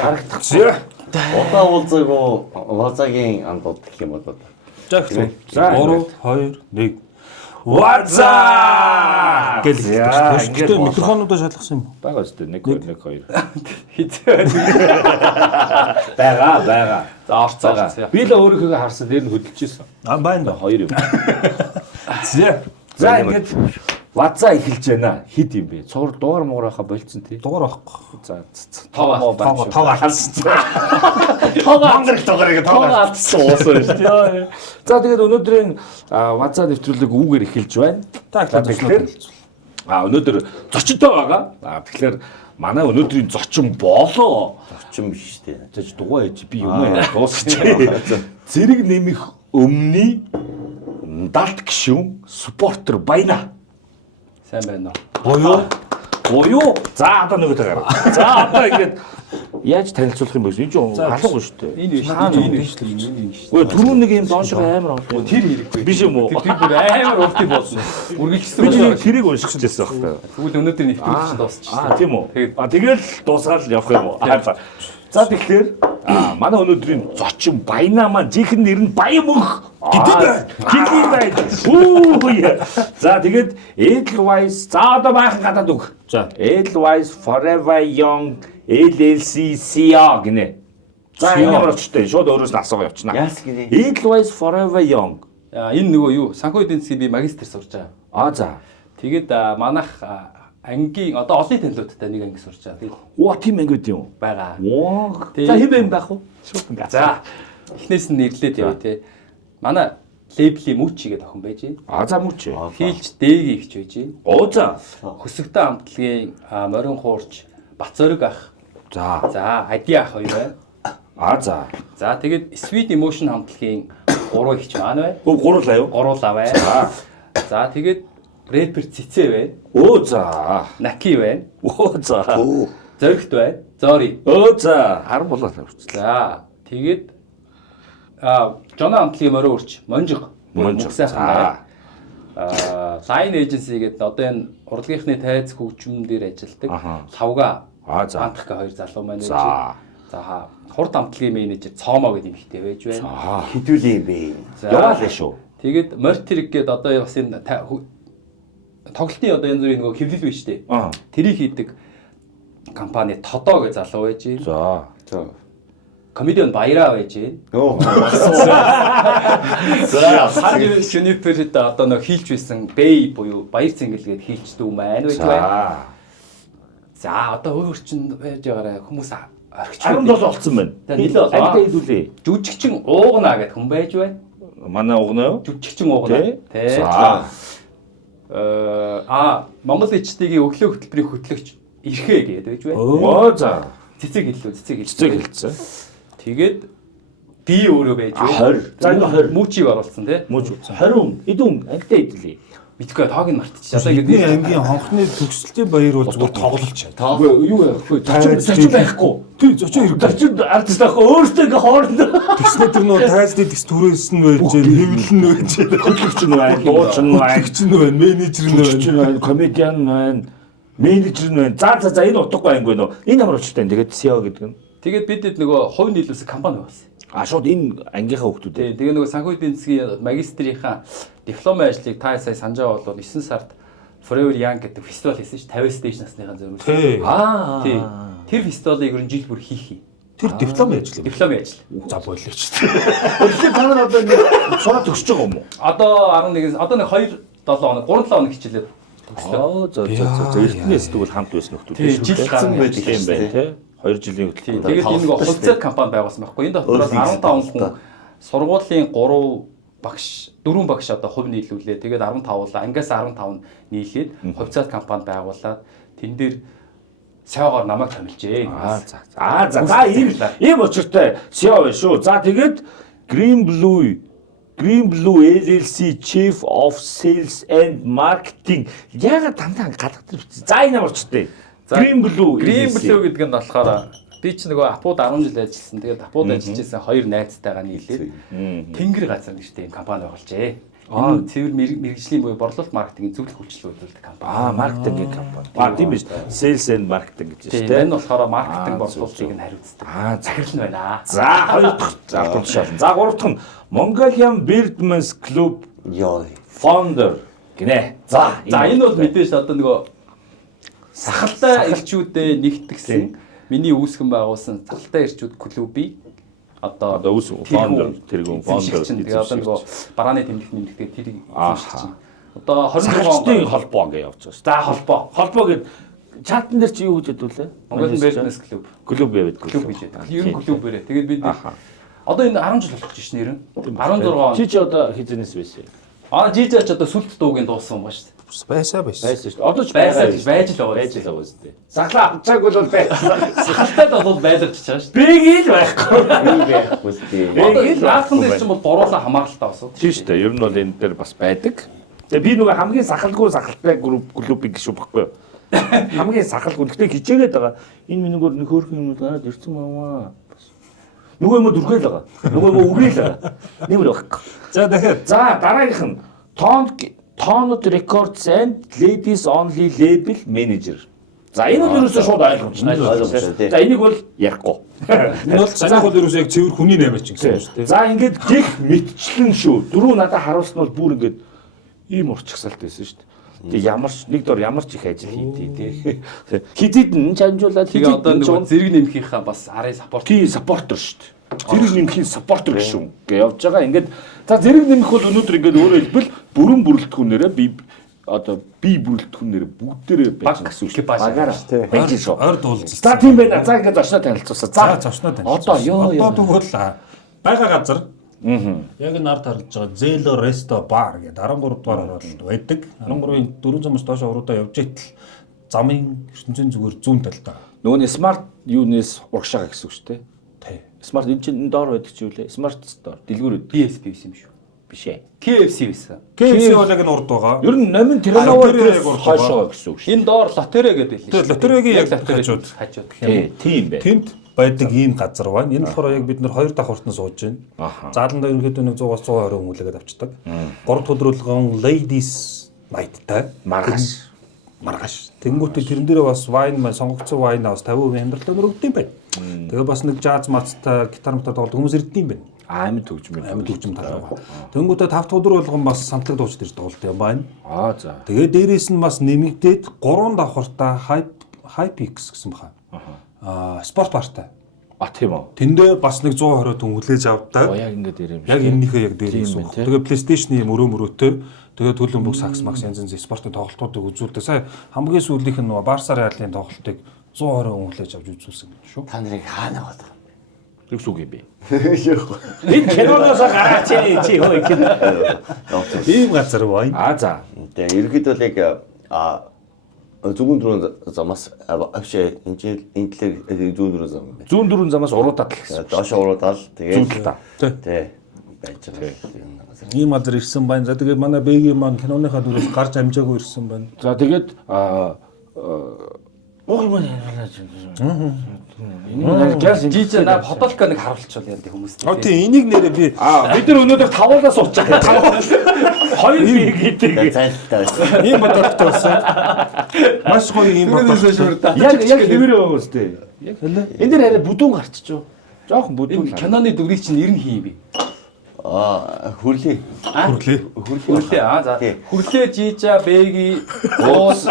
харагдах. Удаа уулзаагүй Вазагийн андууд гэх юм бол. За 3 2 1 Ваза гэлээ. Микрофонуудаа шалгасан юм уу? Бага шүү дээ. 1 2 Хизээ. Бага. За орцоо. би л өөрийнхөө харсан дээр нь хөдөлж ийсэн. Байна да. 2 юм. За ингээд Ваза эхэлж байна. Хит юм бэ? Цогор дугаар муурахаа болцсон тий. дугаар авахгүй. За Тоо алсан. Монгол дугаарыг алдсан уусан шүү дээ. За тэгээд өнөөдрийн Ваза нэвтрүүлэг үүгээр эхэлж байна. Тэгэхээр өнөөдөр зочинтой байгаа. Тэгэхээр манай өнөөдрийн зочин болоо. Зочин биш дээ. Жиж дугаа ээж би юм дуусчихъя. Зэрэг нэмэх өмнө далд гişүүн спортер Баяна. Сайн байна уу? Боёо. За одоо нөгөөтэй гараа. За одоо ингээд яаж танилцуулах юм бэ? Энэ чинь алга шүү дээ. Энэ биш л. Өө түрүүн нэг юм доошоо амар олон. Тэр хэрэггүй. Биш юм уу? Тэр бүр амар урт болсон. Үргэлжлсэн Би байна. тэрийг уншиж байсан байхгүй. Тэгвэл өнөөдөр нэвтрүүлж дуусчихсан. Тийм үү? Тэгэл дуусгаад явах юм уу? За тэгэхээр манай өнөөдрийн зочин Баяна маань жинхэнэ нэр нь Баямөнх гэдэг байна. За тэгээд Edelweiss за одоо баахан гадаад үг. За Edelweiss Forever Young LLC CEO гинэ. За ямар очтой шууд өөрөөс нь асуугаа явчихна. Яас гинэ. Edelweiss Forever Young. Энэ нөгөө юу? Санхүү эдийн засгийн би магистр сурч байгаа. За. Тэгээд манайх ангийн одоо олон танилуудтай нэг анги сурч байгаа. Тэгээд Оо тийм ангид юм. байгаа. За хэв юм байх уу? Шууд ингээ. За эхнээс нь нэрлээд яваа тий. Манай лейблийн Мүчи гэдэг охин байж байна. За Мүчи. Хийлж Дэги ихч байж байна. За. Хөсөгтэй хамтлагийн Морин хуурч Бацорог ах. За Ади ах хоёр байна. За. За тэгээд Sweet Emotion хамтлагийн 3 ихч маань байна. Гурлаа юу? Гуруулаа байна. За тэгээд рэпер Цэцэ байна. За. Наки байна. За. Зоригт байна. Зори. За. Харан болоо тавьчихлаа. За тэгээд Жона хамтлагийн Морин хуурч Монжиг. Сайхан байна. Line Agency гэдэг одоо энэ урлагийнхны тайз хөгжмөн дээр ажилладаг Лавга Антх гэх хоёр залуу маань байж. За хурд хамтлагийн менежер Цоомо гэдэг эмэгтэй байж байна. Хідүүлээ бэ. Яваалаа шүү. Тэгээд Мортирик гэдэг одоо бас энэ тоглолтын одоо янз бүрийн нөгөө хэвлэл биш үү? Тэрийг хийдэг компани Тодо гэж залуу байж. За. Комедиан Баяра байж. За Сагир Шүнипэрэд одоо нэг хийлж байсан Бэй буюу Баяр Цэнгэл гээд хийлж дүү маань байж байна. За одоо өөр чинь байж байгаарай хүмүүс орхич 17 болцсон байна. Нилээ болоо. Альдаа хэдүүлээ. Жүжигчин уугна гэдэг хүн байж байна. Манай угна юу? Жүжигчин уугна. За. Монгол ичдийн өглөө хөтөлбөрийн хөтлөгч Ирхэ гэдэг байж байна. За. Цэцэг хэллүү, цэцэг хэлцээ. Тэгээд би өөрөө байж байна. 20. За энэ 20. Мүчиг оруулсан тий. 20 эдүүн альдаа хэдүүлээ. Мэдгүй тоог нь мартчих. Одоо бидний ангийн хонхны төгсөлтийн баяр бол зүгээр тоглолч. Юу вэ? Зочин байхгүй. Тий, зочин хэрэг. Зочин ардс байхгүй. Өөртөө ингээ хоорондоо. Тэснэ тэр нөө тайзны дэс түрээс нь байж, хэвлэл нь байж, хөтлөгч нь байна, дууч нь байна, менежер нь байна, комедиан байна, менежер нь байна. За энэ утгагүй анги байна уу? Энэ ямар очтой. Тэгээд CEO гэдэг нь. Тэгээд бидэд нөгөө хувь нийлүүлсэн компани байсан. Шууд энэ ангийнхаа хүмүүс. Тэгээ нөгөө санхүү эдийн засгийн магистрийнхаа дипломын ажлыг та сая санаж байгаа бол 9 сард Forever Young гэдэг фестивал хийсэн ш 50 stage насныхаа зөвлөсөн. Тий. Тэр фестивалыг ер нь жил бүр хийх юм. Тэр дипломын ажил. Дипломын ажил. За болооч. Тэгэхээр та нар одоо ингэ сураад төгсөж байгаа юм уу? Одоо 11 одоо нэг 2 7 хоног 3 7 хоног хичээлээ төгслөө. За эртнээс тэгвэл хамт байсан нөхдүүд тийм жил гарсан байж юм байна тий. 2 жилийн хөтөлбөр. Тэгээд энэ нэг хувьцаат компани байгуулсан байхгүй. Энэ дотор 15 хүн сургуулийн 3 багш 4 багш одоо хувь нийлүүлээ. Тэгээд 15 ангиас 15 нийлээд хувьцаат компани байгуулад тэн дээр сайгаар намайг томилжээ. За ийм очиртай CEO байна шүү. За тэгээд Green Blue LLC Chief of Sales and Marketing ягаад дандаа гадагт бичсэн. За энэ ямар очиртай. Green Blue гэдэг нь болохоор би ч нөгөө Апууд 10 жил ажилласан. Тэгээд Апууд ажиллаж байсан хоёр найзтайгаа нийлээд Тэнгэр газар нэртэй юм компани байгуулжээ. Энэ цэвэр мэрэгжлийн буюу борлуулалт маркетингийн зөвлөх үйлчлэл үзүүлдэг компани. Маркетингийн компани. Тийм биш. Sales and marketing гэж Тийм. шүү дээ. Энэ болохоор маркетинг борлуулалтыг нь хариуцдаг. Захирал нь байна. За хоёр дахь залтууд шална. За гурав дахь нь Mongolian Birdman's Club Ёо. founder гинэ. За энэ бол мэдээж одоо нөгөө сахалтай ирчүүдээ нэгтгсэн миний үүсгэн байгуулсан сахалтай ирчүүд клубыг одоо founder тэргүүн founder тэгээ одоо нөгөө барааны тэмдэгт нэмэгдээ тэр эзэмшиж чинь одоо 26 оны холбоо гэж явж байгаа шүү. За холбоо гэд чатан дээр чи юу гэж хэдвүлээ? Mongolian Birdman's Club. Клуб яваад клуб гэж байдаг. Ер нь клуб бэрээ. Тэгээд бид одоо энэ 10 жил болох гэж нэр нь. 16 он. Чи одоо хизэнээс байсан. Жижаач одоо сүлт дуугийн дуусан юм ба шүү дээ. Байсан шүү дээ. Одоо ч байж л байгаа шүү дээ. Сахлаа авчаагүй бол байсан. Сахалтай бол байларч байгаа шүү дээ. Бэгийг л байхгүй. Байхгүй тий. Бэгийг наасан дээр ч юм бол боруулаа хамааралтай асуу. Тийм шүү дээ. Ер нь бол энэ дээр бас байдаг. Тэгээ би нөгөө хамгийн сахалтай клубыг шүү баггүй юу? Хамгийн сахалгүй. Гэхдээ хичээгээд байгаа. Энэ минийгээр нөхөрх юм гараад ирсэн маа. Нөгөө юм дүрхэл байгаа. Нөгөө юм үгээл байгаа. Нэмэр байхгүй. За дахиад. За дараагийнх нь Toned Records and Ladies Only Label Manager. За энэ бол ерөөсөө шууд ойлгомжтой. За энийг бол ярихгүй. Энэ бол санийх бол ерөөсөө яг цэвэр хүний наймаач гэсэн юм шүү дээ. За ингээд гих мэдчлэн шүү. Дөрөв надад харуулсан бол бүр ингээд ийм урчгсалт байсан шүү дээ. Тэг нэг дор ямар ч их ажил хийдий тий. Хизээд нь чанжуулаад тэгээ одоо нэг зэрэг нэмхийнхаа бас арын саппорт. Тий саппортер шүү дээ. Зэрэг нэмхийн саппортер гişүн гэж явж байгаа. Ингээд за зэрэг нэмэх бол өнөөдөр ингээд өөрөөр хэлбэл бүрэн бүрэлдэхүүнээрээ би одоо бие бүрэлдэхүүнээр бүгдээрээ байж гэсэн үг. Багаар шүү. Байж шүү. Ойр дуулж. За тийм байна. За ингээд зочноо танилцуулсан. За зочноо танилцуулсан. Одоо тэгвэл байгаа газар яг энэ ард харагдж байгаа Zelo Resto Bar гэдэг 13 дугаар оролт байдаг. 13-ын 400-аас доош уруудаа явж итэл замын ертөнцийн зүгээр зүүн талдаа. Нөгөө смарт юунес урагшаага гэсэн үг шүү дээ. Тий. Смарт энэ чинь доор байдаг чи юу лээ? Смарт стор дэлгүүр PSP байсан юм шүү. Биш ээ. KFC байсан. KFC бол яг энэ урд байгаа. Ер нь номин Тэрнова яг урд байгаа гэсэн үг шүү. Энэ доор лотерей гэдэг байлээ. Тэгээ лотерейгийн яг хажууд. Тийм бай. Тэнд байдаг ийм газар байна. Энэ болохоор яг бид нэр хоёр давхуртан сууж байна. Зааландаа ерөнхийдөө нэг 100-аас 120 хүмүүлээгээд авчдаг. 3 дахь өдрөлгөн Ladies Night-тай маргааш. Тэнгүүтээ тэрэн дээрээ бас вайн сонгогдсон вайн аваас 50% амьдралаа өргөд юм байна. Тэгээ бас нэг jazz маттай гитар мата тоглох хүмүүс ирдэг юм байна. Амьд хөгжим талаа. Тэнгүүтээ 5 дахь өдөр болгон бас самтлаг дууч дэрж тоглолт юм байна. За. Тэгээ дээрээс нь бас нэмэгдээд 3 давхартаа Hypix гэсэн баха. Спорт бартай. Тийм үү. Тэндээ бас нэг 120 хүн хүлээж авдаг. Яг ингээд дээр юм шиг. Яг энэнийхээ яг дээр гэсэн үг. Тэгээ PlayStation-ийн мөрөөмөрөөтэй тэгээ төлөв бүх сакс макс янз янзын спортын тоглолтуудыг үзүүлдэг. Сая хамгийн сүүлийнх нь нөгөө Барса Реалын тоглолтыг 120 хүн хүлээж авч үзүүлсэн юм шүү. Та нарыг хаана аваад байгаа? Тэгс үг юм бэ. Энэ киноноос гараач чи хөө кино. Ийм газар байна. За. Тэгээ ерөөд бол яг зүүн дөрөв замаас авшаа энэ талаар зүүн дөрөв зам байна. Зүүн дөрөв замаас уруудаад л гэсэн. Доош уруудаад тэгээд тий. Байж байгаа. Ийм газар ирсэн байна. За тэгээд манай Бэгийн маань киноныхаа дүрээс гарч амжаагүй ирсэн байна. За тэгээд жижиг наа фотолко нэг харуулчихвал яа хүмүүс. Тийм энийг нэрээ би бид нар өнөөдөр тавуулаа суучих. Хоёр бие гэдэг. Зайлттай байсан. ийм бодолтой байсан. Маш гоё ийм бодолтой. Яг хэвээрээ байгаа үстэй. Яг энэ дээр арай бүдүүн гарчиж. Жохон бүдүүн. Киноны дүрийг чинь нэр нь хий би. Хүрлээ. Хүрлээ. За. Хүрлээ жижа бэги уус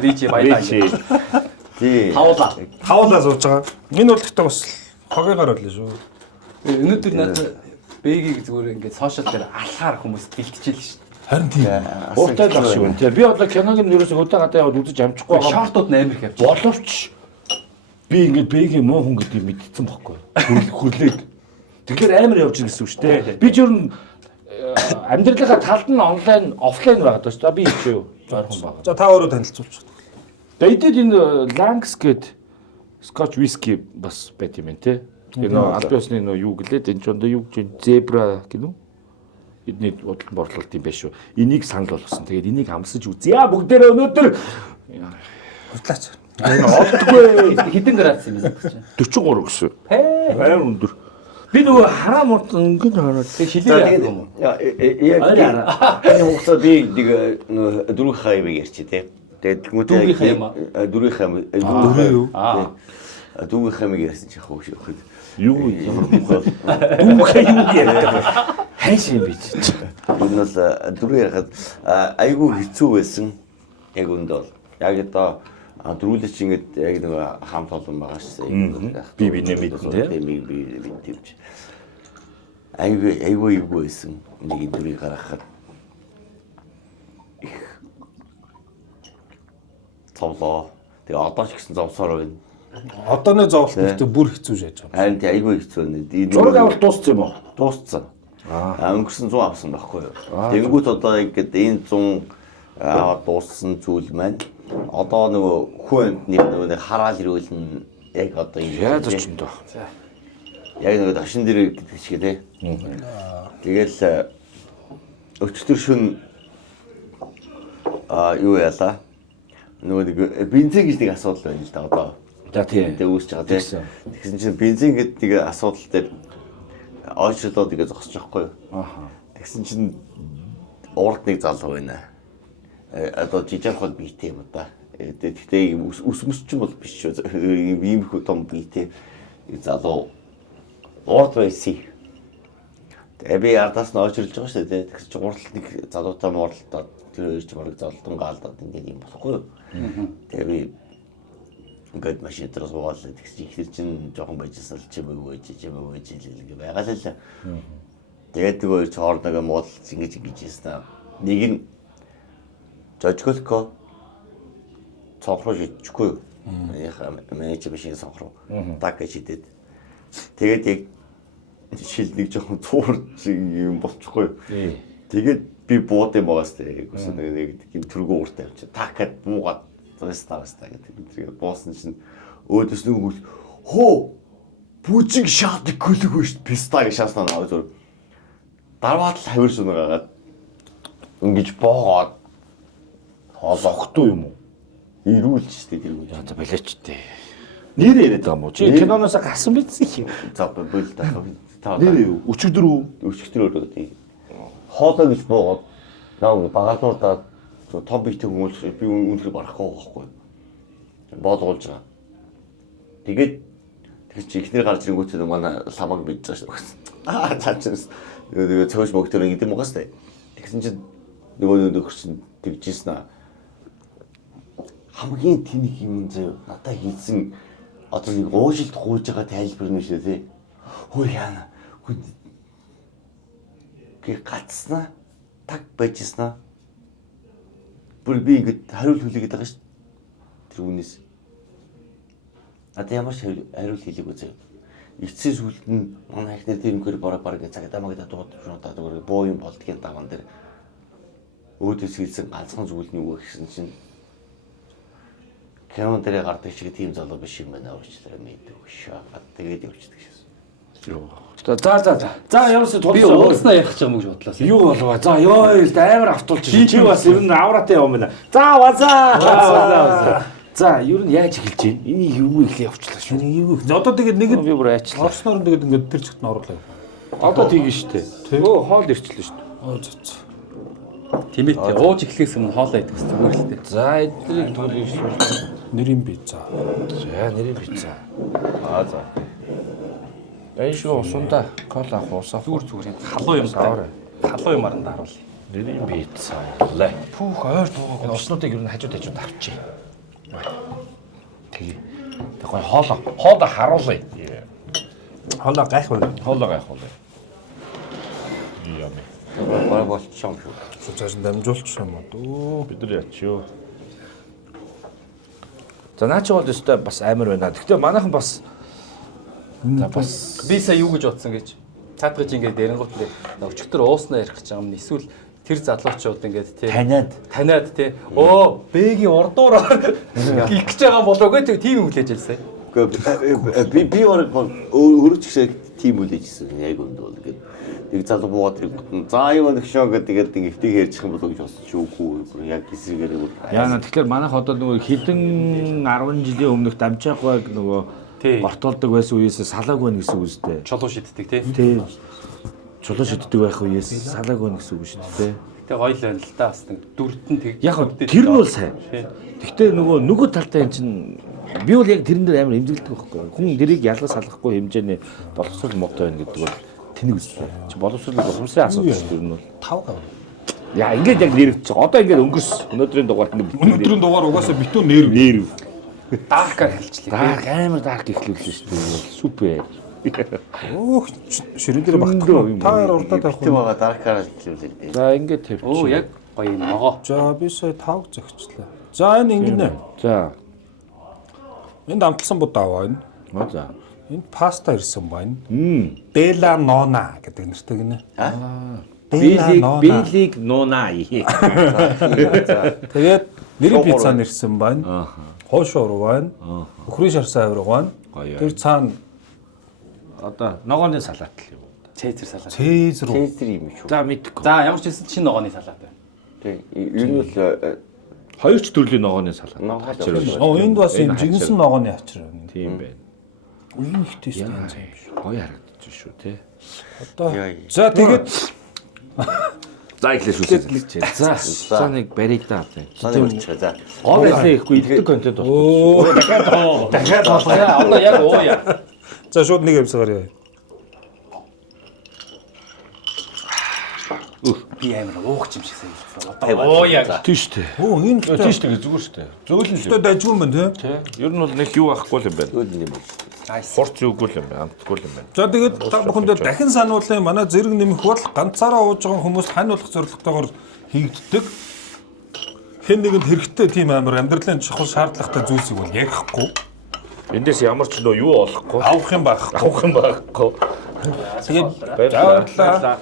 ричи баялаа. Тий. Тавуулаа сууж байгаа. Энэ бол гэхдээ бас хогёогоор байлаа шүү. Өнөөдөр надад бэгийг зүгээр ингээд сошиал дээр алхаар хүмүүс бэлтжил шүү. Харин тийм. Ууртай л шиг байна. Би одоо киног нь ерөөсөө өдөө гадаа яваад үзэж амжихгүй байгаа. Шортууд амар их явж. Боловч би ингээд бэгийн муу хүн гэдгийг мэдсэн бохгүй. Хүрлээд. Тэгэхээр амар явж ирсэн шүү дээ. Би ч ер нь амьдралынхаа талд нь онлайн, офлайн байгаад байна шүү. Би ч юу зөөрхөн байгаа. За та өөрөө танилцуулчих. Тэгээд энэ Langs гээд Scotch whisky бас байт юм те. Энэ альбиосны нөө юу гэлээд энэ ч ондоо юу гэж Zebra гинүү. Эдний бодлон борлуулалт юм байна шүү. Энийг санал болгосон. Тэгээд энийг амсаж үзье. Бүгдээрээ өнөөдөр Хутлаач. олдгүй Хэдэн градус юм бэ? 43 гэсэн. Амар өндөр. Би нөгөө хараа мод ингэж хараад Тэг шилээ юм уу? яг энэ хугацаанд би нэг дөрөв хаяг ярьчих тий. Тэгээд Дүүрийн хаяма? Дөрөв хаяг. Дүүрийн хаяг ярьсан чи хөөш өгөхөд. юу дүүхээ юу яриад хайш юм би чи. Энэ бол дөрөв ярахад айгүй хэцүү байсан. Яг үндэ бол яг одоо дөрүүлээч ингэж яг нэг хамт олон байгаа шээ. Би мэднэ тий. Би мэдтэмж. Айгүй байсан. Нэг дөрвийг гаргахад их цовлоо. Тэгээ одоо ч гэсэн зовсоор байна. Одооны зовлт ихтэй бүр хэцүү шээж байгаа. Харин тий айгүй хэцүү нэ. Зураг авалт дууссан юм уу? Дууссан. Өнгөрсөн 100 авсан байхгүй юу? Тэнгүүт одоо ингээд энэ 100 аваад дууссан зүйл маань одоо нөгөө хүн нэг хараал ирүүлнэ яг одоо юм. Яаж ч юм доо. Яг нөгөө ташин дээр гэдэг шиг тий. Тэгэл өчтөр шүн юу яалаа? Нөгөө нэг бензин гэж нэг асуудал байна л да одоо. За тийм. Тэгээ үүсэж байгаа тий. Тэгсэн чинь бензин гэдэг нэг асуудал дээр ойчлоод тэгээ зогсож байхгүй юу? Тэгсэн чинь урд нэг залуу байна. Одоо жижиг хол биетэй юм да. Тэгтээ ус ч юм бол биш шүү. Ийм их том биетэй залуу урд байсан. Тэгээ би ардаас нь ойчрлж байгаа шүү дээ. Тэгс чи гурал нэг залуутай муурлаад тэр хоёр ч бараг золтон гаалдаад ингээд юм болохгүй юу? Тэгээ би ингээд машин дээр суугаад тэгс ихэр чин жоохон байжсал чимээгүй гэж байгаа л л. Тэгээд тэр хоёр ч хоорноо муул ингэж ийсэн. Нэг нь жожголко цонхроо шидэхгүй юу? Менежер машин цонхроо так гэж шидэд. Тэгээд яг шил нэг жоохон цуурч юм болчихгүй юу? Тэгээд би бууд юм байгаас тэгээд нэг юм төргөө уртаа явчих. Такад буугаад стаста гэдэг. Тэгээд буусан чинь өөдөөс нэг хөө бүжиг шаадаг гөлөг шүү дээ. Писта гэж шааснаа наваа зүр. Дарваад л хавир сунаагаад ингэж боогоод хоолохдоо юм уу? Ирүүлж штэ тэр үү. За балаач дээ. Нэр яриад байгаа юм уу? Чи киноноос гарсан биз их. За бөл та. Нэр юу? Өчигдөр үү? Өчигдөр өөрөө тийм. Хоолоо гэж боогоод наа багаалнуудаа том биетэй хүмүүс би үнэхээр барахгүй байхгүй. Боолгуулж байгаа. Тэгээд чи ихнэр гарч ирэнгүүтээ манай ламаг бийж байгаа шүү. Цаачаас нөгөө цогш богтөр ингэдэм байгаас таа. Тэгсэн чинь нөгөө нөхөрчин тэгжсэн аа. Хамгийн тэнэг юм зөө надаа хийсэн одоо нэг уужилт гуйж байгаа тайлбар нь шүү дээ. Хөө яана. Гэ гацснаа таг байжснаа. Бүр би ингэж хариулт хүлээгээд байгаа шүү. Тэр үнээс. Надад ямар ч хариулт хэлээгүй зөө. Эцсийн сүлд нь манай ихнэр тэр үнээр бараг цагтаа магадад дуудаад боо юм болдгийн даван дээр өөдөөс хэлсэн ганцхан зүйл нь юу гэсэн чинь кинон дээр гардаг шиг тийм залуу биш юм байна уучлаарай мэдээгүй шаа. Тэгээд явчихдаг шээс. Йоо. За ямарсаа Би ууснаа ярих гэж юм гэж бодлоо. юу болов? За ёо амар автуулж чи бас ер нь авраатай юм байна. За вазаа. За ер нь яаж эхэлж байна? Энийг юу ихлэ явуулчлаа шүү. Энийг юу. Одоо тэгээд нэг Би бүр айчлаа. орсноор тэгээд ингээд тэр чигт нь оруулаа. Одоо тийм штэ. Өө хоол ирчлээ шүү. Тимэт ууж эхлэхээс өмнө хоолоо идэх зүгээр л дээ. За эднийг төлөв шүү. Нэрийн пицца. За нэрийн пицца. За. Бай шүү усунда кола хуусаа. Зүгээр юм халуун юм даа. Халуун юмар нь харуулъя. Нэрийн пицца. Лай. Пүүх ойр дуугаа. Уснуудыг ер нь хажууд авчи. Тэгээ. Тэгвэл хоолоо харуулъя. Хоолоо гайхвал. Хоолоо гайхуулъя. Яа мэ. Бараг болчихсон шүү. Цааш нь дамжуулчих юм уу? Бид нар яач юу. За наач бол өстой бас амар байна. Гэхдээ манайхан бас Би сая юу гэж бодсон гэж. Цаатгаж ингээд эренгуут л өчигдөр ууснаа ярих гэж байгаа юм. Эсвэл тэр залуучууд ингээд тий таниад тий бэгийн урдуур их гэж байгаа болов уу тийм юм хүлээж хэлсэн. Би өөрөө ч гэсэн тийм үлээжсэн яг үнд бол ингээд нэг залуу буугаад ирэх. За юу нэг шоо гэдэг эвтийг ярьчих юм болов гэж бодсон ч үгүй яг эсрэгээр яана тэгэхээр манайх одоо нөгөө хэдэн 10 жилийн өмнөх дамжаах баг нөгөө бортолдог байсан үеэс салааг байна гэсэн үг үстэй. Чулуу шиддэг тий. Тий. Чулуу шиддэг байх үеэс салааг байна гэсэн үг шүү дээ. Тэ гоё л байна л да бас нэг дүртэн тэг. Яг тэр нь бол сайн. Гэхдээ нөгөө талтай энэ чинь би бол яг тэрэн дээр амар эмзэглэдэг байхгүй. Хүн дэрийг ялгаж салгахгүй хэмжээний боловсрол муутай байна гэдэг бол тэнэг үстэй. Чи боловсрол ухамсарын асуудал шүү дээ. Энэ бол 5. Яа ингээд яг нэрвч. Одоо ингээд өнгөрс. Өнөөдрийн дугаарт Өнөөдрийн дугаар угаасаа битүү нэрв. Даркаар хэлчихлээ. Дарк амар дарк ихлүүлсэн шүү дээ. Супер. Өөх ширэн дээр багтахгүй. Та хоёр урдаад явах тийм уу? байгаа даркаар хэлүүлээ. За ингээд тавьчих. Оо яг гоё юм аа. За би сая 5 зөгчлээ. За энэ ингэнэ. За. Энд амталсан будаа байна. За. Энд паста ирсэн байна. Бела Нона гэдэг нэртэй гинэ. Билиг нунай. Тэгээд нэрийн пицца нэрсэн байна. Хоошоор байна. Өхрийн шарсан авирга байна. Тэр цаана Одоо ногооны салат л юм. Цэзэр салат. цэз рүү. Цэзэр юм шүү. За мэдгүй. За ямар ч хэлсэн чинь ногооны салат байна. Тийм. Ер нь бол Хоёр ч төрлийн ногооны салат. Энд бас юм жигэнсэн ногооны ачир байна. Тийм байна. Үн ихтэй шүү дээ. Гоё харагдаж шүү те. Одоо за тэгээд За ихлэш үсэлж. За нэг барита авъя. санаа болчих. За. Гол байлаа ихгүй идэх контент болчихсон. Дахиад За одоо яг ууя. за шууд нэг юмсаар яа. Би амар уух юм шиг санагдсан. Одоо ууя. Тийм шүү дээ. Оо энэ Тийм шүү дээ зүгээр шүү дээ. Зөөлөн шүү. гэдэг дажгүй юм байна тий. Ер нь бол нэг юу ахгүй юм байна. өөд юм. Хурц юугүй юм байна. Амтгүй юм байна. За тэгээд та бүхэндээ дахин сануулъя. Манай зэрэг нэмэх бол ганцаараа ууж байгаа хүмүүс хань болох зорилготойгоор хийгддэг. Хэн нэгэнд хэрэгтэй тийм амар амьдралын чухал шаардлагатай зүйлсийг бол ярихгүй. Эндээс ямар ч нөө юу олохгүй. Авах юм байхгүй. Авах юм байхгүй. Тэгээд Баярлалаа.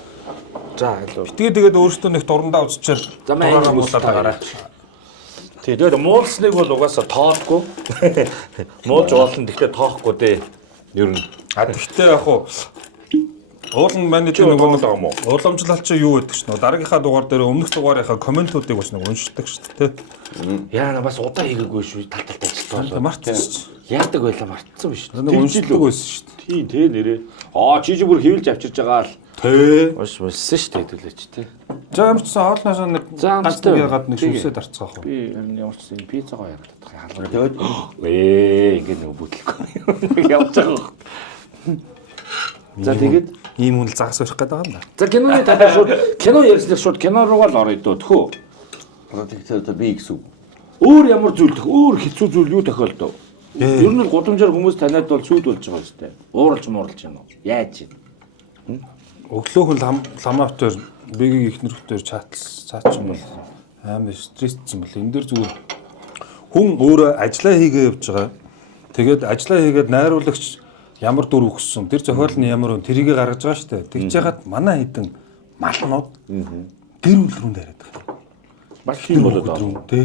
За хэлөө. тэгээд өөрөөсөө нэг дурандаа үзчихэл За маань хүмүүсээ таараа. Тэгээд муулсныг бол угаасаа тоолгүй. Муулж болно гэхдээ тоохгүй дээ. Ер нь. гэхдээ яг уу уулын менежер нөгөө байгаа юм уу? уламжлалт чи юу гэдэг чинь дараагийнхаа дугаар дээр өмнөх дугаарынхаа комментуудыг бас нэг уншдаг шүү дээ. Яана бас удаа хийгээгүй шүү. Тал ажилтгаа. Мартчихсан. Яадаг байлаа мартсан биш. Нэг уншдаг байсан шүү дээ. Тийм те нэрээ. Чи бүр хэвлж авчирж байгаа л. Тэ. Уншсан шүү дээ хэдүүлээч те. За ямар ч сан хоолноос нэг ганц нэг ягаад нэг шүсээ дарцгаах уу. Би ямар ч юм пиццагаа ягддаг халуун. Тэгээд Ингээд нэг бүтлэхгүй. Явж байгаа. За тэгээд ийм хүн л загас өрөх гэдэг юм да. за киноны талаар шууд кино ярьсныг шууд кино руугаа л орё дөө тхөө. одоо тэгтээ би гэсэн. Өөр ямар зүйл өөр хэцүү зүйл юу тохиолдов? Ер нь гудамжаар хүмүүс танаад бол сүйд болж байгаа шүү дээ. Ууралж мууралж юм уу? Яаж юм? Өглөөхөн ламаптер бигийн их нэрхтээр чатсан бол амар стрессцсэн бол энэ дэр зүгээр хүн өөрөө ажиллаа хийгээ явж байгаа. Тэгээд ажиллаа хийгээд найруулагч ямар дүр өгсөн тэр зохиол нь ямар тэрийг гаргаж байгаа шүү дээ. Тэгж яхад манай хитэн малнууд гэр бүл рүү дайраад байгаа. Маш тийм болоод байгаа. Тэ.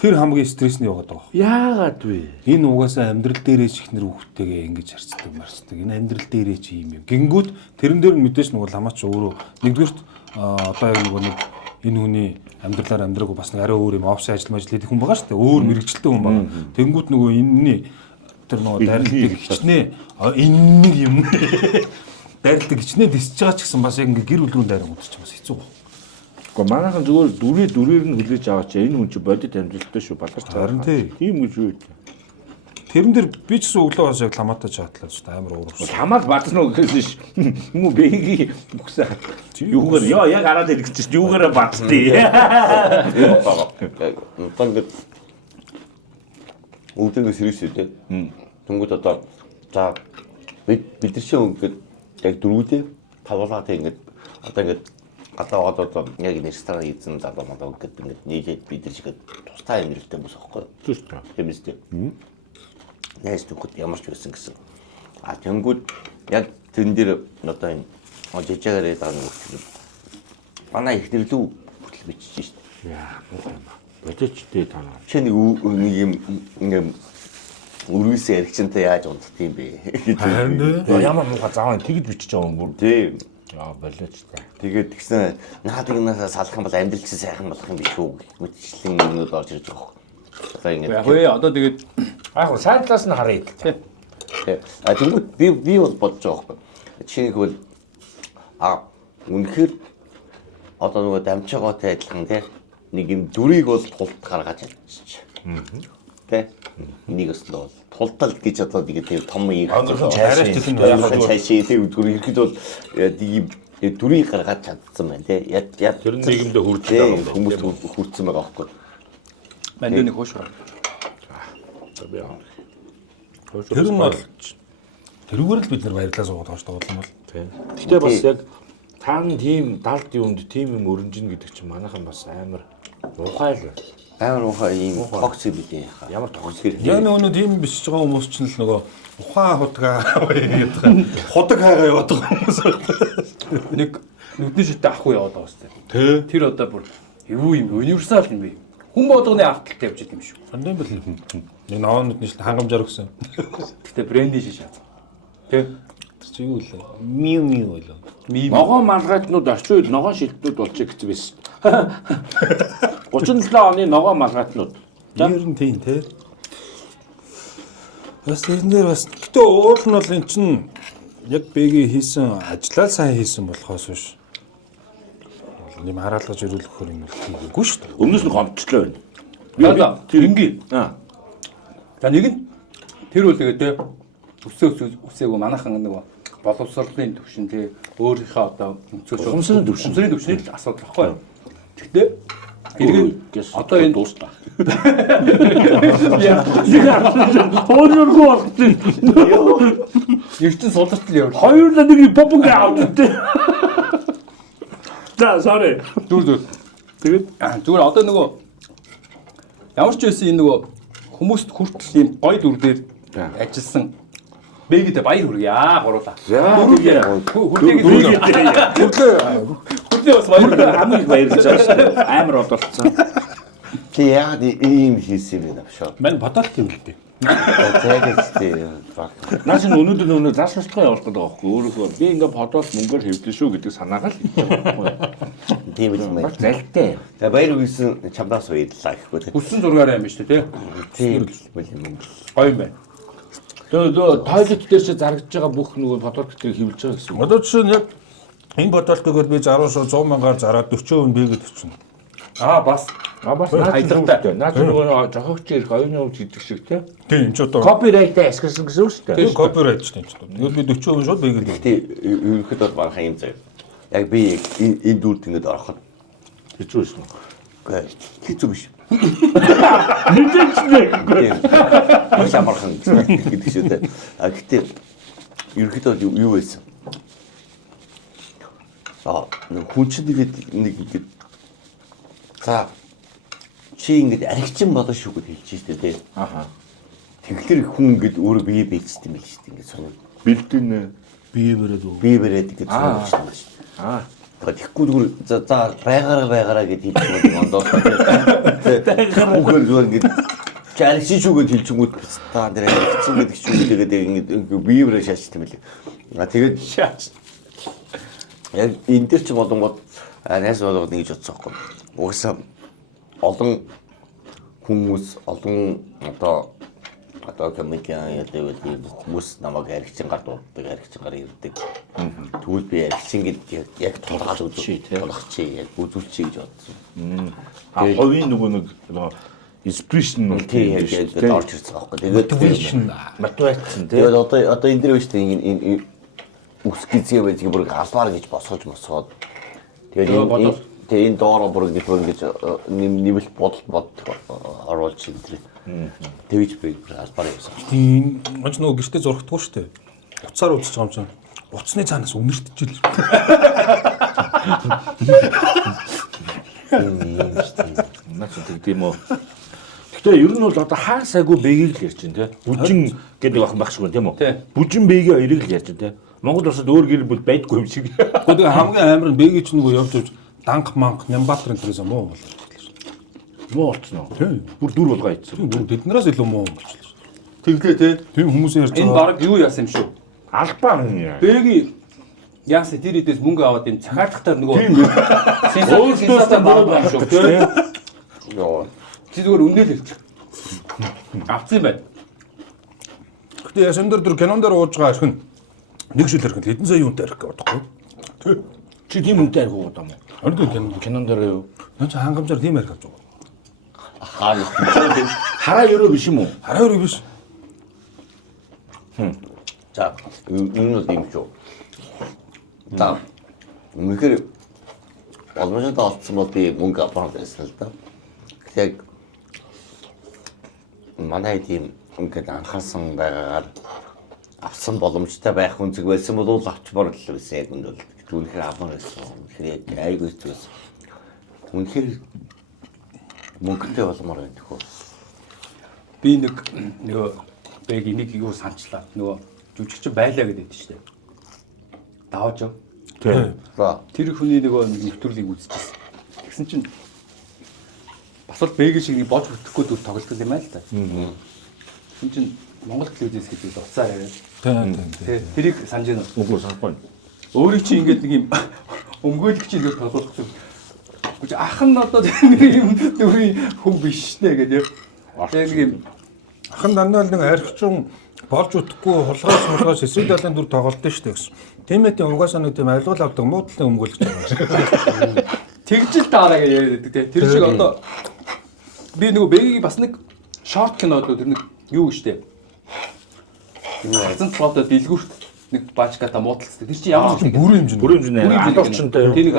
Тэр хамгийн стрессний яваад байгаа. Яагаад вэ? Энэ угаасаа амьдрал дээрээ ч ихнэр хүүхдтэйгээ ингэж харцдаг марцдаг. Энэ амьдрал дээрээ ч юм юм. Гингүүд тэрэн дээр нь мэдээж нөгөө ламаач өөрөө нэгдүгürt одоо яг нөгөө нэг энэ хүний амьдралаар амьдраагүй бас нэг арай өөр юм офис ажил хийдэг хүн байгаа шүү дээ. Өөр мэрэгчлээ хүн байгаа. Тэнгүүд нөгөө энэний тэр нөгөө дайралтыг хичнээн энэ нэг юм дайралтыг хичнээн дисэж байгаа ч гэсэн бас яг ингээ гэр бүл рүү дайрах удаж бас хэцүү байна. Гэхдээ манайхан зүгээр дүрээр нь хүлээж аваач энэ хүн чи бодит амжилттай шүү балгаж Харин тий. Тийм гэж юу вэ? Тэрэн дээр би ч гэсэн өглөө бас яг ламаатай чатлаа ч амар уурсан. Хамаал бадсан уу гэсэн ш. Юм бэги бүгсаа. Юугаар яа яг араад ирэх чинь юугаараа бадтыг. Ингээд өвдөнгөө сервис үү те. Тэнгүүд одоо за бид нар чинь ингээд яг дөрүүдээ тавуулаад ингээд одоо ингээд гадаа одоо яг ресторан хийсэн залуу маа ингээд нийлээд бид нар чигээ тустай амьдралтай хүмүүс аахгүй. Тийм үстэй. Найс түүхэд ямар ч байсан гэсэн. Тэнгүүд яг тэн дээр одоо энэ жижигээр байгаа нэг манай их нэрлүү хүртэл бичиж шít. Яа, бодочтой танаа. Чи нэг юм ингээм үргэлжлэн яригчантай яаж унтдаг юм бэ? Ямар муухай заавал тэгж бичиж байгаа юм бүр. Тийм. Яа, болоочтой. Тэгээд тэгсэн наад игнаас салах юм бол амьдрал чинь сайхан болох юм биш үү? Мэтчлэн юмнууд орж ирж байгаа хөө. Одоо ингэ. Яг үе одоо тэгээд Аа сайн талаас нь харъя. А тэгвэл би бол бодож байгаа байхгүй. Жишээ нь үнэхээр одоо нөгөө дамжаагаатай адилхан те нэг юм дүрийг бол тулд гаргаж чадчих. Тэ энийг бас бол тултал гэж одоо нэг тийм том юм цаашаа тийм дүр ихэд бол ийм дүрийг гаргаж чадсан байна те. Тэр нийгэмдээ хүрч байгаа юм хүмүүс хүрсэн байгаа байхгүй. Манд нэг хөөш. Тэр нь бол тэрүүгээр л бид нар баярлаа суугаад байгаа шүү дээ бол. Гэхдээ бас яг таан тийм далд юмд тийм юм өрнжин гэдэг чинь манайхан бас амар ухаал байна. Амар ухаа ийм токсик билээ. Ямар токсик Яг нөгөө тийм биш байгаа хүмүүс ч л нөгөө ухаан хутгаа худаг хайгаа яваад байгаа хүмүүс. Нэг нүдний шидэ ахгүй яваад байгаа шүү дээ. Тэр одоо бүр юу юм универсал юм бэ? Хүн болгоны авталтай явж идэм шүү. Сондын бэл нэг наваа нүдний шидэ хангамжаар өгсөн. Гэтэ брендийн шиш шат. Тэ? Тэр чи юу вэ? Миу байлаа. Ногоон малгайтнууд орчин үед ногоон шилтнүүд болчих гэсэн байсан. 37 оны ногоон малгайтнууд. Ер нь тийм те. Бас тэрнэр бас гэтээ уул нь бол эн чин яг бэгийн хийсэн ажлаа сайн хийсэн болохоос биш. Ийм хараалгаж ирүүлэхээр юм хийгээгүй шүү дээ. Өмнөөс нь гомдчлоо байна. Одоо тэр ингийн. Аа. За нэг нь тэр үл тэгээд те үсээгүй манайхан нэг боловсролын төвшин те өөрийнхөө одоо Ухамсарын төвшин. Ухамсарын төвшний асуудал баггүй юу. Гэхдээ эргэн одоо энэ дуустаа. Өөрөөргөө болчихсон. Ертөнц султал явж. Хоёулаа нэг попог аваад тэ. За sorry. Дүр. Тэгээд зүгээр одоо нөгөө ямар ч байсан энэ нөгөө хүмүүст хүртэл ийм гой дүр дээр ажилласан бэгэд баяр хүргье гуруулаа. Хүрдээ бас баяр Хамгийн баярлаж байгаа шүү дээ. Амар одолцсон. Чи яагаад ийм хийсэн юм бэ навшаа? Мань бодолт юм л дээ. Тэгэж Наас нь өнөөдөр зас устгаа явуулдаг байгаа байхгүй. Өөрөөхөө би ингээд бодвол мөнгөөр хэвлэн шүү гэдэг санаагаа л тийм л юм. залтай. За баяр үйсэн чамдаас баярлалаа гэхгүй тийм. хүссэн зургаараа юм шүү дээ Тийм л юм. гоё юм байна. Тэгээ тойлет дээр ч зарагдж байгаа бүх нөгөө фотографик хэвлэж байгаа гэсэн үг. Одоо жишээ нь яг энэ бодолтойгоор би 10 100 мянгаар зараад 40% бэгэд өчнө. Бас Бас хайдагтай. Наад нөгөө жохогч ирэх оюуны хувьд гэдэг шиг тийм. Тийм ч одоо Копирайтаа ашигласан гэсэн үг шүү дээ. тийм копирайт ч тийм ч. Нөгөө би 40% шууд бэгэд. Гэтэ ерөнхийдөө баахан юм заяа. Яг би энэ дүрд ингэж ороход Хэцүү байсан. хэцүү биш. Мэдээчнээ. Маш амархан гэдэг шүү дээ. Гэтэ ерөнхийдөө юу байсан? Хүн чинь нэг ингэж за чи ингэж аригчин болно шүү гэж хэлж штэ тий. Аха. Тэгэхээр хүн ингэж өөрөө бие бийцсэн юм биш штэ ингэж сонир. Бэлдэн Бие бэрээд үү. Бие бэрээд ингэж сонирчсан байна штэ. Тэгэхгүй зүгээр за байгаараа гэж хэлчихвэл ондоо. Хүүгээр зүгээр ингэж чарчиж шүү гэж хэлчихвэл та нэр аригчин гэдэг шүү тэгээд ингэ бие бэрээ шаачсан юм лээ. Тэгээд шаач. Яг энэ төр ч болонгод найз болгоод ингэж бодсон байхгүй. Угсаа олон хүмүүс олон одоо комедиан яадаг хүмүүс намайг аригчин гар дууддаг, аригчин гар ирдэг. Тэгвэл би аригчин гэдэг яг толгоч үзүүлчих яг үзүүлчих гэж бодсон. хувийн нөгөө нэг инспирэшн нь тийм яг орж ирсэн байхгүй. Тэгээд мотивацсан тийм. тэгээд одоо энэ дэр биш энэ үсгийзээ байж бүр галбаар гэж босгож тэгээд энэ доороо бүр ингэж нэмэлт боддог оруулж энэ тэгж би галбаар явсан. Тийм маш нөгөө гэртээ зурхдаггүй шүү дээ. Уцаар үзэж байгаа юм чинь. Уцсны цаанаас үнэртжил. Наач тийм үү. Гэхдээ ер нь бол одоо хаа сайгүй бэгийг л ярьж байна тийм. Бүжин гэдэг ах багш шүү тийм үү. Бүжин бэгийн хоёрыг л ярьж байна тийм. Монгол улсад өөр гэр бүл байдгүй юм шиг. Гэхдээ хамгийн амар нь бэгийг ч нөгөө явж явж данх манх Нямбаатарын төрөөс муу бол. Муу болчихно. Тийм. Бүр дүр болгоо ийцсэн. Тэднээс илүү муу болчихлоо. Тэглээ тий. Тийм хүмүүс ярьж Энэ байгаа. баг юу яасан юм шүү. Албаа. Бэги яасан тэр идээс мөнгө аваад энэ цахаатахтаар нөгөө сенсатаа баагаа шүү тийм. Йоо. Чи зүгээр үнэл хэлчих. Авцсан юм байна. Гэтэ яасан дээр кинон дээр ууж байгаа хэрэг нэг шил хэрэг хэдэн сая юунтай хэрэг бодохгүй. Тэг. Чи тийм үнтэй арих уу юм уу? Ордын Кинон дээр юу? нөө хангамжаар тийм хэрэг авч байгаа. Хараа өрөө биш юм уу? Хараа өрөө биш. За, энэ нь юм шүү. За, үнэхээр боломжтой олцсон бол би мөнгө авах байсан л да. Тэгэхээр манай тийм ингээд анхаарсан байгаагаар авсан боломжтой байх үнцэг байсан бол авчмаар л байсан яг үнд бол үнэхээр авмаар байсан. Тэгэхээр айгүй зүс. Үнэхээр мөнгөтэй болмоор байна төхөө. Би нөгөө бэг энийг юу санчлаа. Нөгөө жүжигч байлаа гэдэг шүү дээ. Давж яв. Тийм. Тэр хүний нөгөө нэвтрүүлгийг үзчихсэн. Тэгсэн чинь бас бол бэг шиг нэг бож бүтэхгүй дүр тоглолт юм аа л та. Тэгсэн чинь Монгол телевизээс гэдэг уцаар яриад. Тийм. Тэрийг санаж байна уу? Үгүй санахгүй. Өөрийг чи ингээд нэг юм өмгөөлөгчийн дүр тоглох юм. Үгүй ах нь одоо нэг юм дүрийн хүн биш нэ гэдэг. Тэгээ нэг юм Ахан дандаа л нэг архичин болж утахгүй хулгайс эсрэг далайн дүр тоглолтсон шүү дээ гэсэн. Тимэтийн угаасаа нэг тийм авилгал авдаг муудлын өмгөөлөгч байгаа. тэгжил таараа гэж яриад байдаг те. Тэр шиг одоо би нөгөө бэгийг бас нэг шорт кинод тэр нэг юу гэжтэй. Хазан цолоо дэлгүүрт нэг баачката муудалцдаг. Тэр чинь ямар нэг Бүрэн хэмжээ. Адуурчтай юу? Тэнийг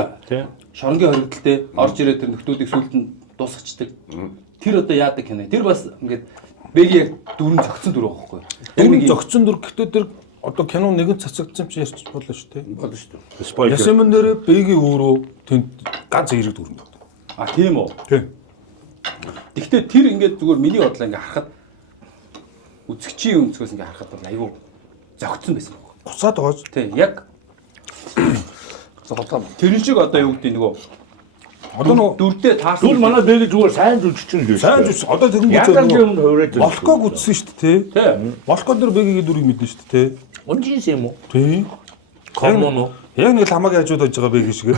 шоронгийн хоригдолтой орж ирээд тэр нөхдүүдийг сүлд нь дуусгачдаг. Тэр одоо яадаг кино. Тэр бас ингээд бэги яг дүрэн зөгцсөн дүр байхгүй юу? Нэг зөгцсөн дүр гэхдээ тэр одоо кино нэгэн цацагдсан чи ярьчих болно шүү дээ. Болно шүү дээ. Спойлер. Ясэмэн дээр бэги өөрөө тэнд ганц зэрэг дүрэн байдаг. А тийм үү? Тийм. Гэхдээ тэр ингээд зүгээр миний бодлоо ингээд харахад үзэгчийн өнцгөөс ингээд харахад бол айгүй зөгцсөн байсан байхгүй юу? Буцаад байгааз. Тийм яг тэр шиг одоо юу гэдэг нөгөө Одоо нөгөө дүрдээ таарсан. Түл манай бэг зүгээр сайн жүжигчин л сайн жүжиг. Одоо тэгэн Яндар гэж юм хувираад. Волког үзсэн шүү дээ. Тийм. Волког дээр бэгийн дүрийг мэднэ шүү дээ. Унжинс юм уу? Тийм. Коммон уу? Яг нэг ламаг хажууд байж байгаа бэгийн шиг.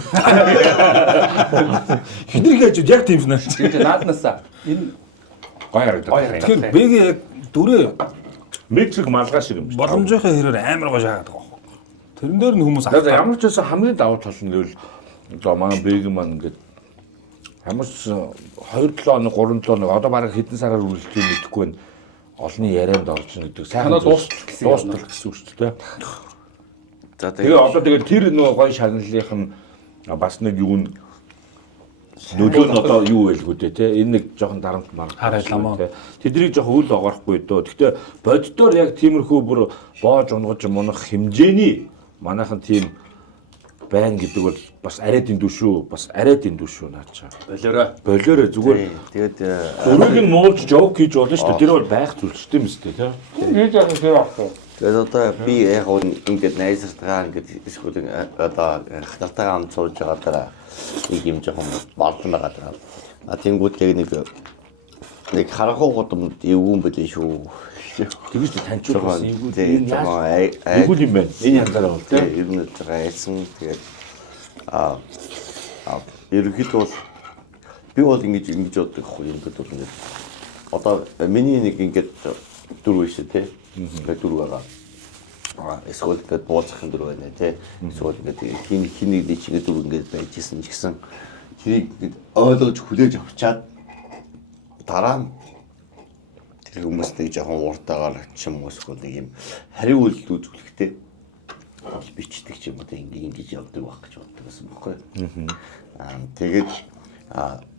Хидрэг хажууд яг тийм шинэ. Тэгээд нааднасаа энэ Гоё харагдав. Тэгэхээр бэгийн яг дүрээ Мэтрик малгай шиг юм. боломжийнхаа хэрээр амар гоо шаагаад байгаа. Тэрэн дээр нь хүмүүс За ямар ч байсан хамгийн давуу тал нь гэвэл одоо манай бэг маань ингээд ямар ч 2-7 хоног 3-7 хоног одоо бараг хэдэн сараар үргэлжлэж мэдэхгүй байна. Олны ярианд орж ийн гэдэг. Танаа дуустал гэсэн юм. дуустал гэсэн үг шүү дээ. За Тэгээ одоо тэгээд тэр нөгөө гоё шагналынх нь бас нэг юу н нөлөө нь одоо юу байлгүй дээ те энэ нэг жоохон дарамт маргах Харааламаа. тэднийг жоохон үл огаахгүй дөө. Гэхдээ боддоор яг тиймэрхүү бүр боож унгаж мунах хэмжээний манайхан тийм байна гэдэг бол бас арай дэндүү шүү. Бас арай дэндүү шүү наачаа. Болоорой зүгээр. тэгээд Өрөөг нь муулж жок хийж болно шүү дээ. Тэр бол байх зүйлчтэй юм шүү дээ те. хийж байгаа тэр аахгүй. тэгээд одоо би яг ингээд найзартайгаа ингээд эсвэл одоо хаталтайгаа хамт сууж байгаа дараа нэг юм жоохон барлан байгаа даа. А тэнгууд яг нэг харахгүй годомд эвгүй юм байлээ шүү. Тэгэж таньчулсан юм. Тийм Энэ юм байна. Энэ янзаараа бол те. ер нь байгаа айсан тэгээд ерөнхийдөө бол би бол ингэж боддог хгүй юм гэдэг бол ингээд одоо миний нэг ингээд дүр биш те. Ингээд дүр байгаа. Эсвэл ингээд бууцхан дүр байна те. Эсвэл ингээд хин нэг чигээ дүр ингээд байжсэн ч гэсэн тэрийг ингээд ойлгож хүлээж авчаад дараа нь тэр хүмүүстэй жоохон уртаагаар ч юм уу эсвэл нэг юм хариу үйлдэл үзүүлэхтэй бол бичдэг ч юм уу ингэж явдаг байх гэж боддог гэсэн байхгүй. Тэгээд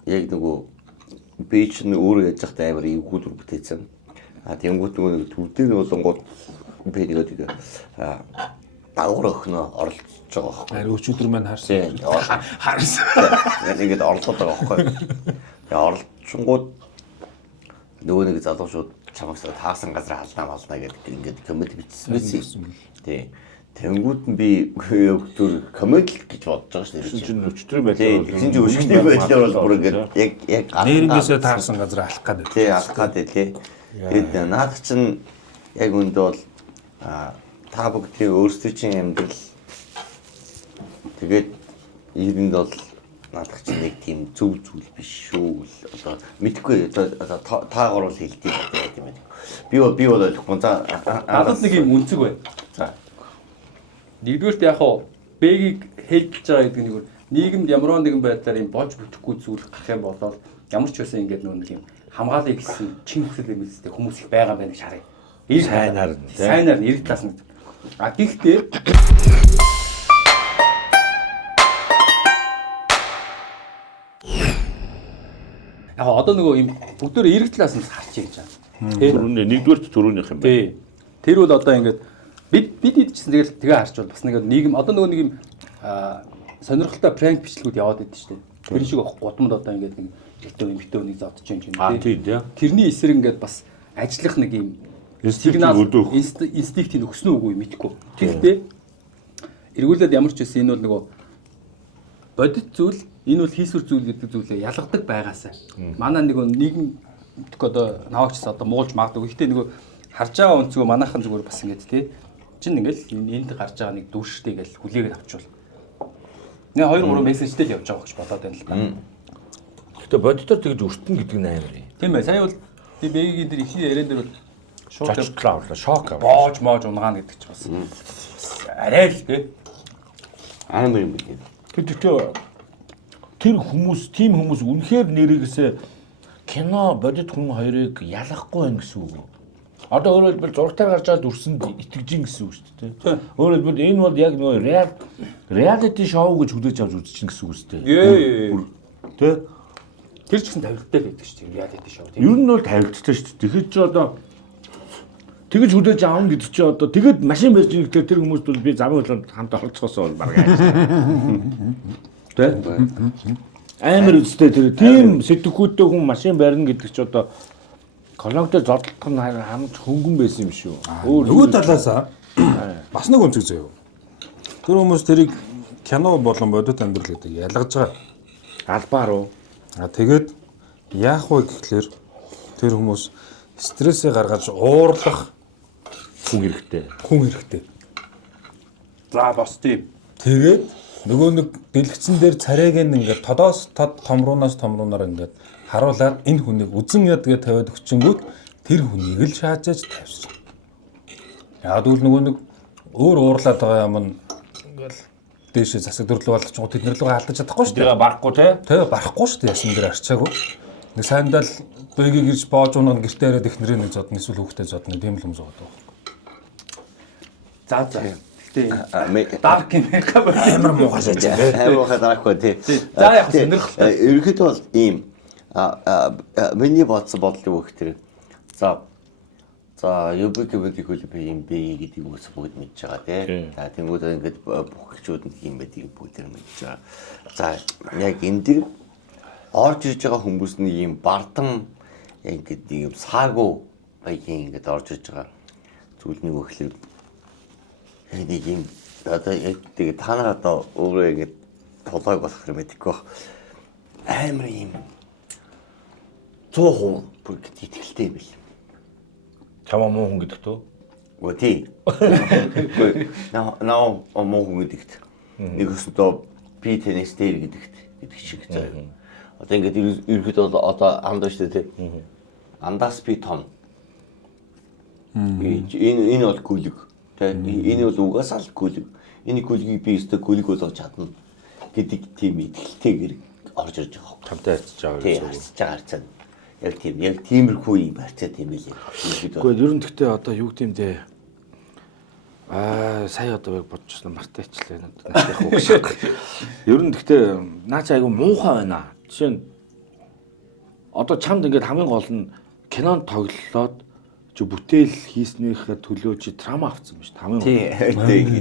яг нөгөө би ч өөрөө яж захтай амар эвгүй дүр бүтээсэн. Тэнгүүт нөгөө төв дээр болонгууд би тэгээд дагуур өхнө оролцож байгаа байхгүй. ари өчигдөр маань харсан. Харсан. Ингээд орлоод байгаа байхгүй. Тэгээд оролцсонгууд нөгөө нэг залуучууд чамаас таасан газар халнаа гэдэг ингээд коммент бичсэн. Тий. Тэнгүүд нь би өдөр коммент гэж бодож байгаа шүү дээ. чинь өчтөр байлаа. Тэгсэн чинь өшгтэй байдлаар бол бүр ингээд яг Нэрнгээсээ таарсан газар алах гэдэг. тий алах гэдэг тий. Тэгээд наад чинь яг үндэ бол та бүгдийн өөрсдөө чинь амьдрал тэгээд ирэнд бол наадах чинь нэг тийм зөв зүйл биш шүү. Одоо мэдхгүй одоо таагаар бол хэлдэг юм байна. Би бол ойлгохгүй. За надад нэг юм үнцэг байна. За. Нэгдүгээрт яг хоо бэгийг хэлж байгаа гэдэг нь нийгэмд ямар нэгэн байдлаар юм болж бүтэхгүй зүйл гарах юм бол ямар ч байсан ингээд нэг юм хамгаалыг гэсэн чин хүсэл эмэлстэй хүмүүс их байгаа байх шарыг. Сайнаар нь эрэг талаас нь. А гэхдээ яг одоо нөгөө юм бүгдөө эрэг талаас нь харж яаж байгаа. Түрүүний нэгдүгээр түрүүнийх юм байна. Тий. Тэр бол одоо ингээд бид идчихсэн тэгээ харж бол бас нэг нийгэм одоо нөгөө нэг юм сонирхолтой пранк бичлэгүүд яваад байдаг шүү дээ. Тэр шиг гудамд одоо ингээд нэг ихтэй эмхтэй нэг зодож юм чинь. Тэрний эсрэг ингээд бас ажиллах нэг юм сигнал инстинктийг өгсөн үгүй мэдэхгүй. Тэгэхдээ эргүүлээд ямар ч байсан энэ бол нөгөө бодит зүйл энэ бол хийсвэр зүйл гэдэг зүйлээ ялгадаг байгаасаа. Манай нэг нийгэм одоо наваагч одоо муулж магадгүй. Гэхдээ нөгөө харж байгаа өнцгөө манайхан зүгээр бас ингэж тий. Чин ингээл энд гарч байгаа нэг дүүштэй гэж хүлээгээд авчвал. Нэг 2-3 мессежтэй л явж байгаа гэж бодоод байна л та. Гэтэ бодитоор тэгж өртөн гэдэг нь амар юм. Тийм ээ. Сая бол би бэгийн дээр ихний яриан дээр бол шок боож унгаана гэдэг ч бас арай л тий. Амар юм байна. Гэхдээ тэр хүмүүс, тийм хүмүүс үнэхээр нэрийгээс кино бодит хүн хоёрыг ялахгүй байх гэсэн үг. Одоо өөрөөр хэлбэл зургатаар гарч байгаа дүрсэнд итгэж ин гэсэн үг шүү дээ. Өөрөөр хэлбэл энэ бол яг нөгөө reality show гэж хүлээж авч үзчихин гэсэн үг шүү дээ. Тэ? Тэр ч гэсэн тавилттай байдаг шүү дээ reality show. Ер нь бол тавилттай шүү дээ. Тэгэхээр ч одоо тэгэж хүлээж аавн гэдэг чи одоо тэгэд машин барьж ийн гэхэлэр тэр хүмүүст бол би замын хөлөнд хамтаа орцгоосоо бол бараг яаж. Тэ? Амар үстэй тэр тийм сэтгхүүттэй хүн машин барина гэдэг чи одоо колонктой зодлох нь хамт хөнгөн байсан юм шүү. Нөгөө талаасаа бас нэг үнцэг заяа. Тэр хүмүүс тэрийг кино болон бодит амьдрал гэдэг ялгаж байгаа. Албаар уу? Тэгээд яах вэ гэхлээр тэр хүмүүс стрессээ гаргаж уурлах хүн хэрэгтэй. За бас тийм. Тэгээд нөгөө нэг дэлгэцэн дээр царайг ингээд тодоос тод томруунаас томруунаар ингээд харуулад энэ хүнийг үзэн ядгээ тавиад өгчингүүд тэр хүнийг л шаажаж тавьсан. Яг үл нөгөө нэг өөр уурлаад байгаа юм ингээл дээшээ засаг дөрлөө болгоч тэд нар лугаа алдаж чадахгүй шүү дээ. Тэгээ барахгүй те. Тэгээ барахгүй шүү дээ. Ясан дээр арчаагүй. Нэг сайндал бэгийг ирж боож унах гэртээ хараад их нэрээ нэг зодно эсвэл хүүхдээ зодно тийм л юм зоод байгаа. За. Гэтэ дарк юм амар муухай шааж байгаа. Амар муухай дарахгүй тий. За яг сонирхолтой. Ерөнхийдөө бол ийм миний бодсон бодлого өгөх тэр. За юбикэбэдик хөл би юм бэ гэдгийг үс бүгд мэдж байгаа тий. За тэнгууд ингээд бүх гişүүд нь юм байдгийг бүгд мэдж байгаа. За яг энэ дэр орж ирж байгаа хүмүүс нь ийм бардам ингээд ийм саагүй баян ингээд орж ирж байгаа зүйл нэг өгөхлөөр нэг юм одоо яг тэгээ та нар одоо өөрөө ингээд толгойг болох юм мэдээгүй амар юм 100% бүр итгэлтэй юм бэл. Чамаа муу хүн гэдэгт үү? Үгүй тий. Наа муу хүн гэдэгт. Нэг өстөө би тэнэс дээр гэдэг шиг заяа. Одоо ингээд ерөөхдөө одоо анд шүү дээ тий. Андаас би том. Энэ бол гүлэг. Тэ энэ бол угаасаа л гүлэг. Энэ гүлгийг би өстөө гүлэг болгож чадна гэдэг тийм итгэлтэйгээр орж ирж байгаа. Хамтаа харьцаж байгаа юм. Тийм харьцаж байгаа харьцаа. Яг тиймэрхүү юм харьцаа тийм ээ. Гэхдээ ер нь гэхдээ одоо юу гэдэм бэ? Сая одоо яг бодчихсон мартаачлаа надад. Ер нь гэхдээ наач айгу муухай байна. Жишээ нь одоо чамд ингээд хамгийн гол нь кинонд тоглолоод бүтээл хийснийхээ төлөө чи трама авсан ба шүү. Тийм.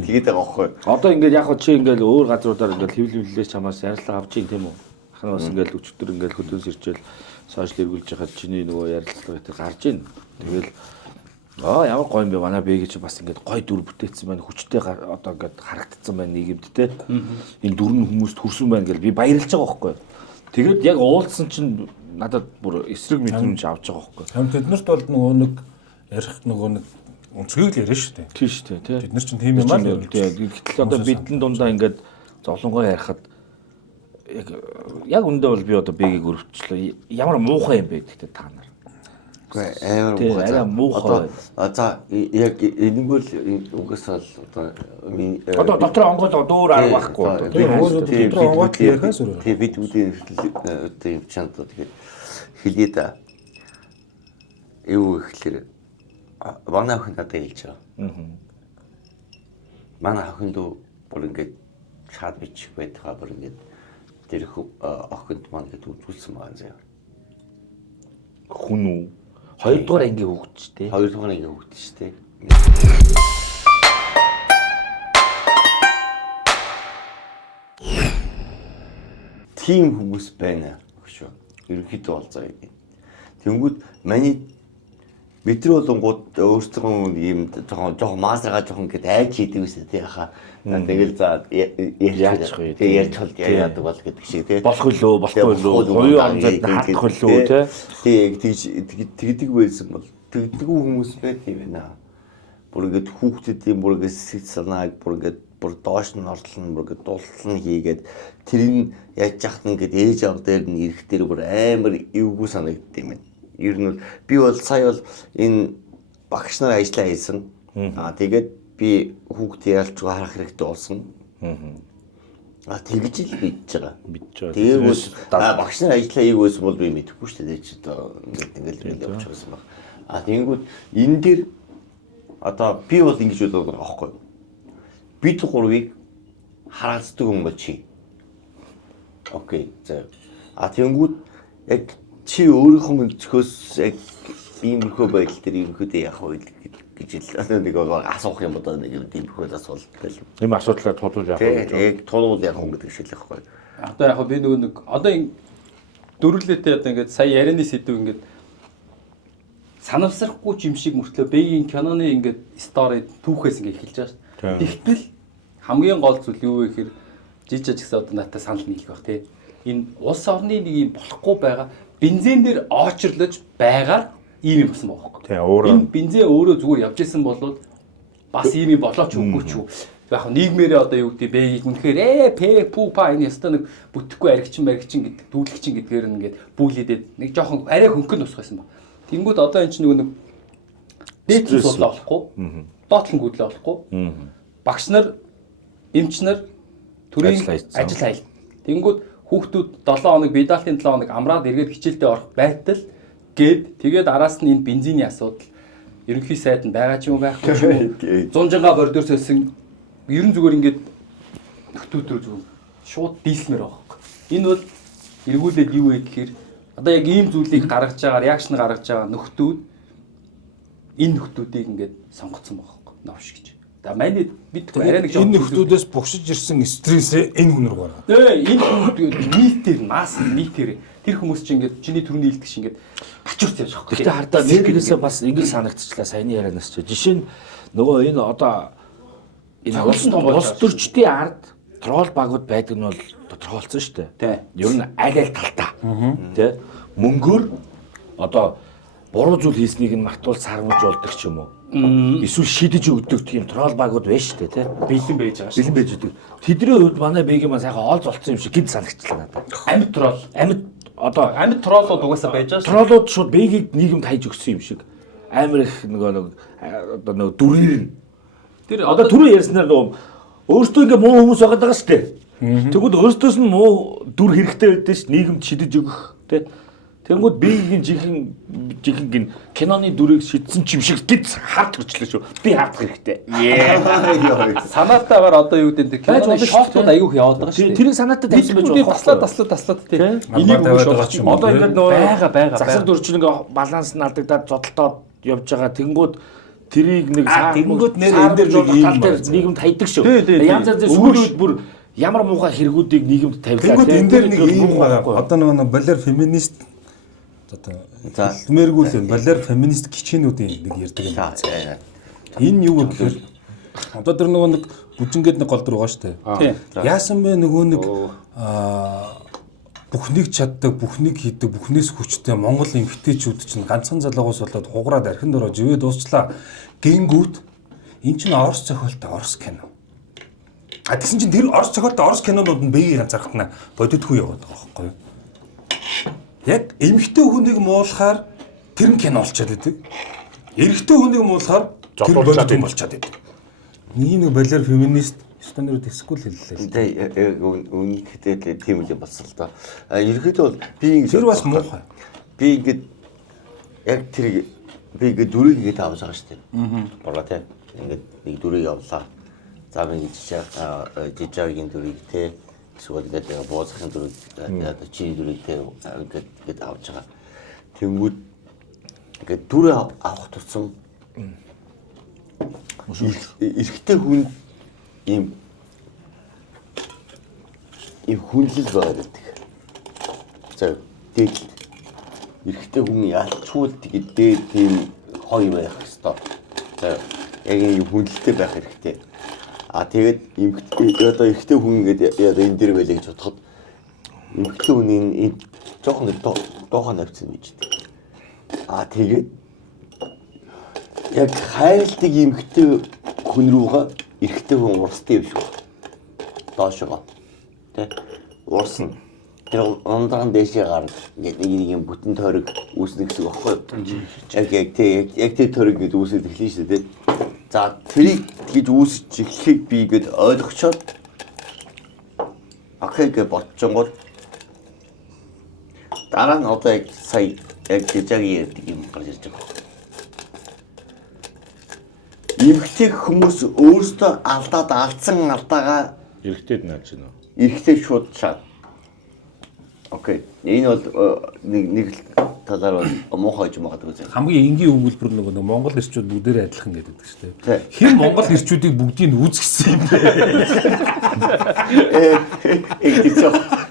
Тэгээд байгаа байхгүй. Одоо ингээд яг чи ингээд өөр газруудаар ингээд хэвлэлээс чамаас ярилцлага авч ийн тийм үү? Ахна бас ингээд өчтөр ингээд хөдөөс ирчээл сошиал эргүүлж яхад чиний нөгөө ярилцлага гэдэг гарч ийн. Тэгэл ямар гоё юм бэ манай бэ гэж бас ингээд гоё дүр бүтээсэн байна. Хүчтэй одоо ингээд харагдсан байна нийгэмд те. Энэ дүр нь хүмүүст хүрсэн байна гэж би баярлж байгаа байхгүй. Тэгээд яг уулзсан чинь надад бүр эсрэг мэдрэмж авч байгаа байхгүй. Тэм тэднэрт бол нөгөө нэг ярих нөгөө нэг өнцгийг л яриа шүү дээ. Тийм шүү дээ, тий. Бид нар чинь тийм юм аа. Гэтэл одоо бидний дундаа ингээд зовлонгоо ярихад яг үндэ бол би одоо бэгийг өрөвчлөө. Ямар муухай юм бэ гэхдээ та нар. Амар Тийм, арай муухай. За яг энэнгүүл угаасаа л Одоо дотор онгол дөөр арга байхгүй. Дотроо онгот ярихаас өөр. Тэгээ бид үүдийн одоо юм чанд тэгээд хэлээ да. Юу гэхэлэр манай охин надад хэлж байгаа. Манай охин дөө бүр ингээд чад бичих байтгаа бүр ингээд тэр охинд маань ингээд үзүүлсэн байгаа заяа. Хүн үү? 2 дугаар ангийн хүүхэд ч тий. 2 дугаар ангийн хүүхэд шүү дээ. Тим хүмүүс байна шүү. Ерөнхийдөө болцоо юм. Тэнгүүд миний метро болонгууд өөрсдөө юм жоохон маасрага жоохон гээд айж хийдэг үстэй тий хаа. Тэгэл за ярьж байгаа. Тэгээ ярьж хол яадаг бол гэдэг шиг тий. Болох үлөө, болохгүй үлөө. Хоёрын онцод хаах үлөө тий. Тэгдэг байсан бол тэгдэггүй хүмүүс байт юм байна. Бүр ингээд хүүхдүүдийн бүр ингээд сэтгэл санааг бүр ингээд бүр доош нь орлон бүр ингээд дулсан хийгээд тэрийг яаж яхад нь ингээд ээж аав дээр нь ирэх дээр бүр амар эвгүй санагддаг юм байна. Ер нь би бол сая бол энэ багш нар ажиллаа хийсэн. Тэгээд би хүүхдээ ялч харах хэрэгтэй болсон. Тэгж л мэдж байгаа. Тэгээгүй багш нар ажиллаа хийгээсэн бол би мэдэхгүй шүү дээ. Чи одоо ингээд явж байгаасан баг. Тэгэнгүүт энэ дээр одоо би бол ингэж бодоод байгаа байхгүй юу? Бид гурвыг хараалцдаг юм бол чи. Окей. За. Тэгэнгүүт яг чи өөрийнхөө зөвхөөс яг иймэрхүү байдал дээр ерөнхийдөө яах вэ гэж нэг асуух юм одоо нэг юм иймэрхүү асуулт гэл. Ийм асуудлаа тулуул яах вэ? Яг тулуул яах вэ гэдэг шиг л байхгүй. Одоо яг би нэг одоо дөрвөлдөө одоо ингээд сая ярианы сэдв ингээд санамсрахгүй юм шиг мөртлөө Бэйгийн киноны ингээд стори түүхээс ингээд эхэлж байгаа шүү. Тэгтэл хамгийн гол зүйл юу вэ гэхээр жижиг гэсэн одоо надад санал нийлэх байх тий. Энэ улс орны нэг юм болохгүй байгаа бензин дээр очрлож байгаар ийм юм болсон байгаа байхгүй. Тий, өөрөө энэ бензин өөрөө зүгээр явж исэн бол бас ийм юм болооч үгүй ч юу. Яг нийгмээрээ одоо юу гэдэг Бэйгийг үнэхээр пупа энэ яста нэг бүтэхгүй аригчин гэдэг дүүлэгчин гэдгээр ингээд бүүлээдээд нэг жоохон арай хөнгөн тусгайсан ба. Тэнгүүд одоо эн чинь нэг дээдсэн суулаа болохгүй. Доотлон гүйдлээ болохгүй. Багш нар, эмч нар төрийн ажил айл. Тэнгүүд хүүхдүүд 7 хоног бидалтын 7 хоног амраад эргээд хичээлдээ орох байтал гээд тэгээд араас нь энэ бензиний асуудал ерөнхий сайд нь байгаа ч юм байхгүй ч юм. 100 бордоор сэлсэн ерөн зүгээр ингээд нөхдүүдрөө зүгээр шууд дийлмээр байгаа байхгүй. Энэ бол эргүүлээд юу вэ гэхээр одоо яг ийм зүйлийг гаргаж байгаа, реакшн гаргаж байгаа нөхдүүд энэ нөхдүүдийг ингээд сонгоцсон байгаа байхгүй. Новш гэж. За манай бид арай нэг энэ нөхдүүдээс бухшиж ирсэн стрессээ энэ хүн рүү гаргав. Энэ хүмүүс нийтээр масс нийтээр тэр хүмүүс чинь ингээд чиний төрний илтгэж шиг ингээд гачуурч явж байгаа. Гэхдээ хардаа нэгнээсээ бас ингэж санагдчихлаа саяны ярианаас ч. Жишээ нь нөгөө энэ одоо энэ улс төрчдийн ард трол багууд байдаг нь бол тодорхойлцсон шүү дээ. Ер нь аль талтаа. Тэ мөнгөөр одоо буруу зүйл хийснийг нь мартуул сармж болдог ч юм уу. Эсвэл шидэж өгдөг тийм трол багууд байна шүү дээ, тий. Бэлэн байж байгаа шүү. Бэлэн байж өгдөг. Тэдний хувьд манай Бэйгийн маань сайхан оолж олцсон юм шиг гид санагчлаа надад. Амьд трол. Амьд троллууд угаасаа байж байгаа шүү. Троллууд шууд Бэйгийг нийгэмд хайж өгсөн юм шиг. Амар их нөгөө дүрээр. Тэр одоо түрүү ярьснаар нөгөө өөртөө ингээ муу хүмүүс байгаа шүү дээ. Тэгвэл өөртөөс нь муу дүр хэрэгтэй байдаг ш нийгэмд шидэж өгөх, тий. Тэнгүүд Бэйгийн жихэн гин киноны дүрийг шидсэн ч юм шиг гид хард төрчлөө шүү. Би хардах хэрэгтэй. Санаатаагаар одоо юу гэдэг киноны шоттууд аягүй их яваад байгаа шүү. Тэрийг санаатай тавьсан байж байгаа. Таслаад тий. Энийг тавиад ч юм уу. Одоо ингээд нөгөө байгаа. Засаг дүрчин ингээ баланс нь алдагдаад зодтолтоод явж байгаа. Тэнгүүд тэрийг нэг тэнгүүд нэр энэ дээр нийгэмд хайдаг шүү. Янз янзын сүүл бүр ямар муухай хэрэгүүдийг нийгэмд тавилаа. Тэнгүүд энэ дээр нэг юм байгаа. Одоо нөгөө балер феминист одоо хэлмээргүй юм. Балер феминист гिचэнүүдийн нэг ярьдаг юм. Энэ юу вэ гэхээр одоо тэр нөгөө нэг бүжингээд нэг гол дөр байгаа шүү дээ. Яасан бэ нөгөө нэг бүхнийг чаддаг, бүхнийг хийдэг, бүхнээс хүчтэй Монгол эмэгтэйчүүд чинь ганцхан залуугаас болоод хугараад архинд ороо живээ дуусчлаа. Гингүүд эн чинь Орос зохиолтой Орос кино. Тэгсэн чинь тэр Орос зохиолтой Орос кинонууд нь Бэйгийн ганцаархтна бодитгүй яваад байгаа байхгүй юу? Яг эмэгтэй хүнийг муулахаар Тэр нь кино болчиход байдаг. Эрэгтэй хүнийг муулахаар тэр болчиход байдаг. Нэг балер феминист стандарт эсвэл хэллээ. Тэгээ үнэхээр тийм үйл болсон л доо. Ерөнхийдөө бол би тэр бас муухай. Би ингээд яг тэр би ингээд дүрийг ингээд авч байгаа шүү дээ. Бороо тийм. Ингээд нэг дүрийг авлаа. За би жижиггийн дүрийг те эсвэл ингээд боозхын дүрийг одоо чи дүрийг те ингээд авч байгаа. Тэнгүүд ингээд дүр авах тусам эрэгтэй хүн ийм хүнлэл байдаг. За дээд эрэгтэй хүн ялчгүй тэгээд тийм хой байх ёстой. За яг ийм хүнлэлтэй байх хэрэгтэй. Тэгээд одоо эрэгтэй хүн ингээд одоо энэ дэр байлаа гэж бодоход эрэгтэй хүний энэ жоохон доохон навцсан байж дээ. Тэгээд яг хайлтыг эмэгтэй хүн рүүгээ эрэгтэй хүн урсдаг юм шүү. Доошоо. Тэ урсан. Тэр ондран дэшээ гарна. Ингээд нэг юм бүтэн тойрог үүснэ гэсэн үг байхгүй юу? Яг тэр тойрог гэдэг үүсэж эхлэн шүү дээ. За тэрийг тэгж үүсэж эхлэхийг би ингээд ойлгочоод ахыг бодчихгоо дараа нь одоо яг сая яг жижигэн ярьдаг юм гарч ирж байгаа. Эмэгтэй хүмүүс өөрсдөө алдсан алдаагаа эрэгтэйд нааж байна. Эрэгтэй шууд чад. Окей. Энэ бол нэг талаар бол муухай юм магадгүй зэрэг. Хамгийн энгийн өгүүлбэр нэг Монгол ирчүүд бүгдээрээ адилхан гэдэг шүү дээ. Хэн Монгол ирчүүдийг бүгдийг үүсгэсэн юм бэ?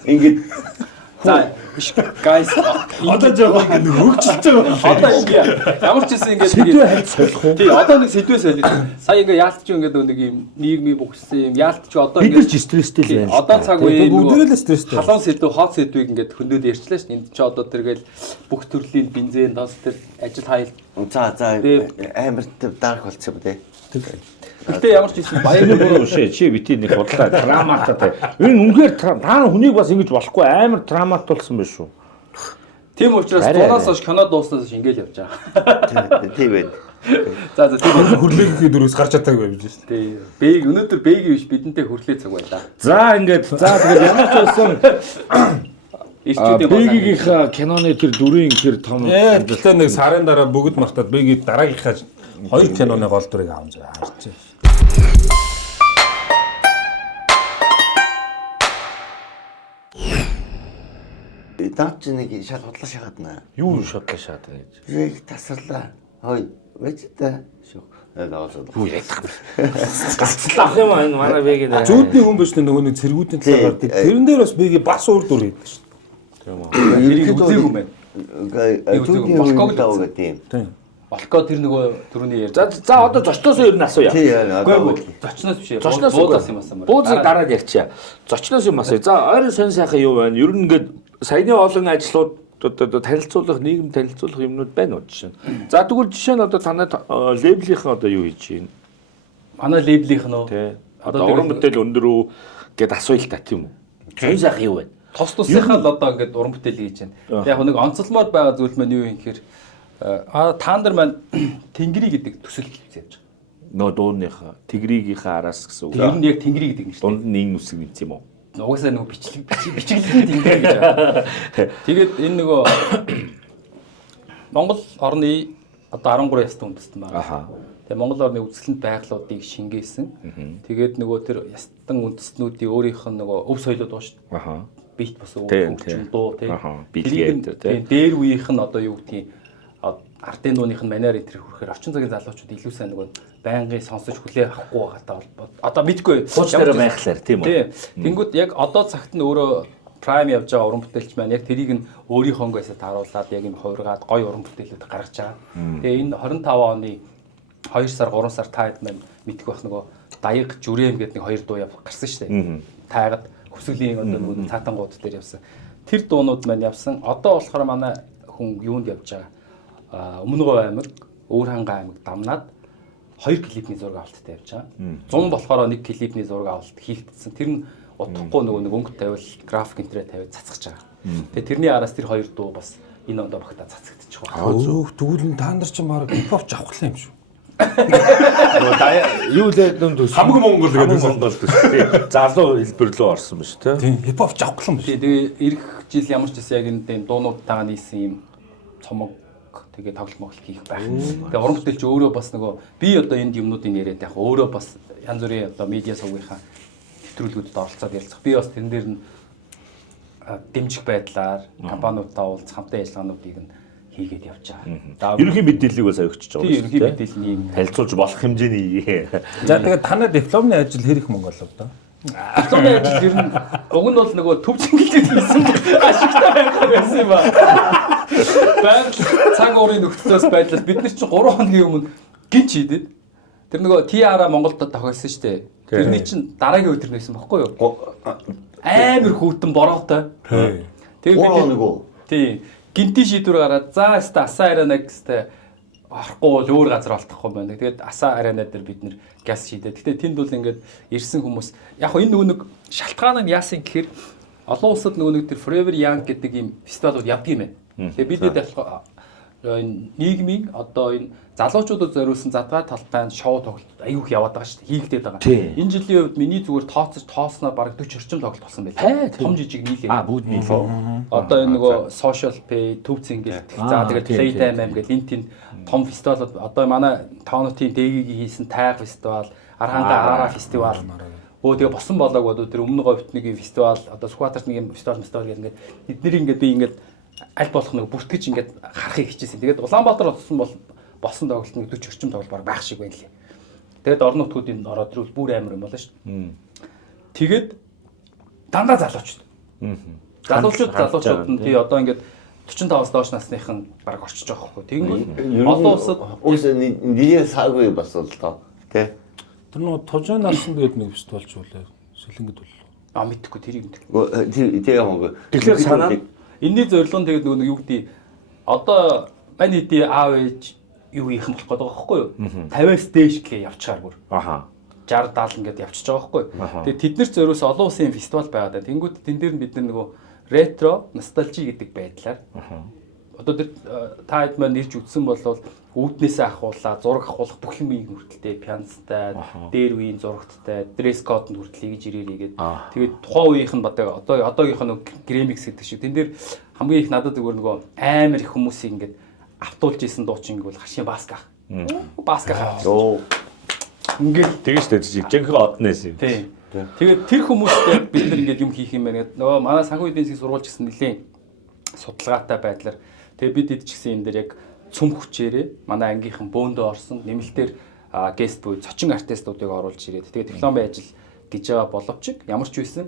Ингээд За guys Одоо жоо ингэ хөгжилж байгаа. одоо ингээ ямар ч гэсэн ингээ Сэдвээ хайж солих уу? тий одоо нэг сэдвээ солих. Сая ингээ яалтч ингээ нэг юм нийгмийг бүгдсэн юм яалтч одоо Бид нар ч стресстэй л байна. Одоо цаг үеийн бүгдээрээ л стресстэй. халуун сэдв хот сэдвийг ингээ хөндөд ярьчлаа шүү дээ. Энд чи одоо тэргээл бүх төрлийн бензин тос тэр ажил хайл. за амар дарах болчихсон бэ те. Гэтэ ямар ч хэлсэн Баяр буруу шээ. Чи бити нэг бодлоо травматай. Энэ үнээр та хүнийг бас ингэж болохгүй амар травмат болсон байх шүү. тийм учраас дуунаас хойш кино дууснаас хойш ингээл явж байгаа. Тийм байна. За тийм Хөрлөгийн дөрөөс гарч чадаагүй байж шээ. тий. Бэг өнөөдөр бэгийн биш бидэнтэй хөрлөө цаг байлаа. За тэгээд ямар ч байсан Ирчүүдийн Бэгийнхаа киноны тэр дүрийн тэр том Гэхдээ нэг сарын дараа бүгд мартаад Бэгийг дараагийнхаа хоёр киноны гол дүрийг авч харж. Даач нэг шал бодлоо шахаад наа. юу шодлоо шаад гэж. Нэг тасарлаа. Хой, байж та. Шүү. Юу яах вэ? Гацлах юм аа манай Бэгийн. Зүүдний хүн биш нөгөө нэг цэргүүдийн талаар гардаг. Тэрэн дээр бас Бэгийн бас өөр дүр хийдэг шүү. тэрийг үзээгүй байна. Зүүдний хүн таа гэдэг юм. Тийм. Болко тэр нөгөө түрүүний ярьж. За одоо зочноос ер нь асууя. Үгүй зочноос биш. Буудаас юм асуумаар. Буудыг дараад ярьчаа. Зочноос юм асууя. За ойрын сонь сайхан юу байна? Ер нь ингээд саяны олон ажлууд одоо танилцуулах, нийгэм танилцуулах юмнууд байна уу жишээ нь. За тэгвэл жишээ нь одоо танай лейблийнхэн одоо юу хийж байна? Манай лейблийнх нь Тэ. Одоо уран бүтээл өндөр үү гэд асууя л та тийм үү? Сонь сайхан юу байна? тос тусынхаа л одоо ингээд уран бүтээл хийж байна. Яг нэг онцлмоор байгаа зүйл маань юу юм гэхээр та нар маань тэнгэрий гэдэг төсөл хийж байгаа. Нөө дууныхаа тэгригийнхаа араас гэсэн үг. Тэр нь яг тэнгэрий гэдэг юм шүү дээ. Дунд нь нэг үсэг мэт юм уу? Угаасаа нөгөө бичлэгийн тэнгэрий гэж байгаа. Тэгээд энэ нөгөө Монгол орны одоо 13 ястан үндэстэн байна. Тэгээ Монгол орны үзэсгэлэнт байгалуудыг шингээсэн. Тэгээд нөгөө тэр ястан үндэстнүүдийн өөрийнх нь нөгөө өв соёлууд байна шүү дээ. Бит бас хөгжим дуу тийм. Дээр үеийнх нь одоо юу гэдгийг ардын дууных нь манер энэ хүрэхээр орчин цагийн залуучууд илүү сайн нөгөө байнгын сонсож хүлээн авахгүй байгаатай холбоо. Одоо мэдгүй. Хуучнаар байхлаар тийм үү. Тэнгүүд яг одоо цагт нь өөрөө прайм явж байгаа уран бүтээлч маань яг тэрийг нь өөрийнхөөс тааруулаад яг юм хувиргаад гоё уран бүтээлүүд гаргаж байгаа. Тэгээ энэ 25 оны 2 сар 3 сар таад маань мэдэх байх нөгөө даяг жүрэм гэдэг нэг хоёр дуу гарсан шүү дээ. Тайгад хөсгөлийн одоо нөгөө цаатангууд дээр явсан. Тэр дуунууд маань явсан. Одоо болохоор манай хүн юунд явж байгаа? Өмнөгов аймаг, Өвөрхангай аймаг дамнаад 2 клипний зураг авалттай явж байгаа. 100 болохоор 1 клипний зураг авалт хийгдсэн. Тэр нь удахгүй нөгөө нэг өнгө тавил, график интернет тавиад цацгаж байгаа. Тэгээ тэрний араас тэр хоёр дуу бас энэ ондоо багтаа цацагдчих واخ. Тэгвэл та нар ч баг хипхоп авах юм шүү. Юу лээд нүн төс. Хамгийн Монгол гэдэг нь Монгол төс. Залуу хэлбэр рүү орсон ба шүү, тийм хипхоп авах юм тий. Тэгээ эх жил ямар ч гэсэн яг энэ тийм дуунуудтайгаа нийсэн юм цомог тэгээ тоглолт моглол хийх байх. Тэгээ уран бүтээлч өөрөө бас нөгөө би одоо энд юмнуудын яриад яг өөрөө бас янз бүрийн одоо медиа сувгийнхаа нэвтрүүлгүүдэд оролцоод ярилцах. Би бас тэрэн дээр нь дэмжих байдлаар компаниудтай уулзах хамтын ажиллагаануудыг нь хийгээд явж байгаа. Ерөнхий мэдээллийг бас авчиж байгаа. Ерөнхий мэдээллийн танилцуулж болох хэмжээний. За тэгээд танай дипломны ажил хэрэг Монгол одоо? дипломын ажил ер нь уг нь бол нөгөө төв цэнгэлтэй хийсэн ашигтай байсан юм ба. Байгаль цаг уурын нөхцлөөс байдлаас бид нар чинь 3 хоногийн өмнө гинч хийдээд тэр нөгөө TR-а Монголд тохиолсон шүү дээ. Тэрний чинь дараагийн өдөр нээсэн баггүй юу? Амар хүүтэн бороотой. Тэгээд бид тий гинти шийдвэр гараад за хаста асаа арена гэстэй орохгүй бол өөр газар олдохгүй юм байна. Тэгээд асаа арена дээр бид нэр газ шийдээ. Гэтэ тэнд бол ингээд ирсэн хүмүүс яг энэ нөгөө нэг шалтгаан нь яасан гэхээр олон улсад нөгөө нэг тэр Forever Young гэдэг ийм фестивалууд явдаг юм байна. Тэгээд бид нийгмийн одоо энэ залуучуудад зориулсан задгай талтай шоу тоглолт аюух яваад байгаа шүү дээ. Хийгдээд байгаа. Энэ жилийн хувьд миний зүгээр тоосноо бараг 40 орчим тоглолт болсон байлаа. Том жижиг нийлээ. Бүгд нийлээ. Одоо энэ нөгөө social pay, төв цэнгэл, за тэгээд playtime аим гэл энэ тийм том фестивалууд одоо манай тоонотын дэгийг хийсэн тайг фестивал, Архангай Ара фестивал. Тэгээ босон болоог бодоо тэр өмнө говьт нэг юм фестивал, одоо Сүхбаатарт нэг юм фестивал гэл ингээд эднэр ингээд би ингээд аль болох нэг бүртгэж ингээд харахыг хичээсэн. Тэгээд Улаанбаатар босон тоглолт нэг 40 орчим тоглолт байх шиг байна лээ. Тэгээд орон нутгуудын ороод ирвэл бүр амар юм болно шүү дээ. Тэгээд дандаа залуучууд. Залуучууд нь тий одоо ингээд 45-аас доош насныхан баг орчиж байгаа хгүй. Тэгэнгүүт олон улсад нэр саагүй бас л тоо. Тэ. Тэр нөгөө тужаан нарсан гэдэг нэг фестивалч үлээ. Сэлэнгэд бол. Мэдхгүй тэрийг мэдхгүй. Тэгээ Монгол. Тэгэхээр санаа энэний зорилго нь тэгээд нөгөө юу гэдэг одоо мань хэдий аав ээж юу хийх юм болох гэдэг байгаа байхгүй юу? 50-аас дээш гээ явчихаар бүр. 60 70 ингээд явчихж байгаа байхгүй юу? Тэгээд тэднэр зөрөөс олон улсын фестивал байгаад байна. Тэнгүүд тэн дээр нь бид нар нөгөө ретро ностальжи гэдэг байдлаар одоо тэр та хэд маань ирж үтсэн бол үүднээсээ ахуулаа зураг ахуулах бүх юм хүртэлтэй пянцтай дээр үеийн зурагттай дресс кодд хүртэл хийж ирээрийгээд тэгээд тухайн үеийнх нь одоогийнх нь гремикс гэдэг шиг тэн дээр хамгийн их надад зүгээр нөгөө амар их хүмүүсийг ингээд автуулж исэн дуучин бол хашийн баска ингээд тэгэж штэ жинхэнэ одноос юм. Тэгээд тэр хүмүүстэй бид нар ингээд юм хийх юм байна гэдэг нөгөө манай санхүү эдийн засгийн сурвалж гэсэн нэлийн судалгаатай байдлаар тэгээд бид хэд ч гэсэн энэ дээр яг цөм хүчээрээ манай ангийнхан бөөндөө орсон нэмэлтээр гест буй зочин артистуудыг оруулж ирээд тэгээд дипломын ажил гэж байгаа боловч ямар ч байсан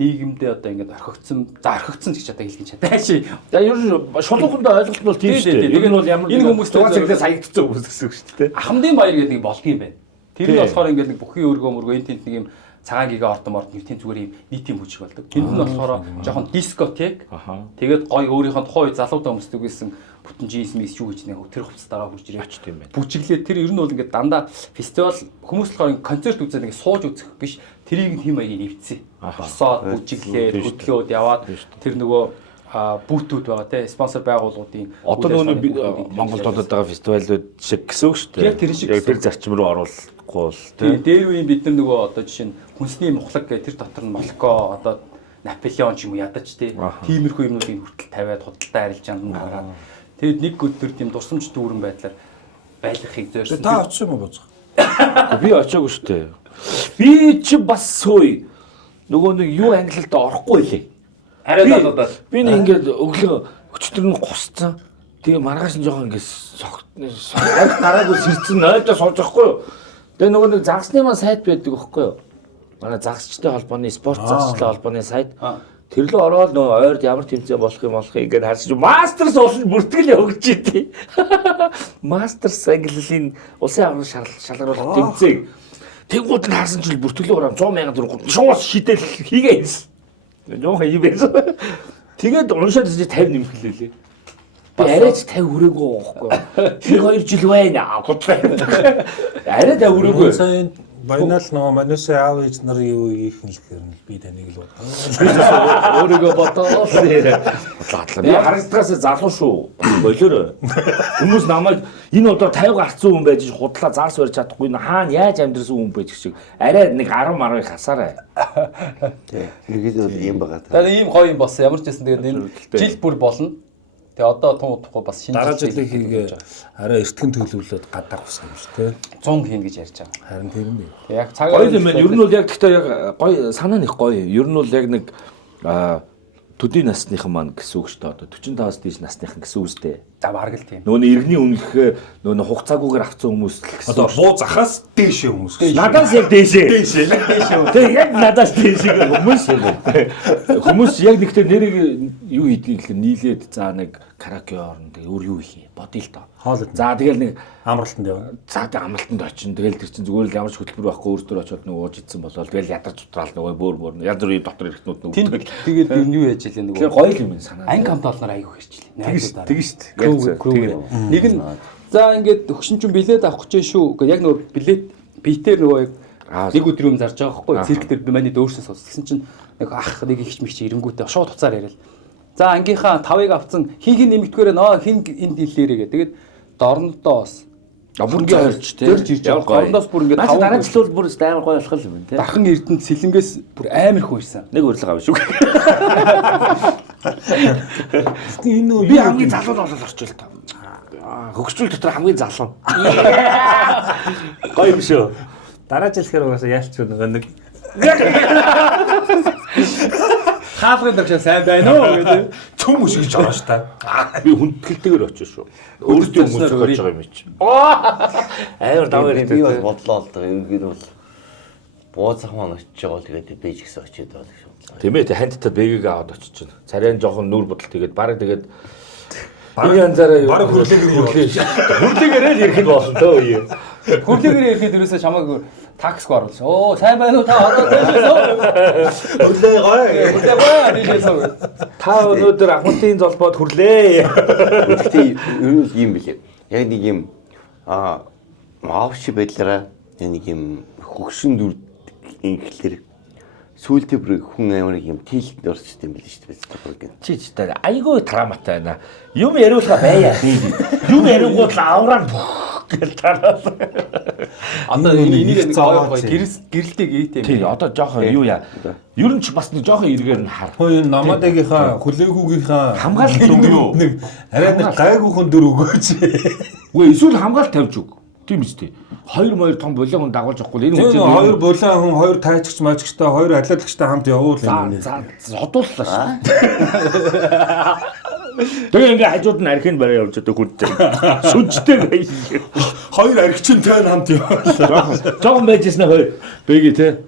нийгэмдээ одоо ингээд орхигдсон гэж одоо хэлж чадаагүй. За ер нь шулуухандаа ойлголт нь бол тийм шүү дээ. Энэ бол ямар энэ хүмүүстэй цагтаа саягдсан хүмүүс гэсэн үг шүү дээ. Ахмадын баяр гэдэг нэг болдгийм байна. Тэр нь болохоор ингээд нэг бүхий өргөө энэ тент нэг юм цагаан гига ортом тийм зүгээр юм нийтийн бүжиг болдог. Тэнд нь болохоор жоохон дискотек. Тэгээд гой өөрийнхөө тухайн залуудаа өмсдөг гэсэн бүтэн джинс мис юу гэж нэг тэр хувцастаараа хурж ирээч тийм байна. Бүжиглээ тэр ер нь бол ингээд дандаа фестивал хүмүүс болохоор концерт үзээд нэг сууж үзэх биш тэрийг тийм маягийн нэвцсэн. Босоод бүжиглээ хөтлөөд яваад тэр нөгөө бүүтүүд байгаа те спонсор байгууллагуудын одоо нөгөө Монголд болоод байгаа фестивалууд шиг гэсэн үг шүү дээ. Яг тэр зарчим руу оруулахгүй бол тийм дээр үеийн бид нар нөгөө одоо жишээ нь хүнсний мухлаг гэх тэр дотор нь молоко одоо Наполеон ч юм уу ядаж те тиймэрхүү юмнуудыг хүртэл тавиад худалдаа арилж чанд гаргаад тэгээд нэг өдөр тийм дурсамж дүүрэн байдлаар байлгахыг зорьсон. Та очив юм уу бозох? Би очоогүй шүү дээ. Би чи бас сууя. Нөгөө нэг юу англилд орохгүй лээ. Би нэг ингээд өглөө өчтөр нь гусцсан. Тэгээ маргааш нь жоохон ингээд гараагүй сэрцэн нойлдоо сууж байхгүй юу. Тэгээ нөгөө нэг загсны маань сайт байдаг байхгүй юу. Манай загсчтай холбооны спорт загсчтай холбооны сайт. Тэр л ороод нөгөө ойрд ямар тэмцээн болох юм ингээд харж мастерс уулын бүртгэл өгч идэв. Мастерс англилийн улсын аврал шалгаруулах тэмцээн. Тэнгууд нь харсан чил бүртгэлөө гараа 100,000 төгрөг шууд шидэл хийгээ хийсэн. Жохон юм байсан. Тэгээд уншаад чи 50 нэмэхлээ лээ. Би арайч 50 хүрээгүй байхгүй юу. 2 жил байна. Арай 50 хүрээгүй. Сайн Баянал нөгөө манайсаа аав ээж нар юу хийх нь л гэхээр би таныг л өөрийгөө бодоод бодлоо. Би харагдахаас залуу шүү. Болоорой. Хүмүүс намайг энэ удаа 50 гарцсан хүн байж худлаа заарс барьж чадахгүй н хаана яаж амьдрсан хүн байж гэх шиг арай нэг 10 10-ыг хасаарай. Тий. Иргэд бол юм байгаа та. Тэгээд ийм гоё юм болсон. Ямар ч байсан тэгээд энэ жил бүр болно. Тэгээ одоо тун удахгүй бас шинэ дараа жилийн хийгээ арай эртхэн төлөвлөлөөд гадаах болсон юм шүү дээ. 100 хийн гэж ярьж байгаа. Харин тийм үү. Яг цагаар Гоё юм байна. Ер нь бол яг гэхдээ яг гоё санаа них гоё. Ер нь бол яг нэг төдий насныхан маань гэсэн үг шүү дээ. Одоо 45-аас дээш насныхан гэсэн үг үстэй. за бараг л тийм. Нөгөө иргэний үнэх нөгөө хугацаагүйгээр авсан хүмүүс л гэсэн. Одоо буу захаас дээшээ хүмүүс. Надаас яг дээшээ. Дээшээ. Тэг яг надаас дээшээ хүмүүс. Хүмүүс яг нэгтэй нэрийг юу хийдгийг л нийлээд за нэг караоке орно. Тэг өөр юу хийе. Бодъё л доо. Хоолой. За тэгэл нэг Амралтанд явна. за тэг амралтанд очин. Тэгэл тэр чинь зүгээр л ямар ч хөтөлбөр байхгүй өөртөө очиод нөгөө ууж идсэн болол тэгэл ядарч утраал нөгөө бөөр янз бүрийн дотор ирэхнүүд нөгөө. Тэгээд ер нь юу яаж илээ нөгөө. Тэр гоё юм санаа. Анги камтолноор айгүй хэрчлээ. Найзуудаар. Тэг шүү. Нэг нь за ингээд өгшин чинь билет авах гэж шүү. Гэхдээ яг нөгөө билет битээр нөгөө нэг өдрийн юм зарж байгаа байхгүй. Цирк дээр би маний дөөрсөөс ус. Тэгсэн чинь нэг ах нэг ихч мэгч ирэнгүүтээ шууд уцаар яриад. За ангийнхаа 5-ыг авцсан хин нэмэгдгээрээ нөө хин энд дийлээрээ гэ. Тэгээд дорнодоос Бүргээ хорч тий. Дөрж ирж байгаа. Дорнодоос бүр ингээд Наад дараа жил бол бүр амар гоё болох юм тий. Дархан эрдэнэ сэлэнгээс бүр амар их уйсан. Нэг урилга авна шүү. Энэ Би хамгийн залуу болол орчил та. Хөгжүүл дотор хамгийн залуу. Гоё юм шүү. дараа жил хэрэг угаасаа яалч нэг Хаалгын дагшаа сайн байна уу гэдэг. цөм үсгэж байгаа ш та. Би хүндэтгэлтэйгээр очив шүү. Өөртөө хүмүүс зохиож байгаа юм чи. Амар даваа Би хэрэгтэй. бол бодлоо л доо. Иргэд бол бууцах маань очиж байгаа л тэгээд бэж гисэн очиод байгаа шүү. Тийм ээ хандтад бэгийг аваад очиж байна. Царайн жоохон нүур бодол тэгээд баг тэгээд баг янзаараа Бараг хүрлэгээрээ л ирэх нь болсон төө үе. Хүрлэгэр ирэхэд ерөөсөө чамайг таксг оруулсан. Оо сайн байна уу та ороод ирсэн. Өглөө гоё. Хүрлээ гоё дийсэн. Та өнөөдөр ахмадын золбоод хүрлээ. Гэхдээ юу юм бэлээ. Яг нэг юм маавши байдлаараа нэг юм хөгшин дүр ингэлэр сүүлдээ бүр хүн амар юм тийлд орчтой юм билээ шүү дээ. Чи та айгүй травматай байна. Юм яриулга байя. Юм ярингууд л авраа гэл тараад. Одоо энийг нэг гоё гэрэлтэй гейтэй юм. Тий, одоо жоохон юу яа. Ер нь ч бас нэг жоохон эргээр нь хар. Хөө энэ намадагийнхаа хүлээгүүгийнхаа Хамгаалалт өг юу? нэг арай нэг гайгүйхэн дөр өгөөч. Үгүй эсвэл хамгаалалт тавьж өг. Тийм үстэй. 2 том булиан дагуулж авахгүй. Энэ Тэр хоёр булаан хүн, хоёр тайчгч, мажгчтай, хоёр алиалагчтай хамт явуул юм. за зодууллаа шүү. Тэгээ ингээ хажууд нь архинд барай явж одоо хүрдээ. Сүнжтэй бай. Хоёр архичтай хамт явуул. Жохон байжсэн хоёр. Бэги те.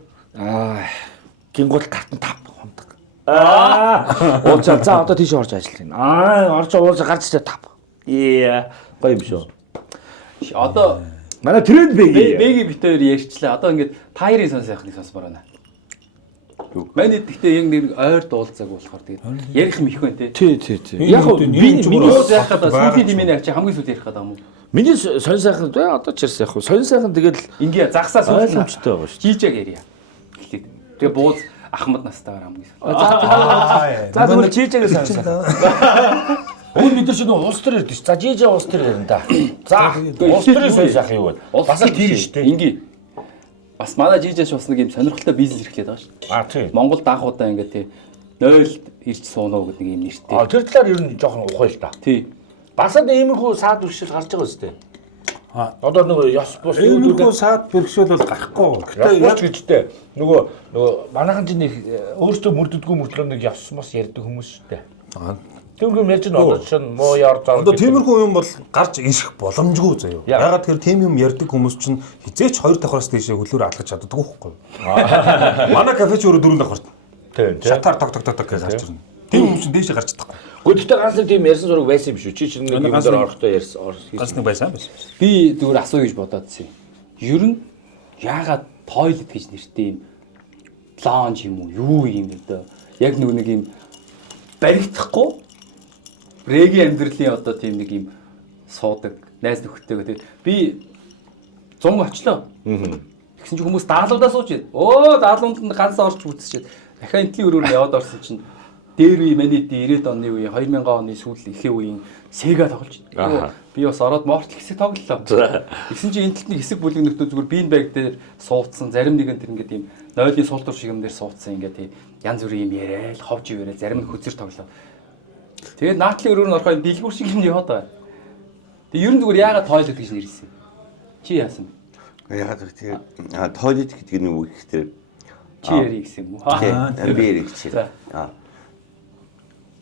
Гингууд гартан тав хондог. Уучаа за одоо тийш орж ажиллах юм. Орж гарч ирээ тав. Гоё юм шүү. Одоо Манай тренд бэги. бэги битээр ярьчлаа. Одоо ингээд тайрын сонс яхныг сонсмоор байна. Манай гэхдээ яг нэг ойр дуулцааг болохоор тэгээд ярих юм их байна те. Тий. Яг миний Юу яхад сүүлийн димэн яг чи хамгийн сүүл ярих гэдэг юм уу? миний сонь сайхан одоо ч ярьсан яг хөө. Сонь сайхан тэгэл Ингээ загсаа сүүл ойлгомжтой байгаа шүү. жижиг ярья. Тэгээ бууз Ахмад настайгаар хамгийн сүүл. За тэгвэл жижигээс сонь. Өн бид нар ч улс төр ярьдээ ш. За жижиг улс төр ярина да. За улс төрийн сонь сайхан юу вэ? Бас л тийм шүү дээ. Ингээ бас манай жижигч бас нэг юм сонирхолтой бизнес эрхлээд байгаа шүү. Тийм. Монгол даахуудаа ингээ тий 0-д ирж суунаа гэдэг нэг юм нэртэй. Тэр талаар ер нь жоохон ухаал та. Тий. Бас л иймэрхүү саад бэрхшээл гарч байгаа үстэй. Одоо нөгөө ёс бус Иймэрхүү саад бэрхшээл бол гарахгүй. Гэтэ яг гэжтэй. Нөгөө манайхан чинь нэг өөртөө мөрддгүү мөртлөө нэг ёс мос ярьдаг хүмүүс шүү дээ. Тэгвэл ярьж нь одоо чинь муу яар зам. Одоо тиймэрхүү юм бол гарч ирэх боломжгүй заяа. Ягаад тэр тийм юм ярьдаг хүмүүс чинь хизээч 2 давхраас тийшээ хөлөөр алгаж чаддаг байхгүй. Манай кафеч өөрөө 4 давхарт. Тийм. Шатаар тог гэж гарч ирнэ. Тийм хүмүүс чинь дээшээ гарч чадахгүй. Гэхдээ ганц нэг тийм ярьсан зураг байсан юм шүү. Чи чинь нэг юм дээр орохдоо ярьсан. Ганц нэг байсан. Би зүгээр асууя гэж бодоодсэн. Ер нь яагаад тойлет гэж нэртэй юм лаунж юм уу? Юу юм бэ? Яг нэг юм баригдахгүй Реги амьдралын одоо тийм нэг юм суудаг найз нөхдөйгөө тэгээд би 100 очлоо. Тэгсэн чинь хүмүүс даалгавдаа сууж байна. Оо даалгавд нь ганц орж үзчихээд дахиад энтлийн өрөөр яваад орсон чинь дээр үе Манити 90-ад оны үеийн 2000 оны сүүл эхлэх үеийн Sega тоглож байна. Би бас ороод Mortal хэсэг тоглолоо. Тэгсэн чинь энэ талд нэг хэсэг бүлэг нөхдөө зүгээр beanbag дээр суудсан, зарим нэг нь тэр ингээд ийм нойлын суултур шиг юм дээр суудсан ингээд тийм янз бүрийн юм яриад, ховж яриад, зарим нь хөзөр тоглоо. Тэгээд наатлын өрөөр нь орохоо дэлгүүр шиг юм яваад байна. Тэгээ ер нь зүгээр яагаад тойлот гэж нэрсэн. Чи яасан бэ? Яагаад тэгээд тойлот гэдэг нь үг ихтэй чи яри гэсэн юм уу? Би ярих гэж.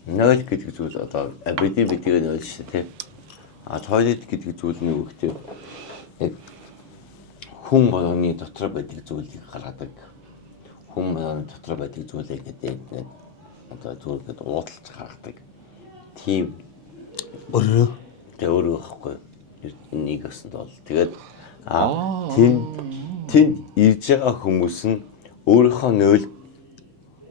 Нойл гэдэг зүйл одоо бидний нойл шүү дээ. Тойлот гэдэг зүйл нь үгтэй яг хүн болгоны дотор байдаг зүйлийг гаргадаг. Хүн болгоны дотор байдаг зүйлийг гэдэг одоо зүйлгээд уудалж гаргадаг. Тийм өөрөө байхгүй. Нэг өсөнд бол тэгээд тэнд ирж байгаа хүмүүс нь өөрийнхөө нойл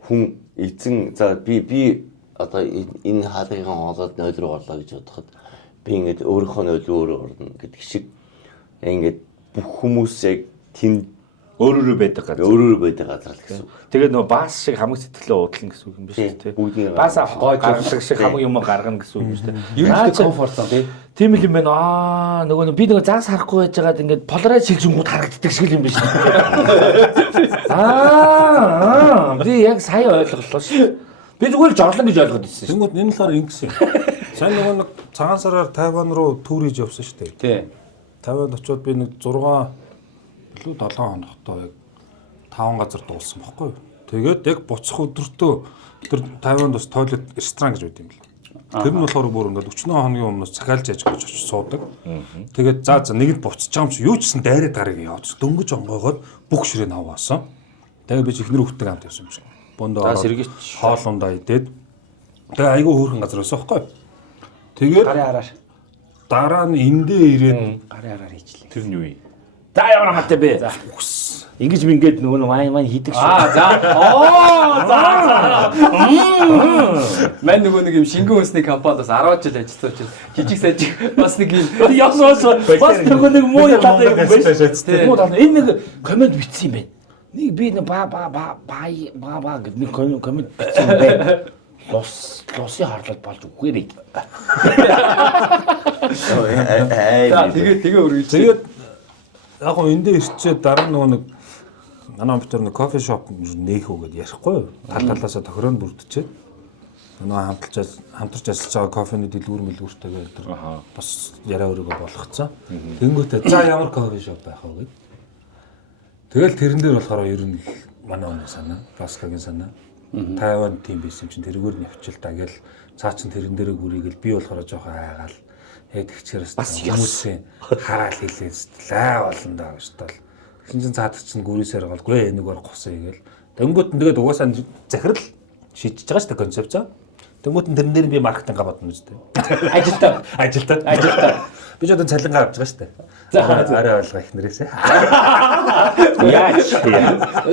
хүн эзэн за би одоо энэ хаалгын олоод нойл руу орлоо гэж бодоход би ингээд өөрийнхөө нойл өөрөө орно гэдэг шиг ингээд бүх хүмүүс яг тэнд өөрөөрөө байдаг газар л гэсэн үг. Тэгээд нөгөө баас шиг хамаг сэтгэлээ уудлан гэсэн үг юм биш үү? Бүгдийн баас гойж гаргах шиг хамаг юм гаргана гэсэн үг юм шүү дээ. Ер нь комфортлоо тий. Тийм л юм байна. Нөгөө би нөгөө заас харахгүй байжгаад ингээд поларайз шилжингүүд харагддаг шиг юм биш үү? Би яг сая ойлголоо шүү. Би зүгээр л жорлон гэж ойлгоод ирсэн шүү. Тэнгүүд энэ талаар ингэсэн. Сайн нөгөө нэг цагаан сараар Тайван руу түүр хийж явсан шүү дээ. Тий. Тайванд очиод би нэг 6 илүү 7 хоногтой яг 5 газар дуулсан байхгүй юу. Тэгээд яг буцах өдөртөө тэр Тайванд бас тойлет ресторан гэж байт юм бэл. Тэр нь болохоор бүр ингээд 40 хоногийн өмнөөс цахиалж яж гэж очиж суудаг. Тэгээд за нэгэд буцаж байгаа юм чи юу ч гэсэн дайраад гарыг яваад дөнгөж онгоогоод бүх ширээ аваасан. Тэгээд би ихнэр хүүхдтэй хамт явсан юм шиг. Бондоо хоолундаа идээд тэгээд айгүй хөөрхөн газар байсан байхгүй юу. Тэгээд гарын хараар дараа нь эндээ ирээд гарын хараар хийчлээ. Тэр нь юу юм? За яваа хатаа бэ. Ингэж мингээд нөгөө маань хийдэг шүү. За. Мэн нөгөө нэг юм шингэн хүнсний компанид бас 10 жил ажилласан учраас жижиг сажиг бас нэг юм Ясаас бас нөгөө нэг муу ятаа юм байна. Муу таа энэ нэг комент бичсэн юм байна. Нэг би нэг ба гэдэг нэг комент бичсэн юм байна. Лоси харлал болж үгээрээ. Тэгээ өргөж. тэгээд яг гоо эндээ ирчээд дараа нөгөө нэг манай компьютер нэг кофе шоп нээх үгээд ярихгүй юу? Талаасаа тохироонд бүрдчихэд нөгөө хамтарч ажиллаж байгаа кофений дэлгүүр мэлгүүртэйгээ тэр бас яриа өрөөгөө болгоцсон. Тэнгүүтээ за ямар кофе шоп байх вэ гэд. Тэгэл тэрэн дээр болохоор ер нь манай өнөө санаа, Ласкагийн санаа. Тайван тийм байсан чинь тэргээр нь явчихл та гэл цаа чин тэрэн дээрээ гүрийгэл би болохоор жоохон айгаал яг тэгчээрээс хүмүүсийн хараал хэлээс лай болон даа гэж тал. Тэгсэн чин цаад чин гүрийсээр голгүй нэг ор гусаа игээл. Тэнгүүт нь тэгээд угаасаа захирал шийдэж байгаа шүү дээ концепцаа. Тэнгүүт нь тэрэн дээр би маркетинг бодно шүү дээ. Ажилтаа. Би ч одоо цалингаа авч байгаа шүү дээ. За арай ойлгоо их нэрээсээ. Яаж?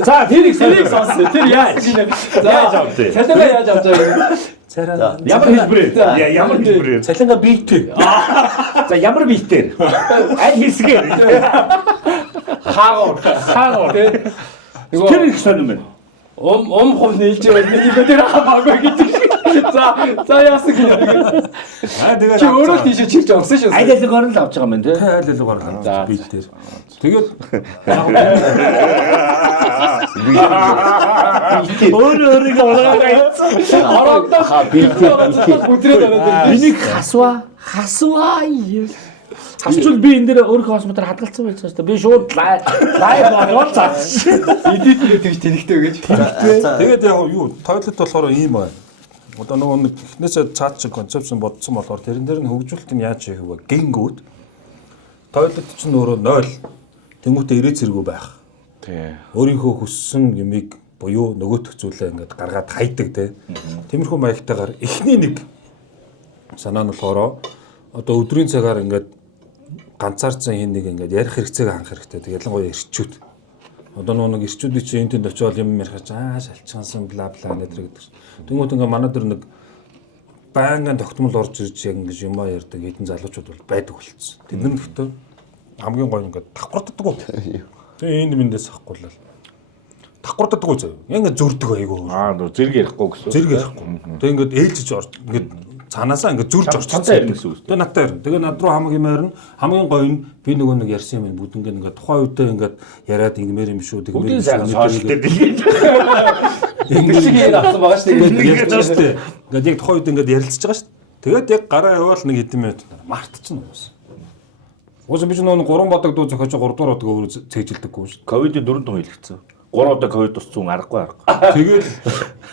За тэрийг сонс. Тэр яаж юм бэ? За цалингаа яаж авч байгаа юм? Ямар хэлбэрээр? Цалингаа биетэй. За ямар биетээр? Аль хэсгээр? Хаагур. Тэр их сонирм байна. Хов нээлж байгаа нэг дээр хамаагүй гэдэг шиг. За яасан гэх. Тэгээд чи өөрөө тийш чирч орсон шүү. Аль хэсгээр нь л авч байгаа юм байна те. аль алгаар авч биетээр. Тэгээд өөрөөрөө олоогаа ороодоо бүдрээд ороод. Энийг хасваа юм. Хасчул би энэ дээр өөрөө космотор хадгалсан байж байгаа шүү дээ. Би шууд лайв болоод цааш. Эдит тэгж тэнэгтэй гэж. тэгээд яг юу тойлет болохоор ийм байна. Одоо нөгөө нэг эхнээсээ цаад шиг концепшн бодсон болохоор тэрэн дээр нь хөгжүүлэлт нь яаж хийх вэ? Гингүүд тойлет чинь өөрөө 0 тэнгуүтээ ирээ зэрэгүү байх. Тий. Өөрийнхөө хүссэн юмыг буюу нөгөөтөх зүйлээ ингээд гаргаад хайдаг те. Тиймэрхүү маягтайгаар эхний нэг санаа нь болохоор одоо өдрийн цагаар ингээд ганцаарцсан хин нэг ингээд ярих хэрэгцээг ханх хэрэгтэй. Тэг ялангуяа ирчүүд. Одоо нэг ирчүүдийн чинь энэ тэнд очиод юм ярих шалчгансан бла бла гэдэг. Тэнгүүд ингээд манай дөр нэг байнгын тогтмол орж ирж яг ингэж юмаа ярьдаг хэдэн залуучууд бол байдаг болчихсон. Тэд нар гэхдээ хамгийн гоё ингээд давхарддаг уу. Тэгээ энэ мэндээс ахгүй л. Давхурддаг үү заяа. Ингээ зөрдөг айгүй. Нөө зэрэг ярихгүй гэсэн. Зэрэг ярихгүй. Тэгээ ингээд ээлжиж орж ингээд цаанаасаа ингээд зүрж орж цанцаа ирнэ гэсэн үг. Тэгээ надтай ирнэ. Тэгээ над руу хамаг юм ярина. Хамгийн гоё нь би нөгөө нэг ярьсан юм бүгд ингээд тухайн үедээ ингээд яриад ингэмэр юм шүү. Бүгдийн сайхан сошиал дээр дэлгэж. Ингээд яг авсан байгаа шүү дээ. ярьж байгаа шүү дээ. Ингээд яг тухайн үед ингээд ярилцж байгаа шүү дээ. Тэгээд яг гараа яваал нэг хэдэн минут мартчихна уус. Уус би ч нөгөө 3 бодог дуу зохиож 3 дугаар бодог өөр цээжилдэггүй шүү дээ. Ковид 4 тон хэлгэцэн. 3 удаа ковид тусцсан аргагүй.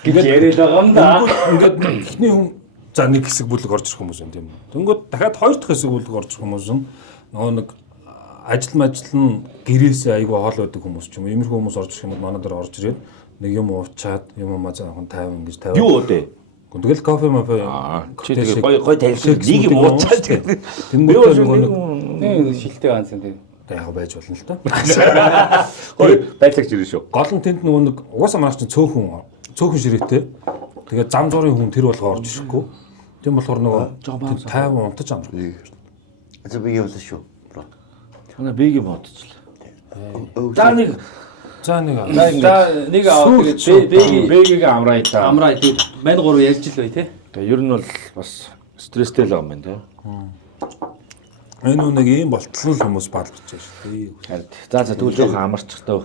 Тэгээд яриад байгаа юм да. Ингээд ихний хүн за нэг хэсэг бүлэг орж ирэх хүмүүс юм тийм үү. Тэнгүүд дахиад хоёр дахь хэсэг бүлэг орж ирэх хүмүүс нь нөгөө нэг ажил нь гэрээсээ айгүй хоол байдаг хүмүүс ч юм уу. Иймэрхүү хүмүүс орж ирэх юм бол манай дээр орж ирээд нэг юм уучаад юм заахан 50 ингэж 50. Юу өдөө? Тэгэл кофе мафе. Чи тэгээ гой таньсан нэг юм уучаад тэгээ. Тэнгүүд нөгөө шилтэй ганц юм тэгээ. яг байж болно л та. Хөөе байцаагч ирэн шүү. Гол нь тэнд нөгөө нэг угаасаа манайч чинь цөөхөн ширээтэй. Тэгээд зам зургийн хүн тэр болгоо орж ирэхгүй. Тийм болохоор нөгөө 50 унтаж амрах. За би явлаа шүү. Танаа бийг бодчихлаа. За нэг аваад тэгээд бэгийг амраа та. Амраа тэгээд мань 3 ярьж л бай тээ. Тэгээ ер нь бол бас стресстэй л юм байна те. Энэ нэг ийм болтол хүмүүс баал бичиж шүү. За тэгвэл жоохон амарчих таа.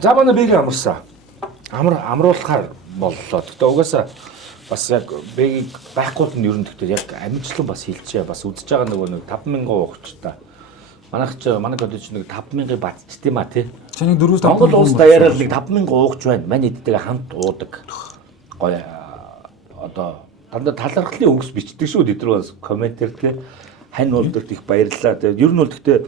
За манай бэгийг амарсан. Амруулахаар боллоо. Тэгтээ угаасаа бас яг бэгийг байхгүй нь ер нь тэгтээ яг амжилтлан бас хилчээ. Бас үзэж байгаа нөгөө нэг 5,000 уугчтай. Манай коллеж нэг 5,000-ыг бацчт юм а тий. Чиний 4-5 Монгол улс даяараа нэг 5,000 уугч байна. Мань эдтэйгээ хамт уудаг. Гоё одоо дандаа талархлын өнгөс бичдэг шүү. Тэд нар бас комментэр тий. Хань уулдагт их баярлалаа. Тэгээд ер нь бол тэгтээ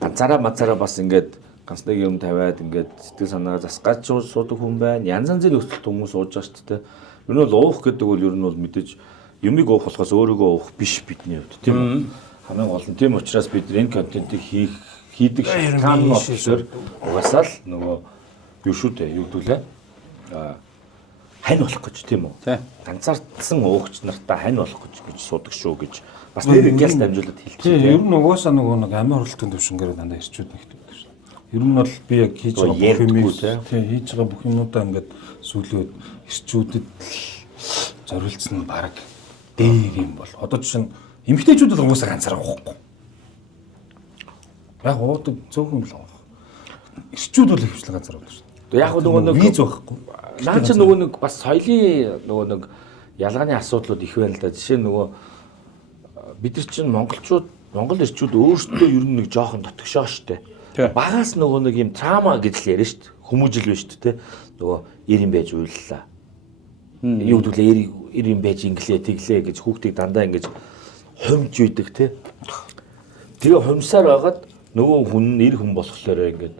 ганцаараа бас ингээд ганц нэг юм тавиад ингээд сэтгэл санаа засгаж суудаг хүн байна. Янз янзын нөхцөлт хүмүүс ууж байгаа шүү дээ. Ер нь бол уух гэдэг бол ер нь бол мэдээж юмыг уух болохоос өөрийгөө уух биш бидний хувьд тийм үү? Хамгийн гол нь тийм учраас бид энэ контентыг хийдэг шалтгаан нь болохоор угаасаа л нөгөө юу шүү дээ, юу гэдүүлээ? Хань болох гэж тийм үү? Ганцаардсан уугч нартаа хань болох гэж суудаг шүү гэж бас нэг гялс дамжуулаад хэлчихсэн. Тийм ер нь угаасаа нөгөө нэг амин оролтын төвшнгээрээ дандаа ирчүүд нэгтэй. Ер нь бол би яг хийж байгаа бүх юмудаа ингээд сүлээд ирчүүдэд зориулсан нь баг дээр юм бол. Одоо жишээ нь эмэгтэйчүүд бол угаасаа ганцаараа уухгүй. Яг уудаг зөвхөн л уух. Ирчүүд бол ихвчлэн ганцаараа уудаг шүү. Яг нөгөө нэг виз байхгүй. Наа чи нөгөө нэг бас соёлын нөгөө нэг ялгааны асуудлууд их байна л да. Жишээ нь нөгөө бид нар чинь монгол ирчүүд өөрсдөө ер нь нэг жоохон дотгошоо штэ. Багаас нөгөө нэг юм трама гэж л яриа штэ. Хүмүүжил байна штэ те. Нөгөө ир юм байж уйллаа. Юу гэдвэл ир юм байж инглээ тэглээ гэж хүүхдийг дандаа ингэж хомж үйдэг те. Тэгээ хомсаар байгаад нөгөө хүн нь ир хүн болохоор ингээд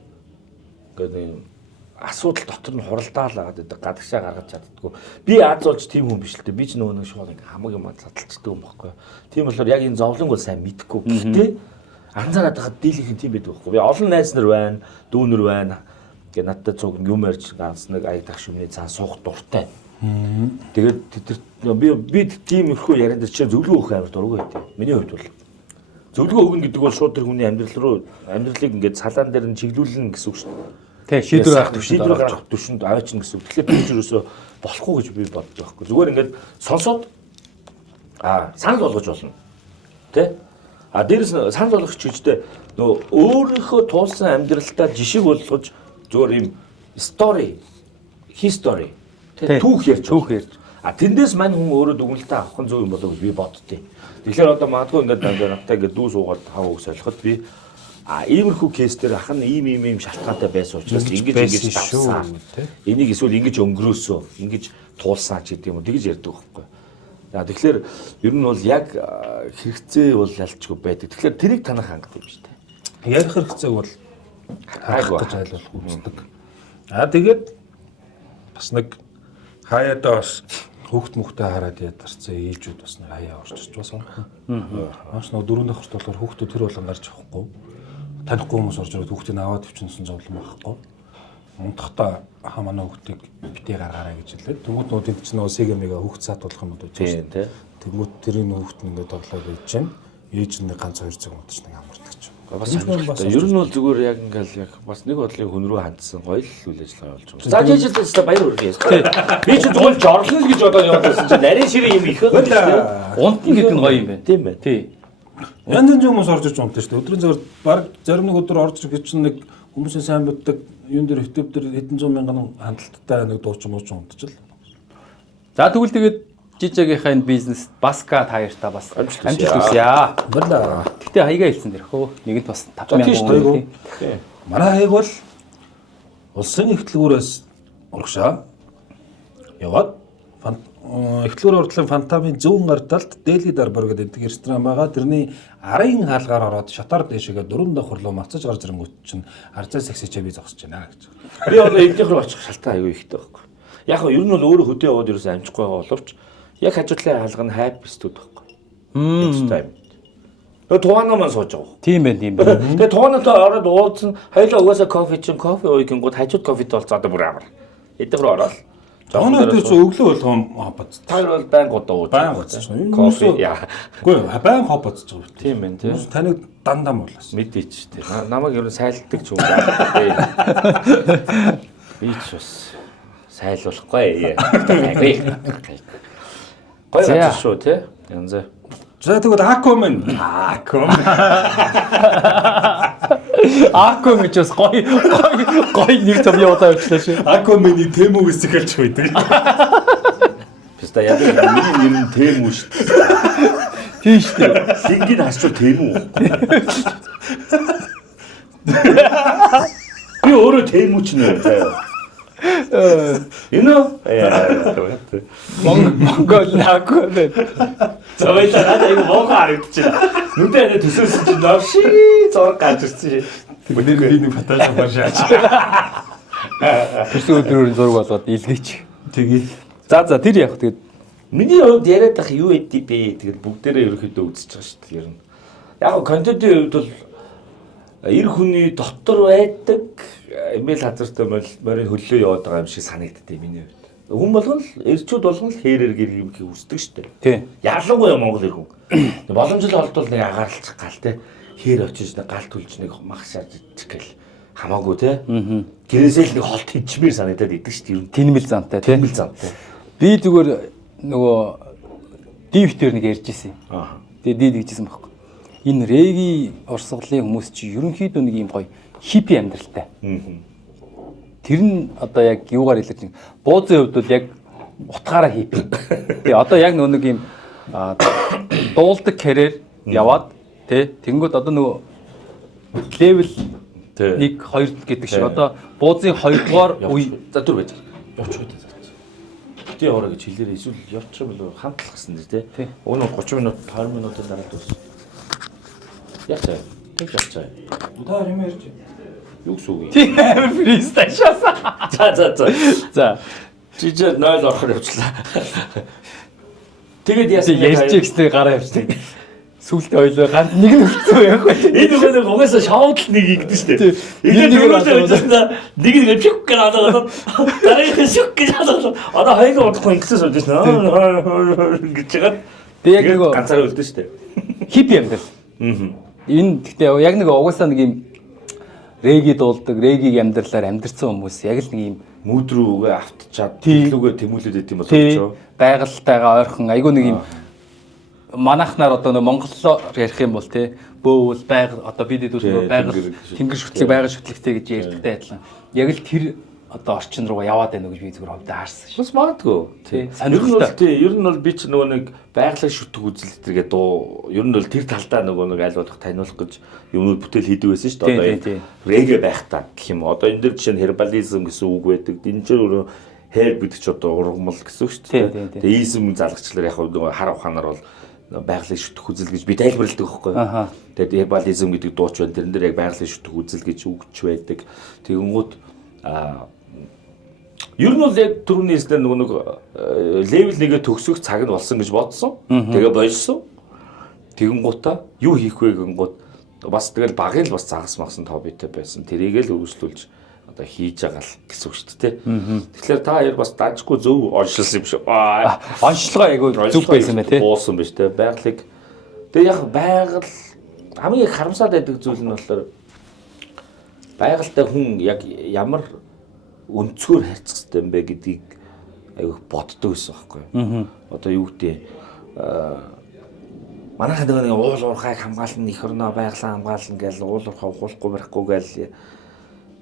асуудал дотор нь хуралдаалаад байдаг гадагшаа гаргаж чаддгүй. Би аз олж тийм хүн биш л дээ. Би ч нөгөө нэг шууд ингээ хамаг юм задалцдаг юм байхгүй. Тийм болохоор яг энэ зовлон бол сайн мэдгүй. Гэхдээ анзаараад байхад дийлийнх нь тийм байдаг байхгүй. Би олон найз нар байна, дүүнэр байна. Ингээ надтай цуг юм ярьж ганц нэг аяг тах шүмний цаан суух дуртай. Тэгээд би тийм ихүү яриад чи зөвлөгөө өгөх амар дургүй байт. Миний хувьд бол зөвлөгөө өгнө гэдэг бол шууд тэр хүний амьдралыг ингээд салаан дээр нь чиглүүлнэ гэсэн үг шүү дээ. Тэг шийдвэр гаргах төвшөнд аваачна гэсэн үг. Тэгэхээр би юусоо болохгүй гэж би боддог байхгүй. Зүгээр ингээд сонсоод санал болгож болно. Тэ? Дээрээс санал болгох ч гэжтэй нөгөө өөрийнхөө туулсан амьдралдаа жишг болгож зүгээр юм history түүх ярьж. Тэндээс мань хүн өөрөө дүгнэлтээ авах нь зөв юм болоо гэж би боддتي. Тэгэхээр одоо магадгүй ингээд надтай ингээд дүү суугаад хав үг солиход би иймэрхүү кейс дээр ах нь ийм шалтгаантай байсан учраас ингэж давсан. Энийг эсвэл ингэж өнгөрөөсөө, ингэж туулсан ч гэдэг юм уу тэгж ярьдаг байхгүй. Тэгэхээр ер нь бол яг хэрэгцээ бол ялчгүй байдаг. Тэгэхээр тэрийг танах хангадаг юм шүү дээ. Ярих хэрэгцээг бол хайх гэж айлуулах үздэг. Тэгээд бас нэг хаяадаа бас Хүүхд мөхтэй хараад ядарсан ээжүүд бас нэг хаяа орчиж бас онхон. Маш нэг 4 дахь хүртэл болохоор хүүхдүүд тэр болгон гарч явахгүй. Танихгүй хүмүүс орж ирээд хүүхдийг аваад өвчнөсөн зовлон байхгүй. Унтахта хамаа хүүхдийг битээ гаргаарай гэж хэлээд тэнгууд нуудын чинь нөгөө сегэмига хүүхд саатуулах юм уу гэж. Тэнгууд тэрийн хүүхд нь ингээд тоглоод байж чинь ээж нэг ганц 2 цаг унтаж нэг амардаг ч. Бас ер нь бол зүгээр яг ингээл яг бас нэг бодлын хүн рүү хандсан гоё л үйл ажиллагаа болж байгаа. За жижигтэй баяр хүргэе. Би ч зүгээр жорлол гэж бодоод явуулсан чинь нарийн ширээ юм их байгаа шүү дээ. Унтна гэдэг нь гоё юм байна. Тийм байна. Тий. Янз янзын хүмүүс орж иж унтдаг шүү дээ. Өдрийн цагаар баг зарим нэг өдөр орж ирэх чинь нэг хүмүүсийн сайн боддог юун дээр хөтөв дээр хэдэн зуун мянган хандлттай нэг дуучин мууч унтчихл. За тэгвэл тэгээд жижигийнхаа энэ бизнес Баска таярта бас амжилт хүсье. Баярлаа. Гэтэ хаягаа хэлсэн дэр хөө. Нэгэнт бас 5000 төгрөг. Манай хаяг бол улсын ихтлгүүрээс урагшаа яваад ихтлгүүр урдлын Фантамын зүүн гар талд Дели Дарбар гэдэг энтэг ресторан байгаа. Тэрний арын хаалгаар ороод шатар дэшегээ 4 давхар руу мацаж гарч ирэнгүүт чинь арцаа саксичээ би зогсож байна гэж. Би одоо эднийх рүү очих шалтгаан аягүй ихтэй байхгүй. Яг нь ер нь бол өөрөө хөдөө яваад ерөөсөө амжихгүй байгаа боловч яг хажуудлын хаалга нь хайп студ байхгүй. Time. Тугаанаа маань сууж байгаа. Тийм байна, тийм байна. Тэгээ тугаанаа ороод уулзсан хоёлаа угаасаа кофе чин кофе уугингууд хажууд кофед болцоо одоо бүр амар. Эдгээр рүү ороод Жооноо дээр ч өглөө болгоом хопоц. Таар бол байнга удаа ууж. Байнга ууж. Кофе яа. Үгүй байнга хопоц байгаа үү. Тийм байна тийм. Таныг дандаа муулаас. Мэдээч тийм. Намайг ер нь сайлддаг ч юм. Би ч бас сайлуулахгүй. Гоё гэж шүү тий. Янз. За тэгвэл Акомен. Аком гэж бас гоё нэг том явуулаа явууллаа шүү. Акомений темүүгээс эхэлж байдаг. Писта яа миний нэр нь темүү шүү дээ. Тийм шүү дээ. Сингийн хасчуу темүү. Би өөрөө темүүч нэ. Энэ Монгол Акомен. зовлоо надад айгүй монгол харагдчихэ. Нүдээ надад төсөөсөн чинь навши зураг гарч ирсэн. Өнөөдөр би нэг фотошоп барьж. Тэрс өдрөөр зураг болоод илгээч. Тэгээ. За тэр яг тэгээд Миний хувьд яриад ах юу эдий бэ? Тэгээд бүгдээрээ ерөөхдөө үзэж байгаа шүү дээ. Ер нь. Яг контентын хувьд бол эр хүний дотор байдаг имэйл хазартай морин хөллөө яваад байгаа юм шиг санагддээ миний хувьд. Хүн болгон л эрчүүд болгон л хээрэр гэр юм хий үздэг шүү дээ. тий. Ялангуяа Монгол эр хүн. Боломжтой олдвол нэг агаарлах гал те. Хээр очиж нэг гал түлж нэг мах шааж ичих гээл хамаагүй те. Гэрээсээ л нэг холт хичмээр санагдаад идэг шүү дээ. Тэнмэл зантай тий. Тэнмэл зантай. Би зүгээр нөгөө дивтер нэг ярьж ирсэн. Тэгээ дид гэжсэн байхгүй. Энэ реги урсгалын хүмүүс чи ерөнхийдөө нэг юм гоё хиппи амьдралтай. Тэр нь одоо яг юугаар илэрч нэг буузын хувьд бол яг утгаараа хиппи. Тэгээ одоо яг нэг юм дуулдаг карьер яваад тий тэнгууд одоо нөгөө левел 1 2 гэдэг шиг одоо буузын 2 дугаар үе За түр байж. Явчих үү. Бити яваараа гэж хэлээрээ эсвэл явчих юм бол хамтлах гэсэн дээ тий. Уг нь 30 минут 20 минутын дараа дуусна. Яг цаа. Тэг явцгаа. Та юм ярьж. Юу гэсэн үг юм? тийм фристайл шаасаа. За. Жижиг 0 орохоор явчлаа. Тэгээд яасан ярьж гэснээр гараа явчихдаг. Сүултээ ойлоо ганц нэг нь үлдсэн байх бай. энэ үгээр угаасаа шоуд нэг игдэн шүү дээ. Энэ дөрөвдөө үзсэн нэг нь пик гэж алаад дараа шүк гэж алаад одоо хоёул удахгүй ингэсэн сууж байна. гэж чигээр. Тэг яг нэг ганцаараа үлдэн шүү дээ. хиппи амьдрал. Энэ гэхдээ яг нэг угаасаа нэг юм реги дуулдаг, регийг амьдралаар амьдэрсэн хүмүүс яг л нэг юм Мөд рүүгээ автчаад тэглүүгээ тэмүүлээд байт юм бол болчихоо. Байгальтайгаа ойрхон айгүй нэг юм манайхнаар одоо нэг монголоор ярих юм бол тий бөөвөл байгаль одоо бид дүүс байгаль тэнгэр шүтлэг байгаль шүтлэгтэй гэж ярьдагтай адилхан. Яг л тэр одоо орчин руугаа яваад байна уу гэж би зүгээр хөвдөө харсан шүү. Бас магадгүй. Тий. Сонирхолтой. Ер нь бол би ч нөгөө нэг байгалийн шүтг үзэл тэргээ дуу ер нь бол тэр талдаа нөгөө нэг аль болох таниулах гэж юмнууд бүтээл хийдэг байсан шүү дээ. Одоо реге байх та гэх юм. Одоо энэ дэр жишээ нь хербализм гэсэн үг байдаг. Энэ ч өөрөө хэр бид ч одоо ургамал гэсэн үг шүү дээ. Тэгээ изм залгчлаар яг нөгөө хар ухаанаар бол байгалийн шүтг үзэл гэж би тайлбарладаг байхгүй. Тэгээд хербализм гэдэг дууч байна. Тэрэн дээр яг байгалийн шүтг үзэл гэж үгч байдаг. Тэгэнгүүт Ер нь бол яг түрүүний хэлсэн нэг левел 1-гээ төгсөх цаг нь болсон гэж бодсон. Тэгээ болсон. Тэгэн гутаа юу хийх вэ гингууд бас тэгэл багын л бас загас магсан хоббитэй байсан. Тэрийгээ л өргөжлүүлж одоо хийж байгаа л гэсэн үг шүү дээ. Тэгэхээр та яар бас дажгүй зөв оншилсан юм шиг. Онцлогоо айгүй зүг байсан бай тээ. Буусан биз дээ. Байгалыг тэгээ яг байгаль хамгийн их харамсаад байдаг зүйл нь болохоор байгальтай хүн яг ямар өнцгөр харьцах хэрэгтэй юм бэ гэдгийг айгүй боддог гэсэн байхгүй юу. Одоо юу гэдэг манайхан нэг уул уурхайг хамгаална, эх орноо байгалаа хамгаална гэж уул уурхай ухуулахгүй барихгүй гэж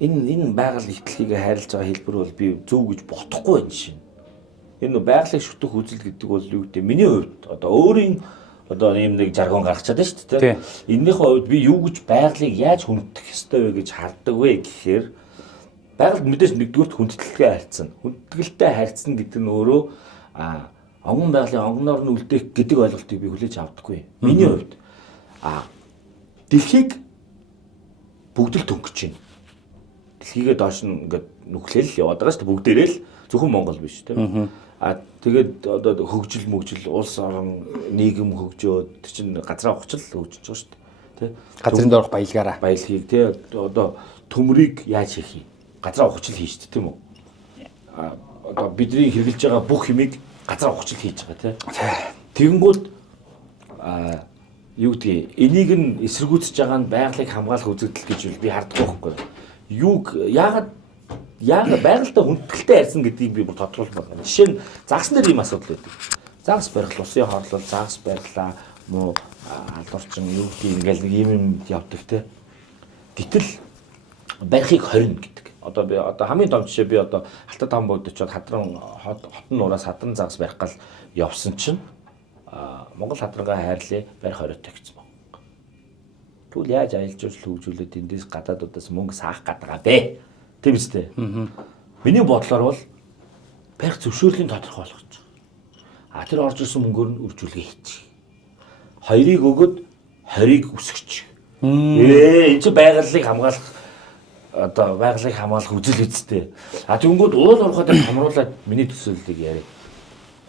энэ байгаль ихтлийг хайрлаж байгаа хэлбэр бол би зөв гэж бодохгүй байна шин. Энэ байгалыг шүтэх үзэл гэдэг бол юу гэдэг миний хувьд одоо өөрийн одоо ийм нэг жаргон гаргачаад байна шүү дээ. Эннийхээ хувьд би юу гэж байгалыг яаж хүндэх ёстой вэ гэж харддаг вэ гэхээр байгальд мэдээж нэгдүгürt хүндэтгэлтэй харьцсан. Хүндэтгэлтэй харьцсан гэдэг нь өөрөө онгон байгалийн онгоноор нь үлдээх гэдэг ойлголтыг би хүлээж авдаггүй. Миний хувьд дэлхийг бүгд л төнгөж байна. Дэлхийгээ доош нь ингээд нүхлээл яваад байгаа шүү дээ. Бүгдээрээ л зөвхөн Монгол биш тийм. Тэгээд одоо хөгжил мөгжил улс орон нийгэм хөгжөөд чинь газраа ухчил хөгжиж байгаа шүү дээ. Тэ. Газрын доорх баялгаараа. Баялагийг тий одоо төмрийг яаж хийх юм? Газраа ухчил хийж дээ тийм үү? Одоо бидний хэрэгжилж байгаа бүх юмыг газраа ухчил хийж байгаа тий. Тэгэнгүүт юу гэдгийг энийг нь эсэргүүцэж байгаа нь байгалыг хамгаалах үзэгдэл гэж би харддаг байхгүй. Юуг яагаад байгальтай хүндэтгэлтэй харьцсан гэдгийг би бүр тодруулах байна. Жишээ нь загсан дээр ийм асуудал байдаг. Загас барих, усын хорлол, загас барилаа, муу халдварчин юу гэдгийг ингээл нэг юм явдаг те. Гэтэл барихыг хорин гэдэг. Одоо би хамгийн том жишээ би одоо Алтад хам богд очиод хадран хотон нураас хадран загас барих гал явсан чинь Монгол хадрангаа хайрлаа барих хориотой гэсэн баг. Тэгвэл яаж аялал жуулчлал хөгжүүлээд эндээс гадаадуудаас мөнгө саах гадгаа бэ? Тийм үстэй. Миний бодлоор бол барих зөвшөөрлийн тодорхой болгож байгаа. Тэр орж ирсэн мөнгөөр нь үржүүлгээ хийчих. Хоёрыг өгöd 20-ыг үсгэж. Энэ чинь байгалыг хамгаалах одоо байгалыг хамгаалах үзэл үсттэй. Тэгэнгүүт уул уурхайд хамруулаад миний төсөөллийг яриа.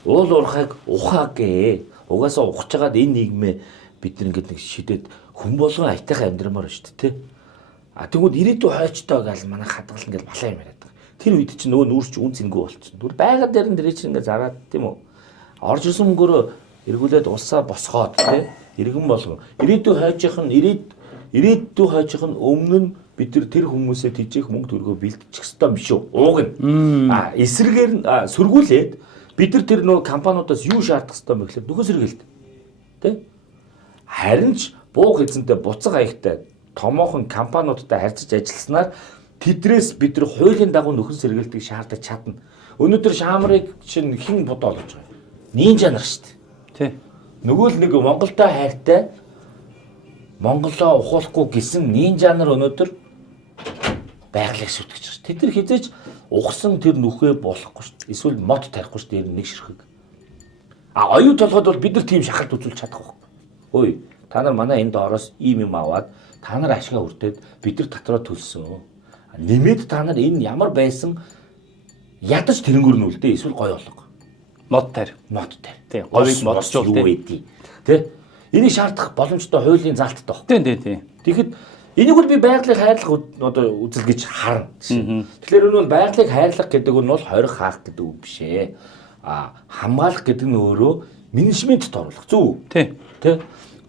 Уул уурхайг ухаа гээ. Угаасаа ухаж байгаад энэ нийгмээ бид нэг шидэд хүн болгон айтайхан амьдрамаар шүү дээ, тий. Тэгвэл ирээдүйн хойчтой гал манай хадгална гэж балаа юм яриад байгаа. Тэр үед чинь нөгөө нүүрч үн цэнгүү болчихно. Түр байгаль дээр нь дэрэ чинь ингээ зараад тийм үү. Орж ирсэн мөнгөөрөө эргүүлээд улсаа босгоод тий. Иргэн болгон. Ирээдүйн хойчийнх нь өмнө нь бид тэр хүмүүсээ тижээх мөнгө төгрөгөө бэлдчих ёстой юм шүү. Ууг нь. Эсрэгээр нь сөргүүлээд бид тэр нөгөө компаниудаас юу шаардах ёстой юм бэ гэхээр нөхөн сэргээлт. Тий. Харин ч буух эзэнтэй буцаг хаягтай томоохон компаниудтай харьцаж ажилласнаар тэдрээс бид нар хуулийн дагуу нөхөн сэргээлтийг шаардаж чадна. Өнөөдөр шаамрыг чинь хэн бодоо олж байгаа юм? Нинжа нар шүү дээ. Тий. Нөгөө л нэг Монголтой хайртай Монголоо ухуулахгүй гэсэн нинжа нар өнөөдөр байгалыг сүтгэж байгаа. Тэд нар хизээж ухсан тэр нүхээ болохгүй шүү дээ. Эсвэл мод тарихгүй шүү дээ нэг ширхэг. Оюу толгойд бол бид нар тийм шахалт үзүүлж чадахгүй. Ой, та нар манай энэ доороос ийм юм аваад та нар ашгаа үрдээд бид нар татраа төлсөн. Нэмээд та нар энэ ямар байсан ядаж тэрнгөр нь үлдээ эсвэл гой болго. Мод тарь. Тий. Говийг модчул тий. Тэ? Энийг шаардах боломжтой хуулийн залттай баг. Тий. Тэгэхэд энийг бол би байгалыг хайрлах одоо үзэл гэж харна. Тэгэхээр энэ бол байгалыг хайрлах гэдэг нь бол хорих хаах гэдэг үг биш ээ. Хамгаалах гэдэг нь өөрөө менежментэд оруулах зөв. Тий. Тэ?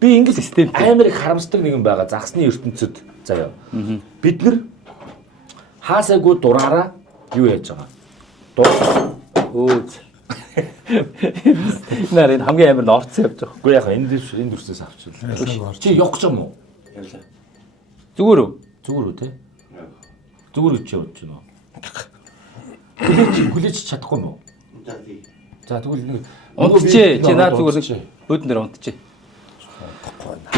Би ингэж амар их харамсдаг нэг юм байгаа. Загсны ертөнцид заяа. Бид нар хаасайгүй дураараа юу яаж байгаа? Өөз. Нэр энэ хамгийн амар норцсон явж байгаа. Үгүй яг энэ дүрсээс авчихлаа. Чи явах гэж юм уу? Явлаа. Зүгээр үү? Зүгээр үү те? Зүгээр үчи явж байна уу? Хүлээж чадахгүй юм уу? За тэгвэл нэг унтчээ. Чи наа зүгээр нэг бөөдөн дээр унтчээ.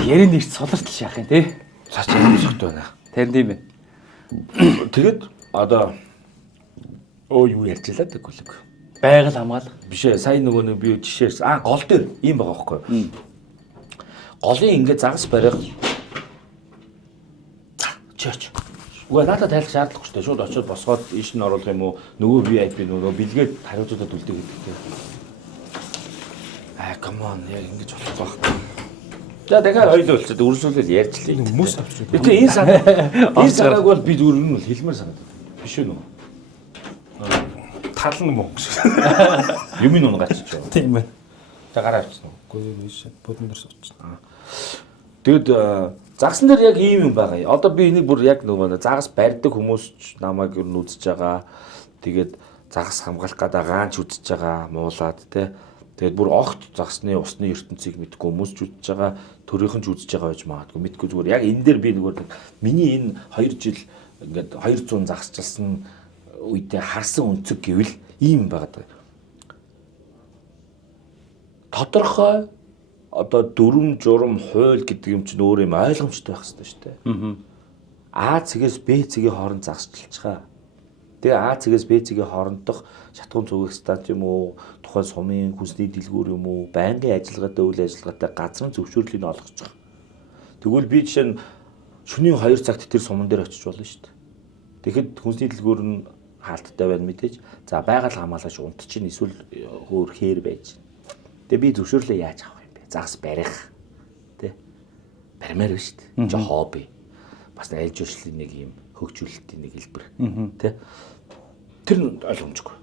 Ярийн нэрч солиртол шаах юм те. Цаач юм согт байна. Тэр тийм ээ. Тэгэд одоо юу ярьчлаа тэгвэл байгаль хамгаалах биш ээ. Сайн нөгөө нэг би жишээс гол дээр ийм байгаа байхгүй юу? Голын ингээд загас барих чаач. Үгүй надад тайлах шаардлагагүй шүү дээ. Шууд очиод босгоод ийш нь оруулах юм уу? Нөгөө VIP нөгөө бэлгээд хариуцуудад үлдээ гэдэг. Come on яг ингэж болох байх. За дахиад хоёул болчиход үргэлжлүүлэл ярьчлаа. Хүмүүс авчих. Тэгээ энэ санааг бол би зүгээр нь хэлмээр санагдав. Биш үү? Тал нь мөн гэж. Юм нь унгаачих. Тийм ээ. За гараа авчихсан. Үгүй биш. Бодон дээр суучихсан. Тэгэд загсан дээр яг ийм юм байгаа. Одоо би энийг бүр яг нөгөө загас барьдаг хүмүүс намайг юу үзэж байгаа. Тэгээд загас хамгаалах гэдэг гаанч үзэж байгаа. Муулаад те. Тэгээд бүр огт загсны усны ертөнцийг мэдгүй хүмүүс ч үзэж байгаа, төрийнхэн ч үзэж байгаа байж магадгүй. Мэдгүй зүгээр яг энэ дээр би нөгөө миний энэ 2 жил ингээд 200 загсчилсан үедээ харсан өнцөг гэвэл ийм байгаа. Тодорхой одоо дүрм журм хууль гэдэг юм чинь өөр юм ойлгомжтой байх хэрэгтэй шүү дээ. А цэгээс Б цэгийн хооронд загсчилж байгаа. Тэгээ А цэгээс Б цэгийн хоорондох шатгуун зүгэх станц юм уу, тухайн сумын хүнсний дэлгүүр юм уу, байнгын ажиллагаатай үйл ажиллагаатай газрын зөвшөөрлийг олгож байгаа. Тэгвэл би жишээ нь шөнийн 2 цагт тэр суман дээр очиж болно шүү дээ. Тэгэхэд хүнсний дэлгүүр нь хаалттай байна мэдээж. За байгаль хамгаалагч унт чинь эсвэл хөөр хээр байж. Тэгээ би зөвшөөрлөө яаж авах юм бэ? Загас барих. Тэ? Баримаар байна шүү дээ. Жо хобби. Бас айлж уршлын нэг юм хөгжүүлэлтийн нэг хэлбэр. Тэ? Тэр нь ойлгомжгүй.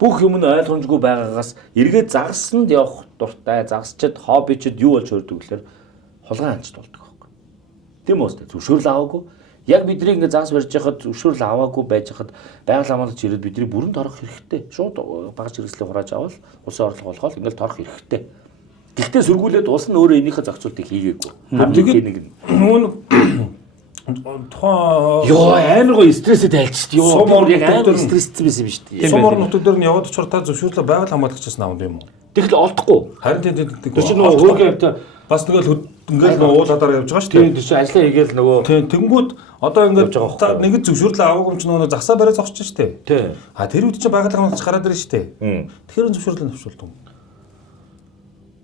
Бүх юм нь ойлгомжгүй байгаагаас эргээд загсанд явах дуртай, загсчид, хоббичид юу болж өрдөг гэхээр хулгайн анчд болдог байхгүй. Тийм үү? Зөвшөөрөл аваагүй. Яг бидний ингээд загас барьж байхад зөвшөөрөл аваагүй байж хахад байгаль хамгаалагч ирээд бидний бүрэн торох хэрэгтэй. Шууд багаж хэрэгслийг хурааж авал улсын орлого болгоод ингээд торох хэрэгтэй. Гэхдээ сөргүүлээд улс нь өөрөө энийхээ зохицуултыг хийгээгүй. Тэгээд нэг тухайн ёо амар гоё стрессэд айлчт ёо би яг амар стресстэй байсан юм шүү дээ. Сум орон нутгууд нь яваад очор та зөвшөөрлөө байгаль хамгаалагчаас наавд юм уу? Тэгэл олдохгүй. Харин тийм тэр чинь нөгөө хөргөө авта бас тэгэл ингээл нөгөө уул хадаар явж байгаа шүү дээ. Тийм тэр чинь ажлаа хийгээл нөгөө тийм тэнгүүд одоо ингээд та нэг зөвшөөрлөө аваагүй юм чинь нөгөө загсаа барай зогсож шүү дээ. Тийм. А тэр үед чинь байгаль хамгаалагч гараад ирж шүү дээ. Тэгэхээр зөвшөөрлөө авчулдаг.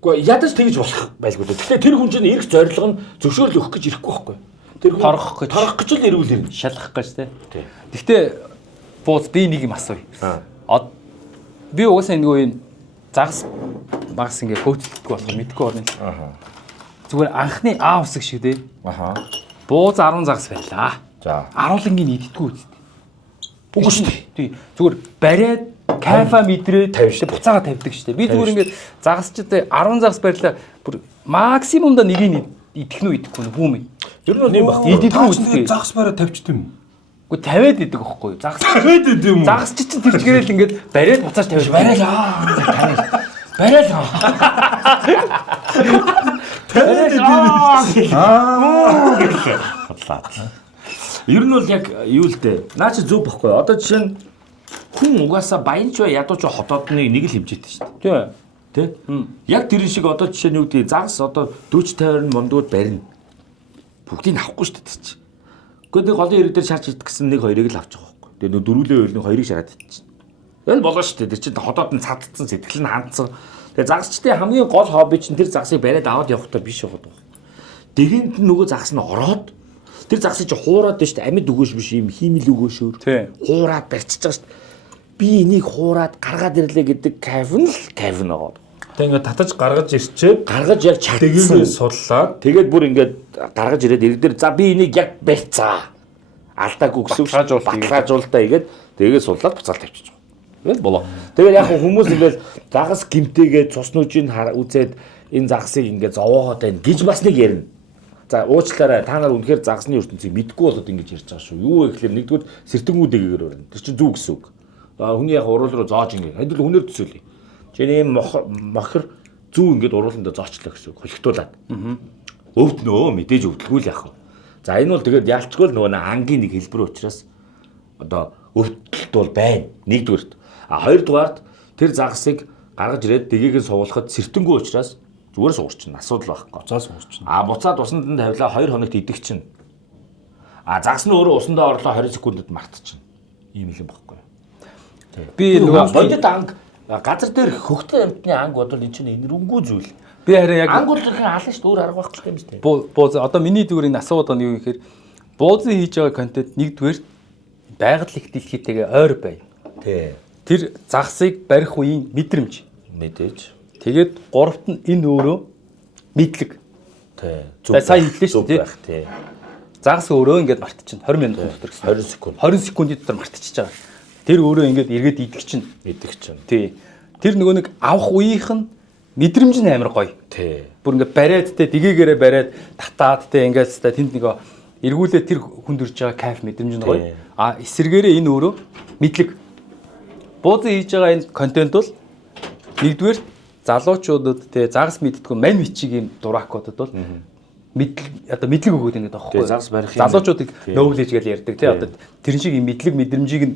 Гэхдээ ядаж тэгж болох байлгүй дээ. Тэгэхээр тэр хүн чинь ирэх зорилго нь зөвшөөрөл өгөх гэж ирэхгүй байхгүй. Тэр хүн торох гэж л ирүүл ирнэ. Шалгах гэж тий. Гэхдээ бууз би нэг юм асууя. Би угаасаа нөгөө энэ загас багс ингээ хөөцөлдөггүй болох мэдгүй байна. Зүгээр анхны А усаг шиг дээ. Бууз 10 загас байлаа. За. Аруулангийн иддэггүй үст. Үгүй шүү дээ. Тий. Зүгээр бариад кайфа мэдрээд буцаага тавьдаг шүү дээ. Би зүгээр ингээд загасчд 10 загас барьлаа. Бүр максимумда нэг нь идэх нь идэхгүй нь бүүм. Ер нь юм баг. Иддэггүй үст. Загас бариад тавьчт юм. Уу тавиад идэг байхгүй юу? Загас тавиад идэв юм уу? Загас чинь тэр чигээрэл ингээд бариад буцааж тавиад. Бариалаа. Бариалаа. Ер нь бол яг юу л дээ. Наа чи зөв бохгүй. Одоо жишээ нь хүн угаасаа баянч бай ядууч хотоодны нэг л хэмжээтэй шүү дээ. Тэ? Яг тэр шиг одоо жишээ нь юу гэдэг загас одоо 40 50 мондууд барина. Бүгдийг авахгүй шүү дээ чи. Гэхдээ нэг голын ирэг дээр шаарч идэх гэсэн нэг хоёрыг л авчих واخхой. Тэгээ нөө дөрүлээ хоёрын хоёрыг шараад идчих. Энэ болоо шүү дээ. Тэр чинь хотоод нь цадцсан, сэтгэл нь хандсан. Тэгээ загасчдын хамгийн гол хобби чинь тэр загсыг бариад аваад явах таа биш яваад байгаа. Дэгэнт нөгөө загас нь ороод тэр загсыг чи хуураад байна шүү дээ. Амьд өгөөш биш юм хиймэл өгөөшөөр. Хуураад барьчихж байгаа шүү дээ. Би энийг хуураад гаргаад ирлээ гэдэг кайф нь байгаа. Тэг ингээд татаж гаргаж ирчээд гаргаж яг чатгийг суллаад тэгээд бүр ингээд гаргаж ирээд ирэг дээр за би энийг яг барьцаа. Алдаагүй гэсэн үг баталгаажуулалтаа игээд тэгээд суллаад буцаал тавьчих. Тэгэл болоо. Тэгээд яг хүмүүс ингээд загас гимтээгээд цус нүжийг үзээд энэ загсыг ингээд зовоогоод байна гэж бас нэг ярина. За уучлаарай та нар үнэхээр загсны ертөнцийг мэдгүй болоод ингэж ярьж байгаа шүү. Юу вэ гэхээр нэгдүгээр сэртэнгүүдэгээр байна. Тэр чинь зүг гэсэн үг. Хүний яг уруул руу зоож ингээд хэдүүл хүнээр төсөөлье. Чиний мохор зүү ингээд урууландаа зоочлоо гэсэн үг. Холигтуулаад. Өвднөө мэдээж өвдөлгүй л яах вэ? За энэ бол тэгээд яалчгүй л нөгөө ангийн нэг хэлбэр учраас одоо өвдөлт бол байна. Нэгдүгээрт. А хоёрдугаарт тэр загсыг гаргаж ирээд дэгийг нь суулгахад сэртэнгүү учраас зүгээр суурчин асуудал байхгүй. За суурчин. А буцаад усанд нь тавилаа 2 хоногт идэх чинь. А загс нь өөрөө усандаа орлоо 20 секундэд мартчихна. Ийм юм байхгүй. Би нөгөө бодит анги газар дээр хөгтөн амьтны анги бодвол энэ чинь энэрэнгүй зүйл. Би харин яг анги бол ихэнх алан шүү дээ өөр арга байхгүй юм шүү дээ. Бууз одоо миний зүгээр энэ асууад байгаа нь юу гэхээр Буузын хийж байгаа контент нэгдүгээр байгаль их дэлхийтэйгээ ойр бай. Тий. Тэр загсыг барих үеийн мэдрэмж. Мэдээж. Тэгээд гуравт нь энэ өөрөө мэдлэг. Тий. Сайн хэллээ шүү дээ. Тий. Загас өөрөө ингээд мартчихна 20 минут дотор гэсэн. 20 секунд. 20 секундын дотор мартчихж байгаа. Тэр өөрөө ингээд эргээд идэх чинь. Идэх чинь. Тий. Тэр нөгөө нэг авах үеийнх нь мэдрэмж нь амар гоё. Тий. Бүр ингээд бариад те дэгээгээрээ бариад татаад те ингээд та тэнд нэг эргүүлээ тэр хүндэрж байгаа кайф мэдрэмж нь гоё. А эсэргээрээ энэ өөрөө мэдлэг. Буузын хийж байгаа энэ контент бол нэгдүгээр залуучуудад те загас мэддэггүй мань бичиг юм дуракуудад бол мэдлэг өгөөд ингээд байхгүй. Загас барих залуучуудыг нөөглөж гэж ярьдаг те одоо тэр шиг юм мэдлэг мэдрэмжийг нь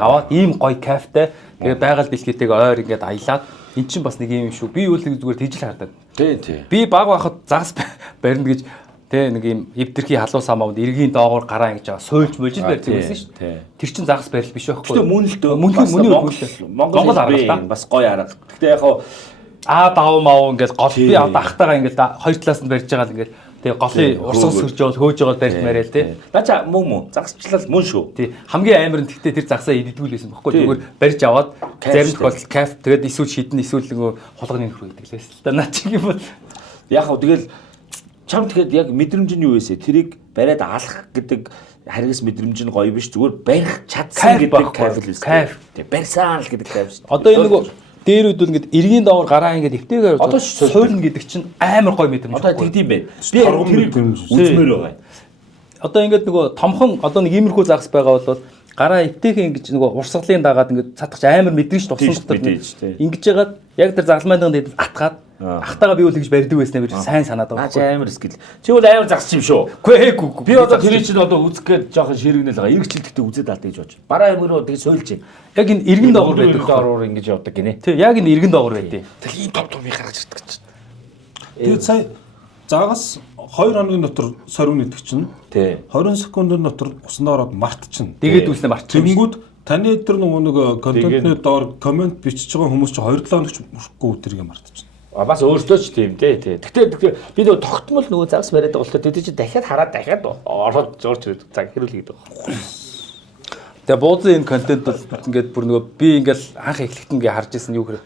аваад ийм гоё кайфтай тэгээд байгаль дэлхийтэйг ойр ингээд аялаад эн чинь бас нэг юм шүү. Би үл зүгээр тэгжл хардаг. Тий. Би баг байхад загас барина гэж те нэг юм эвдэрхий халуун самууд эргийн доогоор гараа ингэж байгаа суйлж болж барьдаг байсан шүү дээ. Тэр чин загас барил биш байхгүй. Гэтэ мөн л дөө. Монгол арга бас гоё арга. Гэтэ яг аа давуу мав ингээд гол би ахтайгаа ингээд хоёр талаас нь барьж байгаа л ингээд тэгээ голын урсгал сөрж явал хөөж явал барьж мараа л те. Нача мөн загасчлал мөн шүү. Тий хамгийн амар нь гэхдээ тэр загсаа идэгдүүлсэн баггүй зүгээр барьж аваад зарим тохиолдолд кайф тэгээд эсвэл шидэн эсвэл нөгөө хулганы нөхөр гэдэг лээс л та наачих юм бол яг хөө тэгэл чам тэгэхэд яг мэдрэмж нь юу вэ? Тэрийг бариад алах гэдэг харгас мэдрэмж нь гоё биш зүгээр барих чадсан гэдэг кайф л биш. Кайф. Тэг барьсан л гэдэг кайф шүү. Одоо энэ нөгөө дээр үдвэл ингээд эргийн доогоор гараа ингээд эвтэйгээр одоо суйлна гэдэг чинь амар гоё мэдрэмж. Одоо тэгдэм бэ. Би тэрийг үзмээр байгаа. Одоо ингээд нөгөө томхон одоо нэг иймэрхүү загас байгаа бол гараа эвтэйхэн ингэж нөгөө урсгалын дагаад ингээд цатгач амар мэдрэж туссан гэдэг. Ингэж яагаад яг тэр загалмайны дэд атгаад ахтаага би үл гэж барьдаг байснаа би сайн санаад байгаа. Наач амар скил. Чи бол амар загас юм шүү. Үгүй. Би одоо тэр чинь одоо үзэх гээд жоохон ширэгнэл байгаа. Иргэжлэлтээ үзээд алдаа гэж бодож. Бараа амироо тэг суйлж байна. Яг энэ эргэн доогоор байдаг. Доогоор ингэж явдаг гинэ. Тий, яг энэ эргэн доогоор байдیں۔ Тэг ийм том том гаргаж ирдэг гэж. Тэгээд сая загас 2 хоногийн дотор сорвын идэх чинь. Тий. 20 секундын дотор уснаа ороод мартчихна. Тэгээд үснэ мартчихна. Тэнгүүд таны тэр нөгөө контентны доор комент бичиж байгаа хүмүүс чинь 2-7 хоногч мөрөхгүй тэрийг мартчихна. Бас өөртөө ч тийм тий. Гэтэ би нөгөө тогтмол нөгөө загас бариад байгаа бол тэд чи дахиад хараад дахиад ороод зурж ирээд цаг хэрүүлээд байгаа. Тэгээ буузын энэ контент бол ингээд бүр нөгөө би ингээл анх эхлэхэд ингээ харж ирсэн юу гэхээр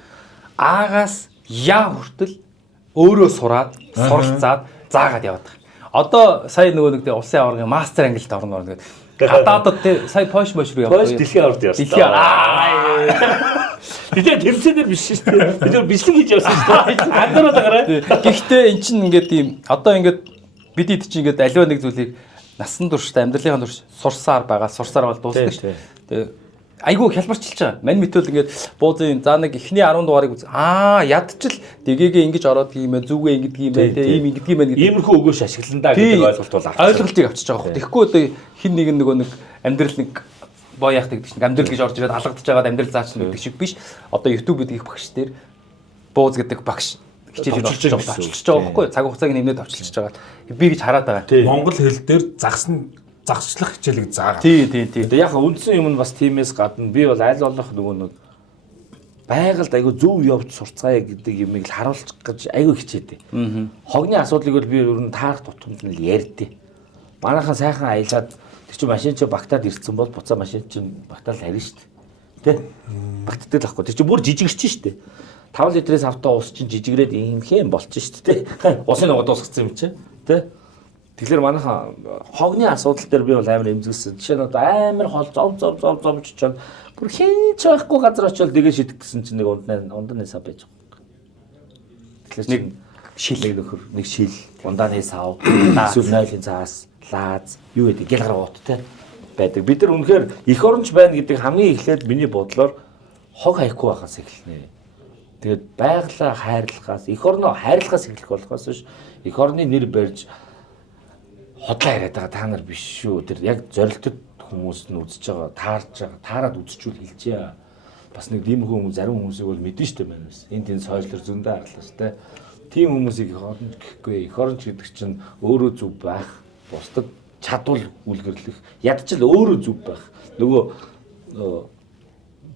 аагаас яа хүртэл өөрөө сураад суралцаад заагаад яваад байгаа. Одоо сая нөгөө нэг улсын аваргын мастер ангилд орно гэдэг. Гадаадад тий сая пош руу яваад. Пош дэлхийн аварт явсан. Тэгээ тэрсээр биш шүү дээ. Бид бичлэг хийж явсан шүү дээ. Андараа гараа. Гэхдээ эн чинь ингээд ийм одоо ингээд бид ид чинь ингээд аливаа нэг зүйлийг насан туршдаа амьдралынхаа турш сурсаар бол дуусдаг шүү дээ. Тэгээ айгүй хялбарчилж байгаа. Мань мэтвэл ингээд буузын за нэг эхний 10 дугаарыг үз. Ядчил дэгээгээ ингэж ороод юм зүгээ ингэдэг юм байна те ийм ингэдэг юм байна гэдэг. Иймэрхүү өгөөш ашигландаа гэдэг ойлголт бол ойлголтыг авчиж байгаа хөө. Тэгэхгүй одоо хин нэг нөгөө нэг амьдрал нэг боо яах гэдэг чинь амьдрал гэж орж ирээд алгадж байгаад амьдрал заачна гэдэг шиг биш. Одоо YouTube гэдэг их багш дээр бууз гэдэг багш хичээлийг авчилж байгаа байхгүй цаг хугацааг нэмээд авчилж байгаа. Би гэж хараад байгаа. Монгол хэл дээр загсчлах хичээлийг заагаа. Тий. Тэгээ яг үндсэн юм нь бас тиймээс гадна би бол аль болох нөгөө нэг байгальд айгу зөв явж сурцгаая гэдэг юмыг л харуулж гэж айгу хичээдэг. Хогны асуудлыг бол би ер нь таарах тутамд нь л ярьдээ. Манайхан сайхан аялаад тэр чинь машин чи багтаад ирсэн бол буцаа машин чинь багтаал харин шүү дээ. Тэ? Багтдаг л ахгүй. Тэр чинь бүр жижигэрч шүү дээ. 5 литрээс автаа ус чинь жижигрээд иймхэн болчих шүү дээ. Усын ногоо дуусгацсан юм чи. Тэ? Тэгэхээр манайхан хогны асуудал дээр би бол амар эмзэгсэн. Жишээ нь одоо амар хол зов чичээд бүр хинч байхгүй газар очиод дэгээ шидэгдсэн чинь нэг ундааны сав байж байгаа. Тэгэхээр нэг шил нэг шил ундааны сав эсвэл нойлын цаас лааз юу гэдэг гэл гараа уут те байдаг. Бид нар үнэхээр эх оронч байна гэдэг хамгийн эхлээд миний бодлоор хог хаяхгүй байхаас эхэлнэ. Тэгээд байгалаа хайрлахаас эх орноо хайрлахаас эхлэх болохоос биш эх орны нэр барьж хотлоо яриад байгаа та нар биш шүү. Тэр яг зорилтод хүмүүс нь үзэж байгаа, таарж байгаа, таарад үзчихвэл хэлжээ. Бас нэг диймэрхүү хүмүүс зарим хүмүүсийг бол мэдэн штэ байна бас. Энд сойжлор зөндөө харлаа штэ. Тим хүмүүсийг эх оронч гэхгүй. Эх оронч гэдэг чинь өөрөө зүв байх, бусдад чадвал үлгэрлэх, ядчил өөрөө зүв байх. Нөгөө